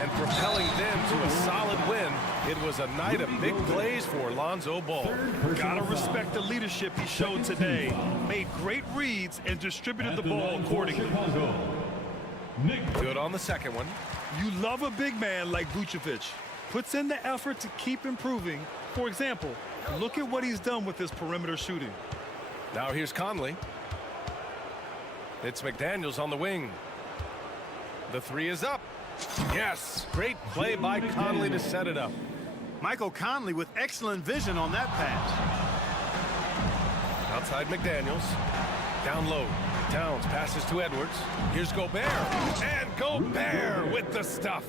And propelling them to a solid win, it was a night of big plays for Lonzo Ball. Gotta respect the leadership he showed today. Made great reads and distributed the ball accordingly. Good on the second one. You love a big man like Vucevic. Puts in the effort to keep improving. For example, look at what he's done with his perimeter shooting. Now here's Conley. It's McDaniels on the wing. The 3 is up. Yes, great play by Conley to set it up. Michael Conley with excellent vision on that pass. Outside McDaniels. Down low. Towns passes to Edwards. Here's Gobert. And Gobert with the stuff.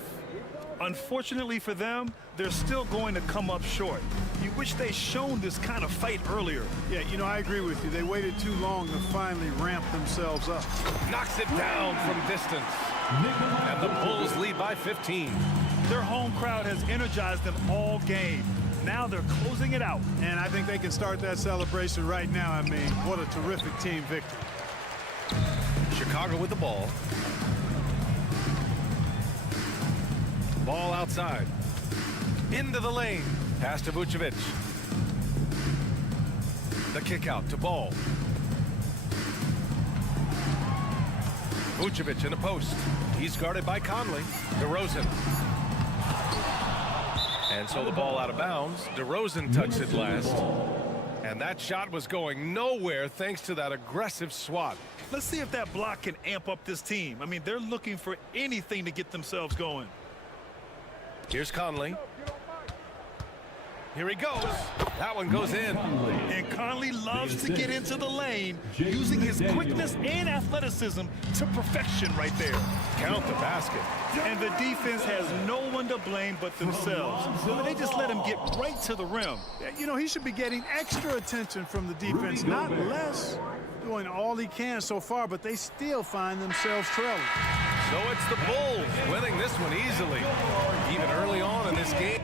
Unfortunately for them, they're still going to come up short. You wish they'd shown this kind of fight earlier. Yeah, you know, I agree with you. They waited too long to finally ramp themselves up. Knocks it down from distance. And the Bulls lead by 15. Their home crowd has energized them all game. Now they're closing it out. And I think they can start that celebration right now. I mean, what a terrific team victory. Chicago with the ball. Ball outside. Into the lane. Pass to Vucevic. The kick out to Ball. Vucevic in the post. He's guarded by Conley. DeRozan. And so the ball out of bounds. DeRozan touched it last. And that shot was going nowhere thanks to that aggressive swat. Let's see if that block can amp up this team. I mean, they're looking for anything to get themselves going. Here's Conley. Here he goes. That one goes in. And Conley loves to get into the lane, using his quickness and athleticism to perfection right there. Count the basket. And the defense has no one to blame but themselves. But they just let him get right to the rim. You know, he should be getting extra attention from the defense, not less. Doing all he can so far, but they still find themselves trailing. So it's the Bulls winning this one easily, even early on in this game.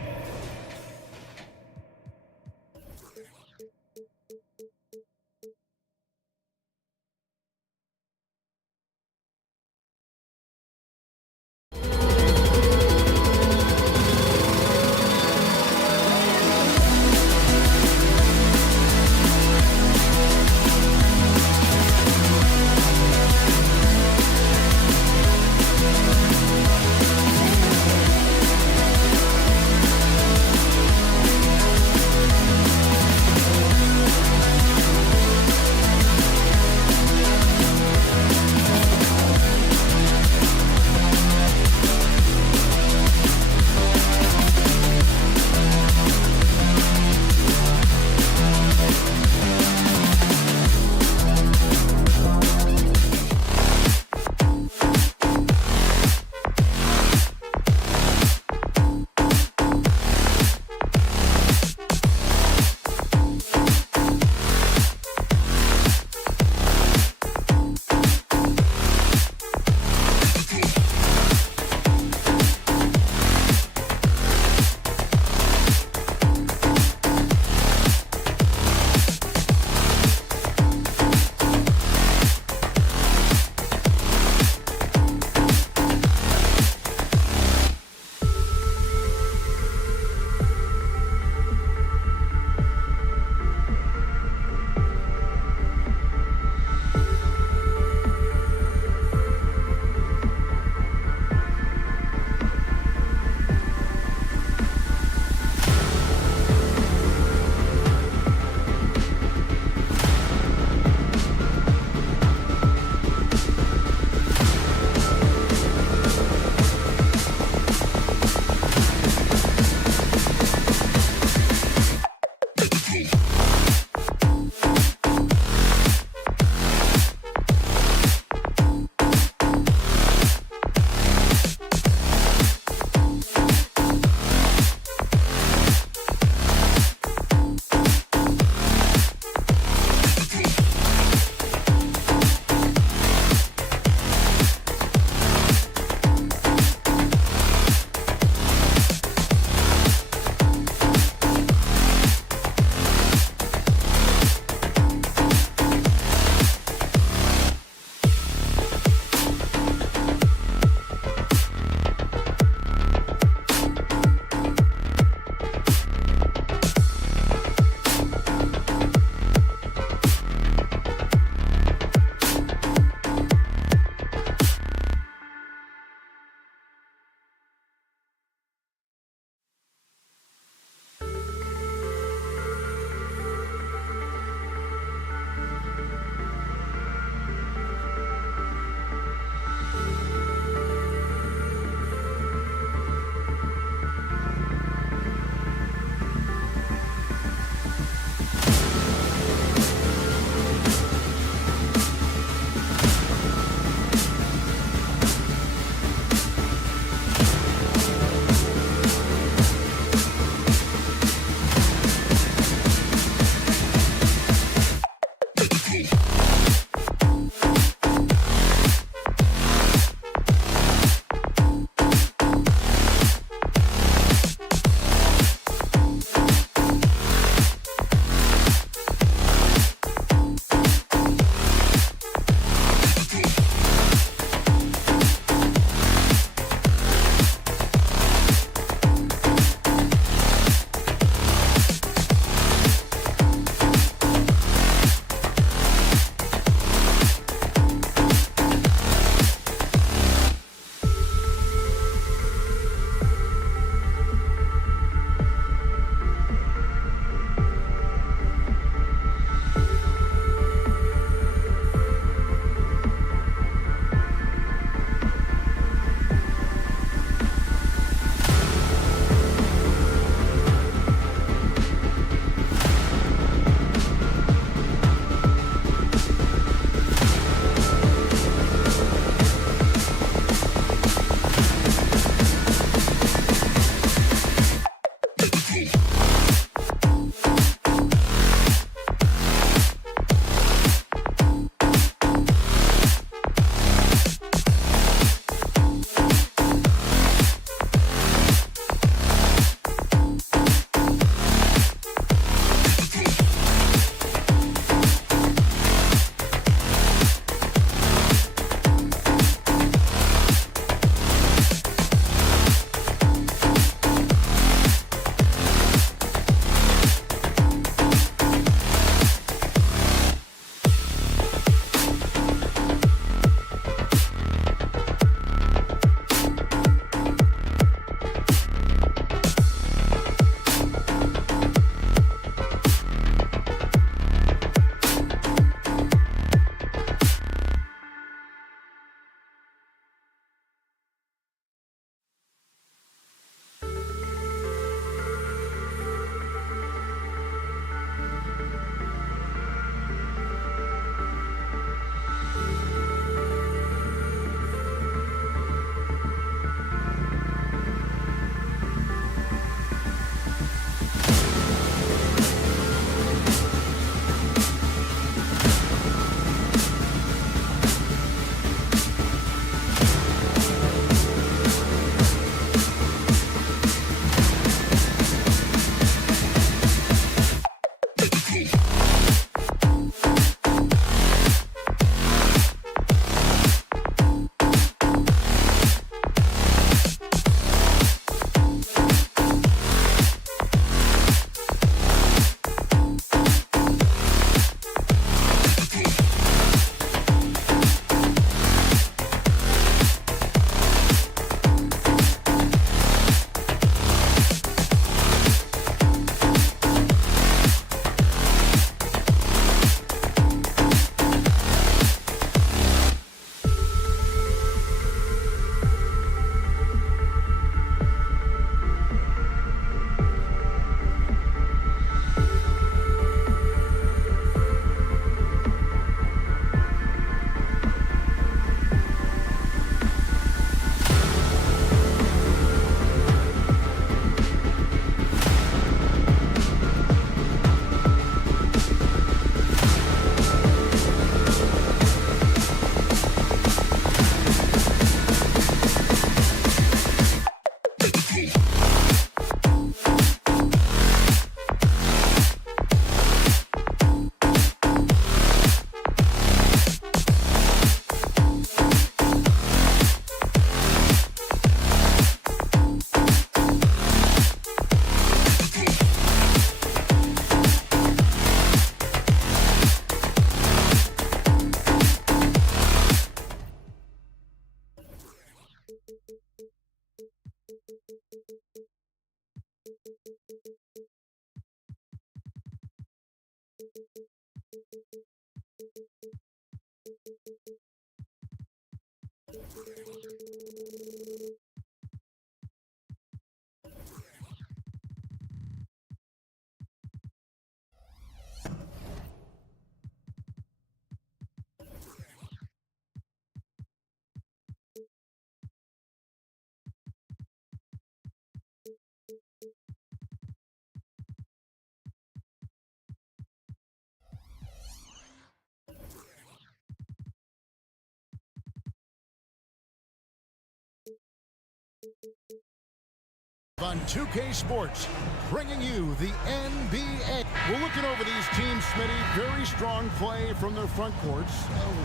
On 2K Sports, bringing you the NBA. We're looking over these teams, Smitty. Very strong play from their front courts.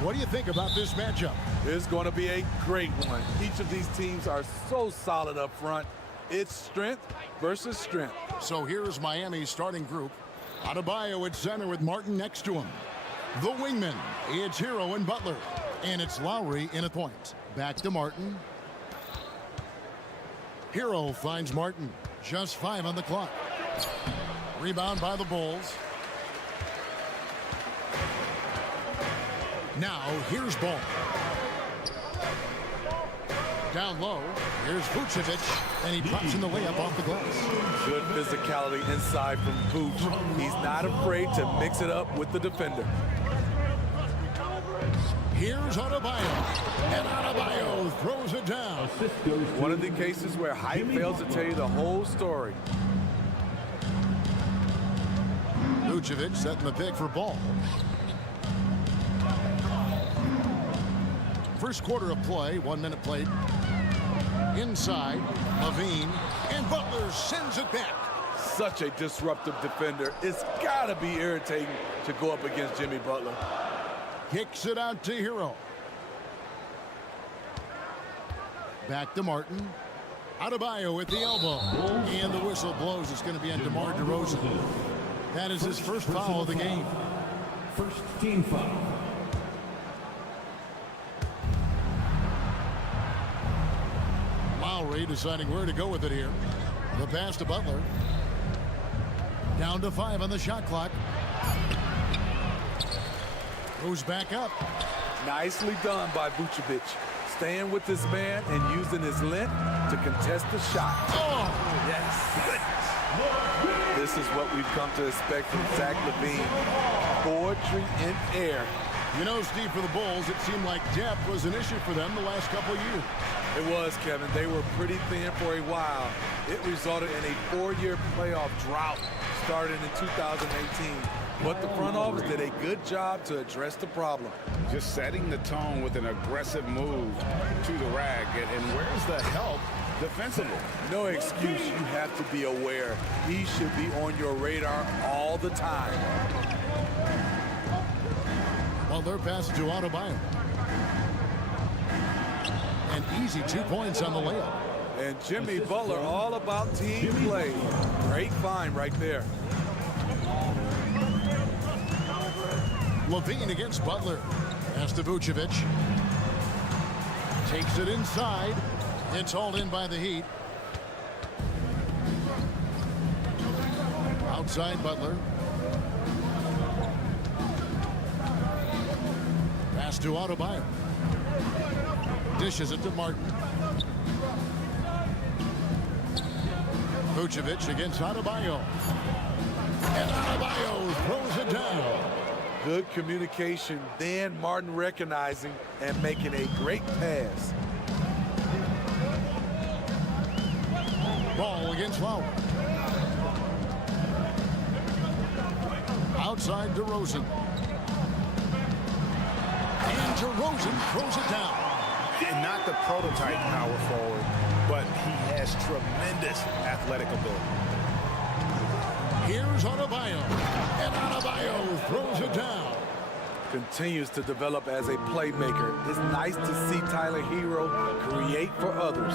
What do you think about this matchup? It's going to be a great one. Each of these teams are so solid up front. It's strength versus strength. So here's Miami's starting group. Adebayo at center with Martin next to him. The wingmen, it's Hero and Butler. And it's Lowry in at point. Back to Martin. Hero finds Martin. Just 5 on the clock. Rebound by the Bulls. Now, here's Ball. Down low, here's Vucevic, and he drops in the layup off the glass. Good physicality inside from Vuce. He's not afraid to mix it up with the defender. Here's Adebayo, and Adebayo throws it down. One of the cases where height fails to tell you the whole story. Vucevic setting the pick for Ball. First quarter of play, 1 minute played. Inside, Levine, and Butler sends it back. Such a disruptive defender. It's got to be irritating to go up against Jimmy Butler. Kicks it out to Hero. Back to Martin. Adebayo at the elbow. And the whistle blows. It's going to be on DeMar DeRozan. That is his first foul of the game. First team foul. Lowry deciding where to go with it here. The pass to Butler. Down to 5 on the shot clock. Goes back up. Nicely done by Vucevic. Staying with this man and using his length to contest the shot. Oh, yes. This is what we've come to expect from Zach LaVine. Poetry in air. You know, Steve, for the Bulls, it seemed like depth was an issue for them the last couple of years. It was, Kevin. They were pretty thin for a while. It resulted in a 4-year playoff drought starting in 2018. But the front office did a good job to address the problem. Just setting the tone with an aggressive move to the rack. And where's the help defensively? No excuse. You have to be aware. He should be on your radar all the time. Well, their pass to Adebayo. An easy 2 points on the layup. And Jimmy Butler all about team play. Great find right there. Levine against Butler. Pass to Vucevic. Takes it inside. It's hauled in by the Heat. Outside Butler. Pass to Adebayo. Dishes it to Martin. Vucevic against Adebayo. And Adebayo throws it down. Good communication, then Martin recognizing and making a great pass. Ball against Lowry. Outside DeRozan. And DeRozan throws it down. And not the prototype power forward, but he has tremendous athletic ability. Here's Adebayo. And Adebayo throws it down. Continues to develop as a playmaker. It's nice to see Tyler Hero create for others.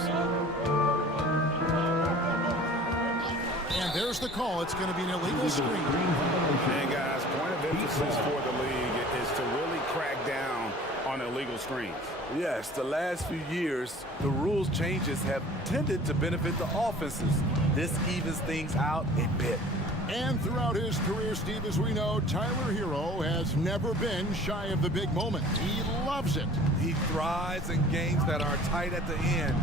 And there's the call. It's going to be an illegal screen. And guys, point of emphasis for the league is to really crack down on illegal screens. Yes, the last few years, the rules changes have tended to benefit the offenses. This evens things out a bit. And throughout his career, Steve, as we know, Tyler Hero has never been shy of the big moment. He loves it. He thrives in games that are tight at the end.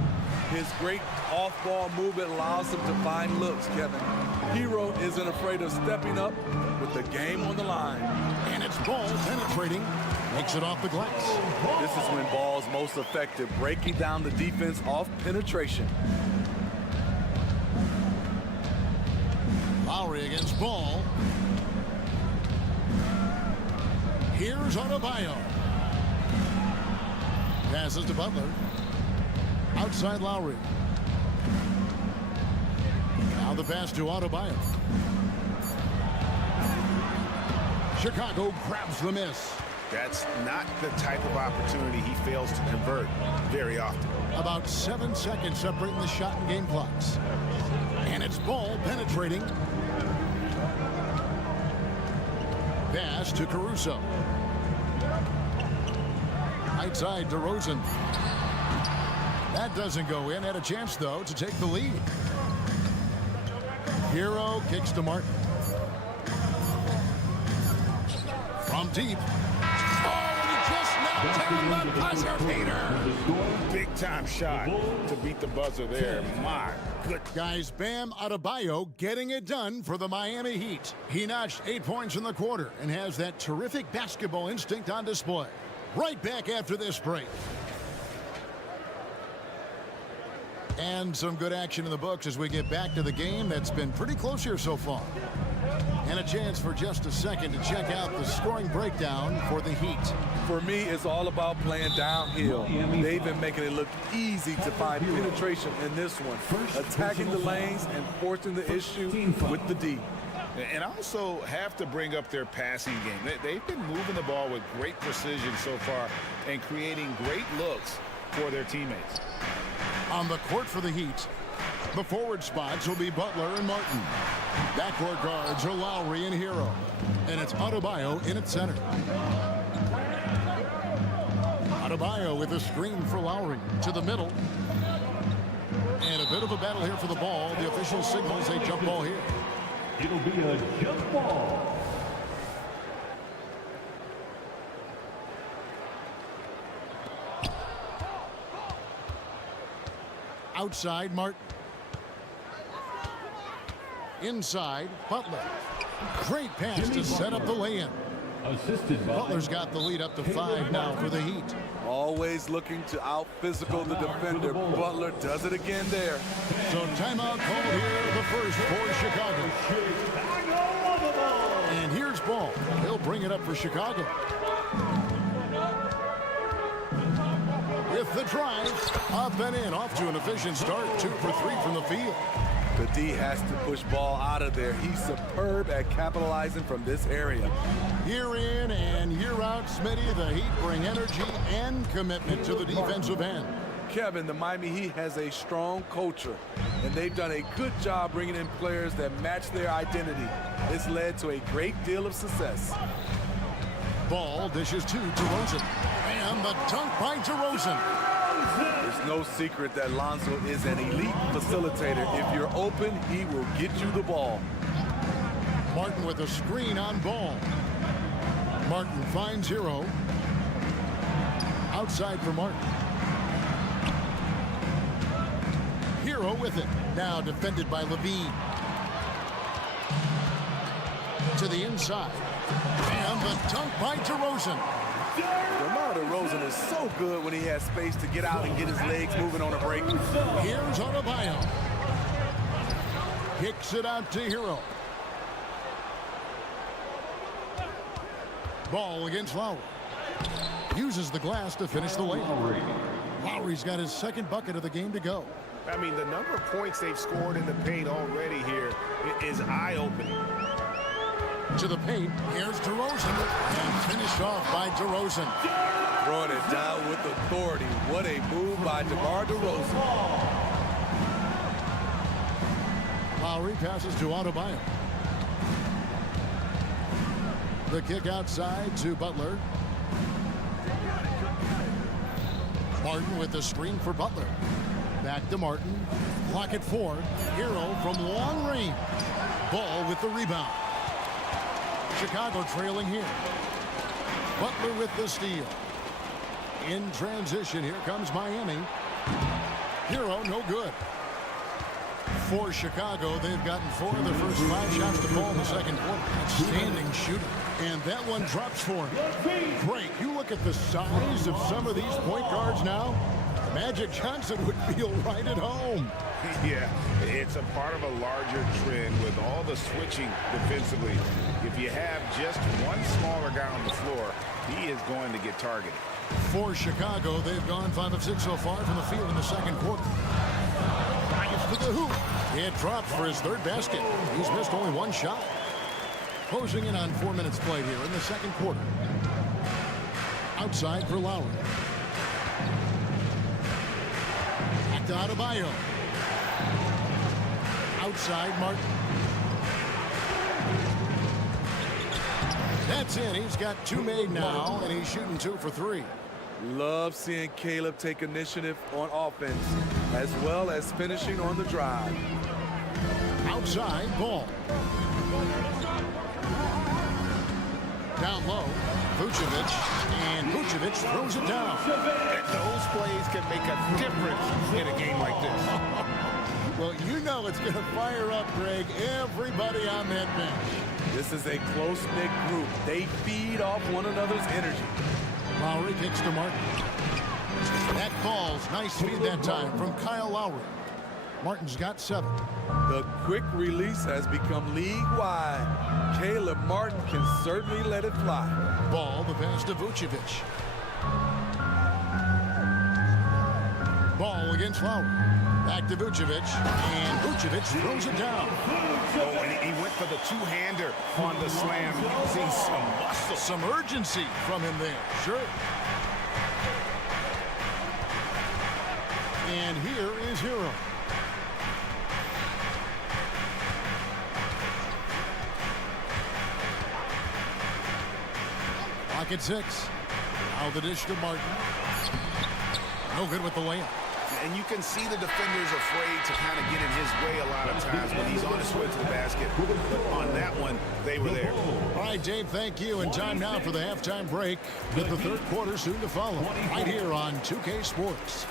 His great off-ball movement allows him to find looks, Kevin. Hero isn't afraid of stepping up with the game on the line. And it's Ball penetrating. Makes it off the glass. This is when Ball's most effective, breaking down the defense off penetration. Lowry against Ball. Here's Adebayo. Passes to Butler. Outside Lowry. Now the pass to Adebayo. Chicago grabs the miss. That's not the type of opportunity he fails to convert very often. About 7 seconds separating the shot and game clocks. And it's Ball penetrating. Pass to Caruso. Right side to Rosen. That doesn't go in. Had a chance, though, to take the lead. Hero kicks to Martin. From deep. Big time shot to beat the buzzer there. My good. Guys, Bam Adebayo getting it done for the Miami Heat. He notched 8 points in the quarter and has that terrific basketball instinct on display. Right back after this break. And some good action in the books as we get back to the game that's been pretty close here so far. And a chance for just a second to check out the scoring breakdown for the Heat. For me, it's all about playing downhill. They've been making it look easy to find penetration in this one, attacking the lanes and forcing the issue with the D. And I also have to bring up their passing game. They've been moving the ball with great precision so far and creating great looks for their teammates. On the court for the Heat, the forward spots will be Butler and Martin. Backcourt guards are Lowry and Hero. And it's Adebayo in at center. Adebayo with a screen for Lowry to the middle. And a bit of a battle here for the ball. The official signals a jump ball here. It'll be a jump ball. Outside, Martin. Inside, Butler. Great pass to set up the lay-in. Assisted by Butler's got the lead up to 5 now for the Heat. Always looking to out-physical the defender. Butler does it again there. So timeout called here, the first for Chicago. And here's Ball. He'll bring it up for Chicago. With the drive, up and in, off to an efficient start, 2 for 3 from the field. The D has to push Ball out of there. He's superb at capitalizing from this area. Year in and year out, Smitty, the Heat bring energy and commitment to the defensive end. Kevin, the Miami Heat has a strong culture, and they've done a good job bringing in players that match their identity. It's led to a great deal of success. Ball dishes 2 to Rosen. And the dunk by DeRozan. There's no secret that Lonzo is an elite facilitator. If you're open, he will get you the ball. Martin with a screen on Ball. Martin finds Hero. Outside for Martin. Hero with it. Now defended by Levine. To the inside. And the dunk by DeRozan. DeMar DeRozan is so good when he has space to get out and get his legs moving on a break. Here's Adebayo. Kicks it out to Hero. Ball against Lowry. Uses the glass to finish the layup. Lowry's got his second bucket of the game to go. I mean, the number of points they've scored in the paint already here is eye-opening. To the paint, here's DeRozan, and finished off by DeRozan. Throwing it down with authority. What a move by DeMar DeRozan. Lowry passes to Adebayo. The kick outside to Butler. Martin with the screen for Butler. Back to Martin. Clock at 4. Hero from long range. Ball with the rebound. Chicago trailing here. Butler with the steal. In transition, here comes Miami. Hero, no good. For Chicago, they've gotten 4 of the first 5 shots to fall in the second quarter. Outstanding shooter. And that one drops for him. Great. You look at the size of some of these point guards now. Magic Johnson would feel right at home. Yeah, it's a part of a larger trend with all the switching defensively. If you have just one smaller guy on the floor, he is going to get targeted. For Chicago, they've gone 5 of 6 so far from the field in the second quarter. the hoop. It dropped for his third basket. He's missed only one shot. Closing in on 4 minutes played here in the second quarter. Outside for Lowry. Back to Adebayo. Outside Martin. That's in. He's got 2 made now, and he's shooting 2 for 3. Love seeing Caleb take initiative on offense as well as finishing on the drive. Outside Ball. Down low, Vucevic, and Vucevic throws it down. Those plays can make a difference in a game like this. Well, you know it's going to fire up, Greg, everybody on that bench. This is a close-knit group. They feed off one another's energy. Lowry kicks to Martin. That falls. Nice feed that time from Kyle Lowry. Martin's got 7. The quick release has become league-wide. Caleb Martin can certainly let it fly. Ball, the pass to Vucevic. Ball against Lowry. Back to Vucevic, and Vucevic throws it down. Oh, and he went for the two-hander on the slam. Seeing some muscle. Some urgency from him there, sure. And here is Hero. Clock at 6. Now the dish to Martin. No good with the layup. And you can see the defenders afraid to kind of get in his way a lot of times when he's on his way to the basket. But on that one, they were there. All right, Dave, thank you. And time now for the halftime break with the third quarter soon to follow. Right here on 2K Sports.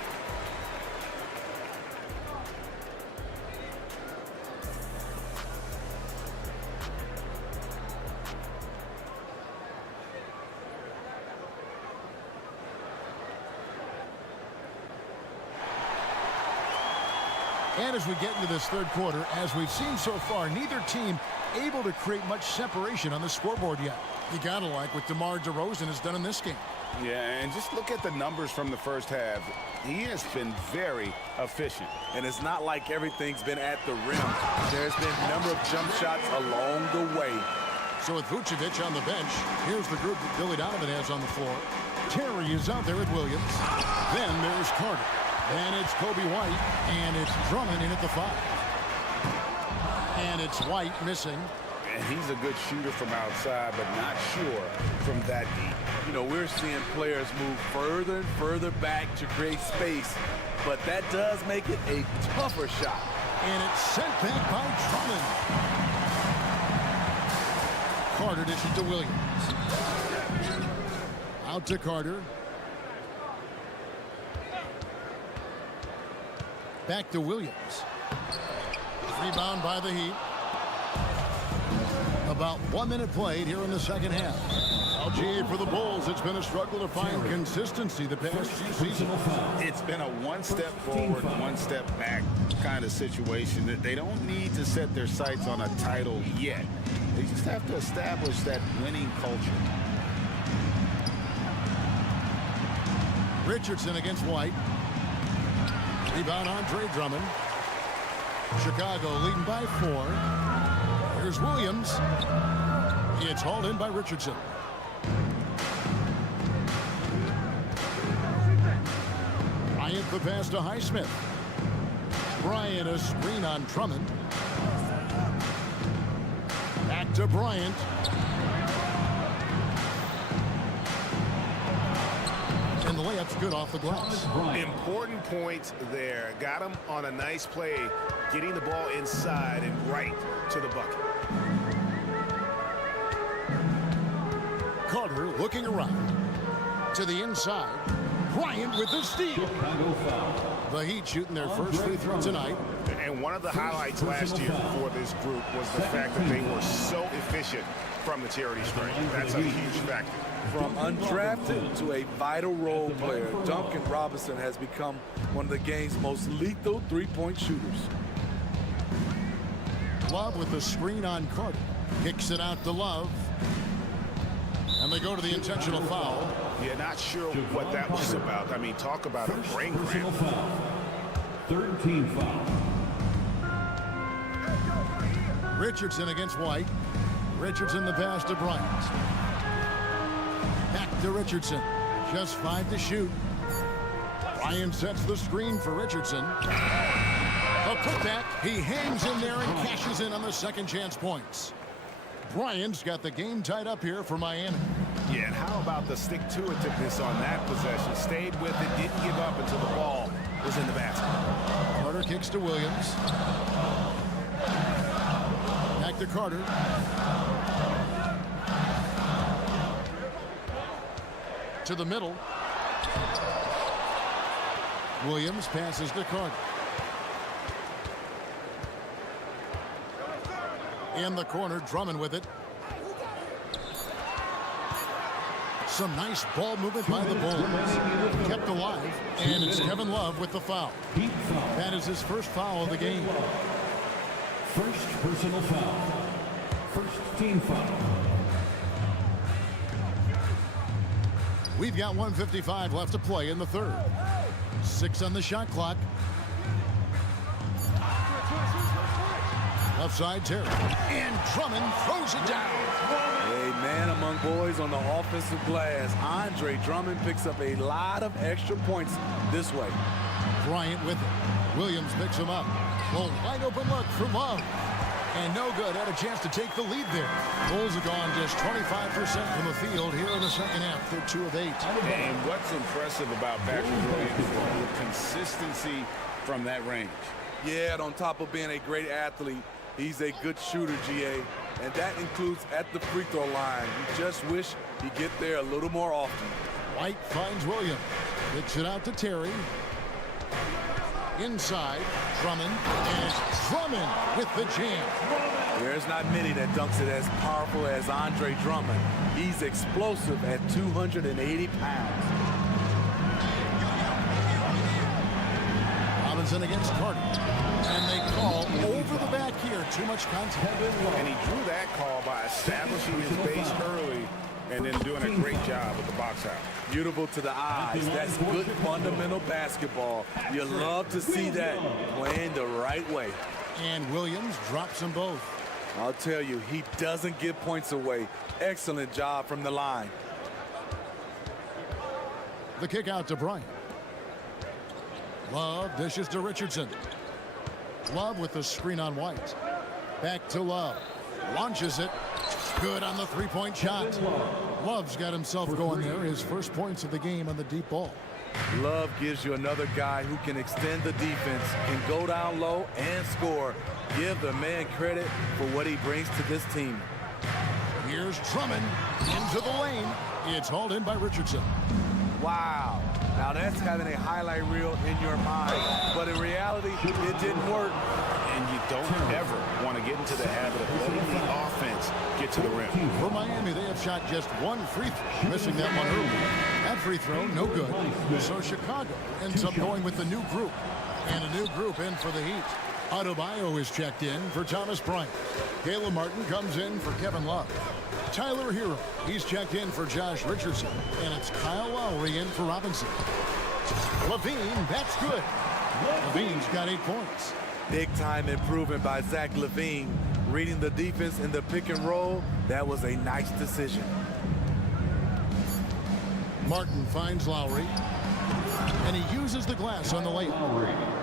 And as we get into this third quarter, as we've seen so far, neither team able to create much separation on the scoreboard yet. You gotta like what DeMar DeRozan has done in this game. Yeah, and just look at the numbers from the first half. He has been very efficient. And it's not like everything's been at the rim. There's been a number of jump shots along the way. So with Vucevic on the bench, here's the group that Billy Donovan has on the floor. Terry is out there at Williams. Then there's Carter. And it's Kobe White, and it's Drummond in at the 5. And it's White missing. And he's a good shooter from outside, but not sure from that deep. You know, we're seeing players move further and further back to create space, but that does make it a tougher shot. And it's sent back by Drummond. Carter dishes to Williams. Out to Carter. Back to Williams. Rebound by the Heat. About 1 minute played here in the second half. LG for the Bulls. It's been a struggle to find consistency the past few seasons. It's been a one step forward, one step back kind of situation. That they don't need to set their sights on a title yet. They just have to establish that winning culture. Richardson against White. Rebound Andre Drummond. Chicago leading by 4. Here's Williams. It's hauled in by Richardson. Bryant the pass to Highsmith. Bryant a screen on Drummond. Back to Bryant. And the layup's good off the glass. Important points there. Got him on a nice play, getting the ball inside and right to the bucket. Carter looking around. To the inside. Bryant with the steal. The Heat shooting their first free throw tonight. And one of the highlights last year for this group was the fact that they were so efficient from the charity stripe. That's a huge factor. From undrafted to a vital role player, Duncan Robinson has become one of the game's most lethal three-point shooters. Love with the screen on Carter. Kicks it out to Love. And they go to the intentional foul. Yeah, not sure what that was about. I mean, talk about a brain cramp. Third team foul. Richardson against White. Richardson the pass to Bryant. Back to Richardson. Just 5 to shoot. Bryant sets the screen for Richardson. A putback. He hangs in there and cashes in on the second chance points. Bryant's got the game tied up here for Miami. Yeah, and how about the stick-to-itiveness on that possession? Stayed with it, didn't give up until the ball was in the basket. Carter kicks to Williams. Back to Carter. To the middle. Williams passes to Carter. In the corner, Drummond with it. Some nice ball movement by the Bulls. Kept alive, and it's Kevin Love with the foul. That is his first foul of the game. First personal foul. First team foul. We've got 1:55 left to play in the third. 6 on the shot clock. Left side, Terry. And Drummond throws it down. A man among boys on the offensive glass. Andre Drummond picks up a lot of extra points this way. Bryant with it. Williams picks him up. Well, wide open look for Love. And no good. Had a chance to take the lead there. Bulls have gone just 25% from the field here in the second half. They're 2 of 8. And what's impressive about Patrick Williams is the consistency from that range. Yeah, and on top of being a great athlete, he's a good shooter, GA. And that includes at the free throw line. You just wish he'd get there a little more often. White finds Williams. Kicks it out to Terry. Inside, Drummond, and Drummond with the jam. There's not many that dunks it as powerful as Andre Drummond. He's explosive at 280 pounds. Robinson against Carter. And they call over the back here. Too much contact. And he drew that call by establishing his base early and then doing a great job with the box out. Beautiful to the eyes. That's good fundamental basketball. You love to see that playing the right way. And Williams drops them both. I'll tell you, he doesn't give points away. Excellent job from the line. The kick out to Bryant. Love dishes to Richardson. Love with the screen on White. Back to Love. Launches it. Good on the three-point shot. Love's got himself going there. His first points of the game on the deep ball. Love gives you another guy who can extend the defense, can go down low and score. Give the man credit for what he brings to this team. Here's Drummond into the lane. It's hauled in by Richardson. Wow. Now that's having a highlight reel in your mind. But in reality, it didn't work. And you don't ever want to get into the habit of letting the offense get to the rim. For Miami, they have shot just one free throw, missing that one early. That free throw, no good. So Chicago ends up going with the new group. And a new group in for the Heat. Adebayo is checked in for Thomas Bryant. Caleb Martin comes in for Kevin Love. Tyler Hero, he's checked in for Josh Richardson. And it's Kyle Lowry in for Robinson. Levine, that's good. Levine's got 8 points. Big time improvement by Zach LaVine. Reading the defense in the pick and roll, that was a nice decision. Martin finds Lowry. And he uses the glass on the layup.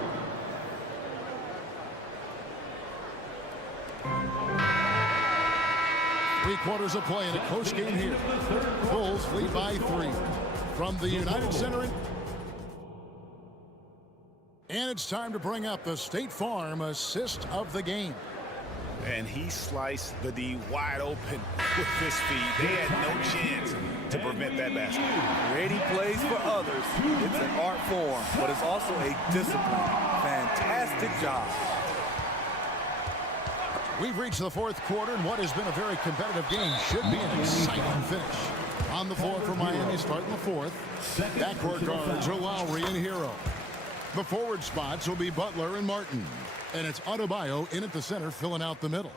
Three-quarters of play in a close game here. Bulls lead by 3. From the United Center. And it's time to bring up the State Farm assist of the game. And he sliced the D wide open with his feet. They had no chance to prevent that basket. Great plays for others. It's an art form, but it's also a discipline. Fantastic job. We've reached the fourth quarter, and what has been a very competitive game should be an exciting finish. On the floor for Miami, starting the fourth. Backcourt guards are Lowry and Hero. The forward spots will be Butler and Martin. And it's Adebayo in at the center, filling out the middle.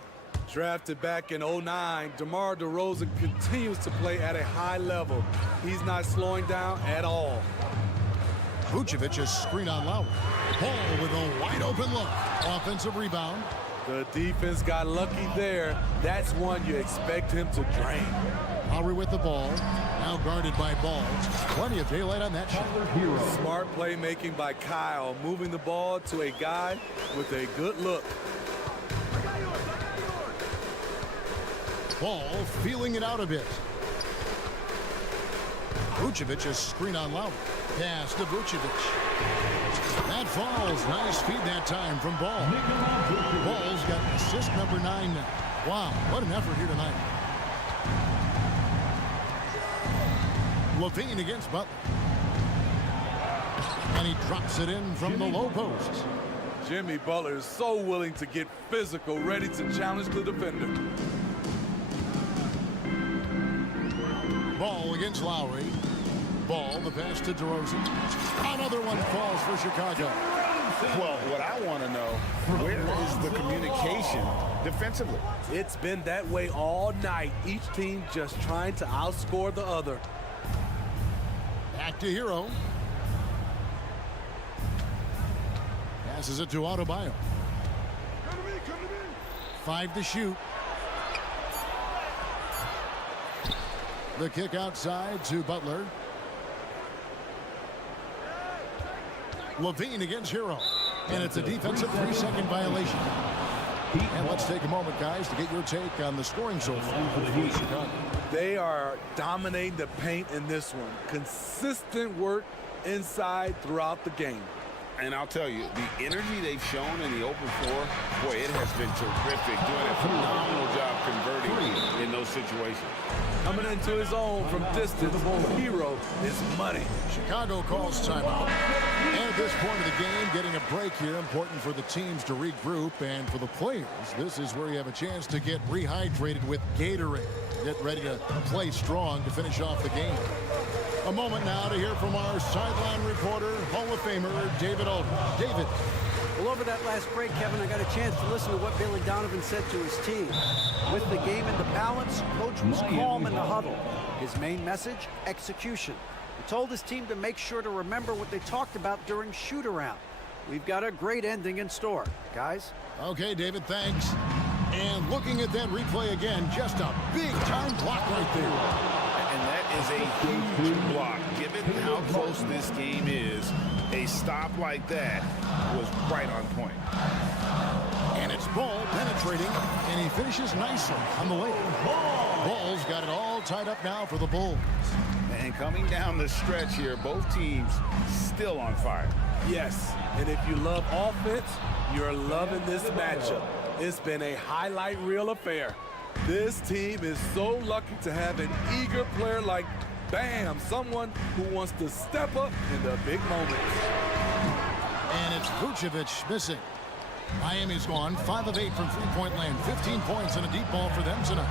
Drafted back in 2009, DeMar DeRozan continues to play at a high level. He's not slowing down at all. Vucevic is screen on Lowry. Ball with a wide open look. Offensive rebound. The defense got lucky there. That's one you expect him to drain. Lowry with the ball. Now guarded by Ball. Plenty of daylight on that shot. Smart playmaking by Kyle, moving the ball to a guy with a good look. Ball feeling it out a bit. Vucevic is screen on Lowry. Pass to Vucevic. That falls. Nice feed that time from Ball. Ball's got assist number 9 now. Wow, what an effort here tonight. Levine against Butler. And he drops it in from the low post. Jimmy Butler is so willing to get physical, ready to challenge the defender. Ball against Lowry. Ball, the pass to DeRozan. Another one falls for Chicago. Well, what I want to know, where is the communication defensively? It's been that way all night. Each team just trying to outscore the other. Back to Hero. Passes it to Adebayo. 5 to shoot. The kick outside to Butler. Levine against Hero. And it's a defensive 3-second violation. And let's take a moment, guys, to get your take on the scoring so far for Chicago. They are dominating the paint in this one. Consistent work inside throughout the game. And I'll tell you, the energy they've shown in the open floor, boy, it has been terrific. Doing a phenomenal job converting in those situations. Coming into his own from distance, Hero is money. Chicago calls timeout. And at this point of the game, getting a break here, important for the teams to regroup. And for the players, this is where you have a chance to get rehydrated with Gatorade. Get ready to play strong to finish off the game. A moment now to hear from our sideline reporter, Hall of Famer, David Aldridge. David. Well, over that last break, Kevin, I got a chance to listen to what Billy Donovan said to his team. With the game in the balance, Coach was calm in the huddle. His main message, execution. He told his team to make sure to remember what they talked about during shoot-around. We've got a great ending in store, guys. Okay, David, thanks. And looking at that replay again, just a big-time block right there. And that is a huge block. Given how close this game is, a stop like that was right on point. And it's Ball penetrating, and he finishes nicely on the layup. Ball's got it all tied up now for the Bulls. And coming down the stretch here, both teams still on fire. Yes, and if you love offense, you're loving this matchup. It's been a highlight reel affair. This team is so lucky to have an eager player like Bam, someone who wants to step up in the big moments. And it's Vucevic missing. Miami's gone 5 of 8 from three-point land, 15 points and a deep ball for them tonight.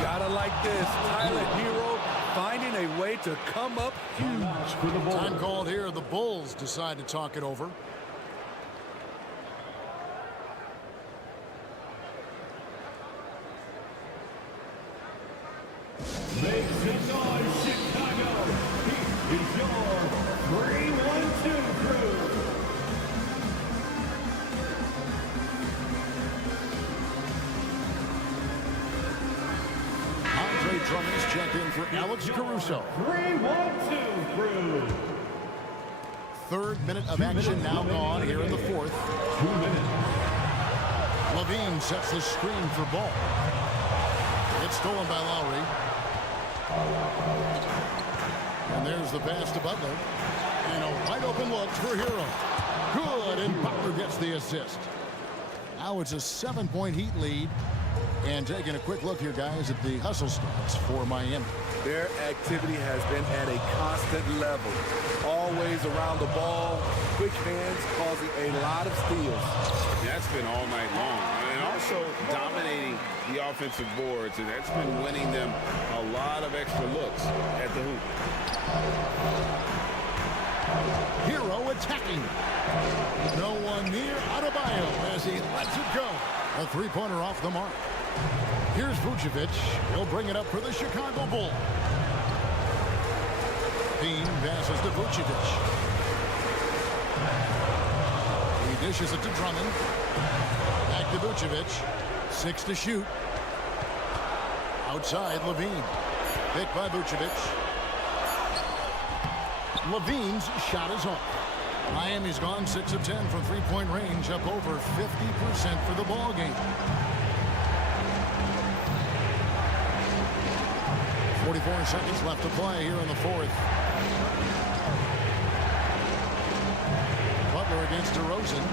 Gotta like this. Tyler Hero finding a way to come up huge for the Bulls. Time called here. The Bulls decide to talk it over. Make some noise, Chicago. He is your 3-1-2 crew. Andre Drummond's checked in for Alex Caruso. 3-1-2 crew. Third minute of action now gone here in the fourth. 2 minutes. Levine sets the screen for Ball. It's stolen by Lowry. And there's the pass to Butler. And a wide open look for Hero. Good, and Butler gets the assist. Now it's a 7-point Heat lead. And taking a quick look here, guys, at the hustle stats for Miami. Their activity has been at a constant level. Always around the ball, quick hands causing a lot of steals. That's been all night long. And also dominating the offensive boards, and that's been winning them a lot of extra looks at the hoop. Hero attacking. No one near Adebayo as he lets it go. A three-pointer off the mark. Here's Vucevic. He'll bring it up for the Chicago Bulls. Dean passes to Vucevic. He Dishes it to Drummond. Back to Vucevic. 6 to shoot. Outside, Levine. Picked by Vucevic. Levine's shot is off. Miami's gone 6 of 10 from three-point range, up over 50% for the ball game. 44 seconds left to play here in the fourth. Butler against DeRozan.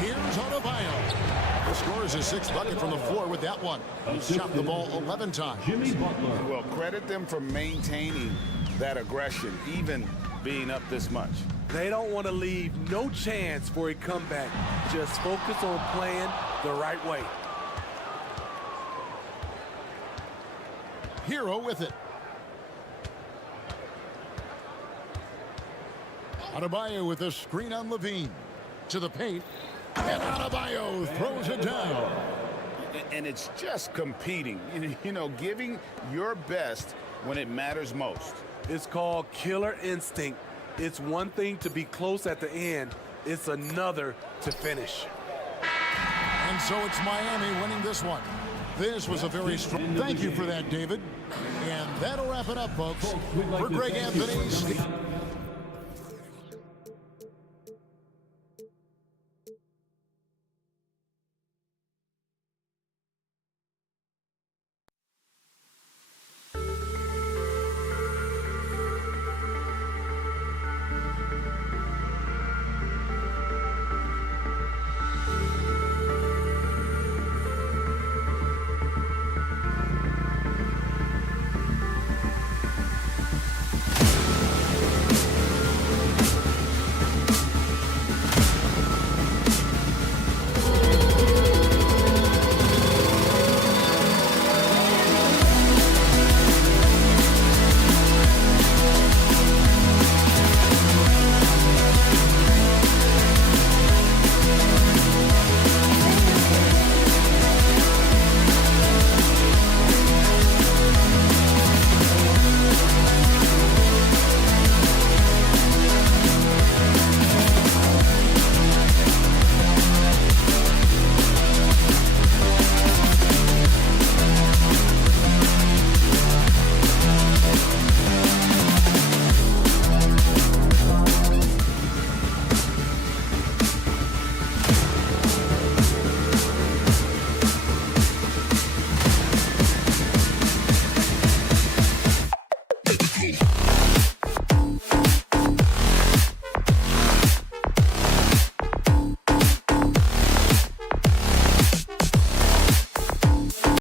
Here's Adebayo. He scores his 6th bucket from the floor with that one. He's shot the ball 11 times. Jimmy Butler. Well, credit them for maintaining that aggression, even being up this much. They don't want to leave no chance for a comeback. Just focus on playing the right way. Hero with it. Adebayo with a screen on Levine. To the paint. And Adebayo throws it down. And it's just competing, you know, giving your best when it matters most. It's called killer instinct. It's one thing to be close at the end. It's another to finish. And so it's Miami winning this one. This was a very strong... Thank you for that, David. And that'll wrap it up, folks. For Greg Anthony...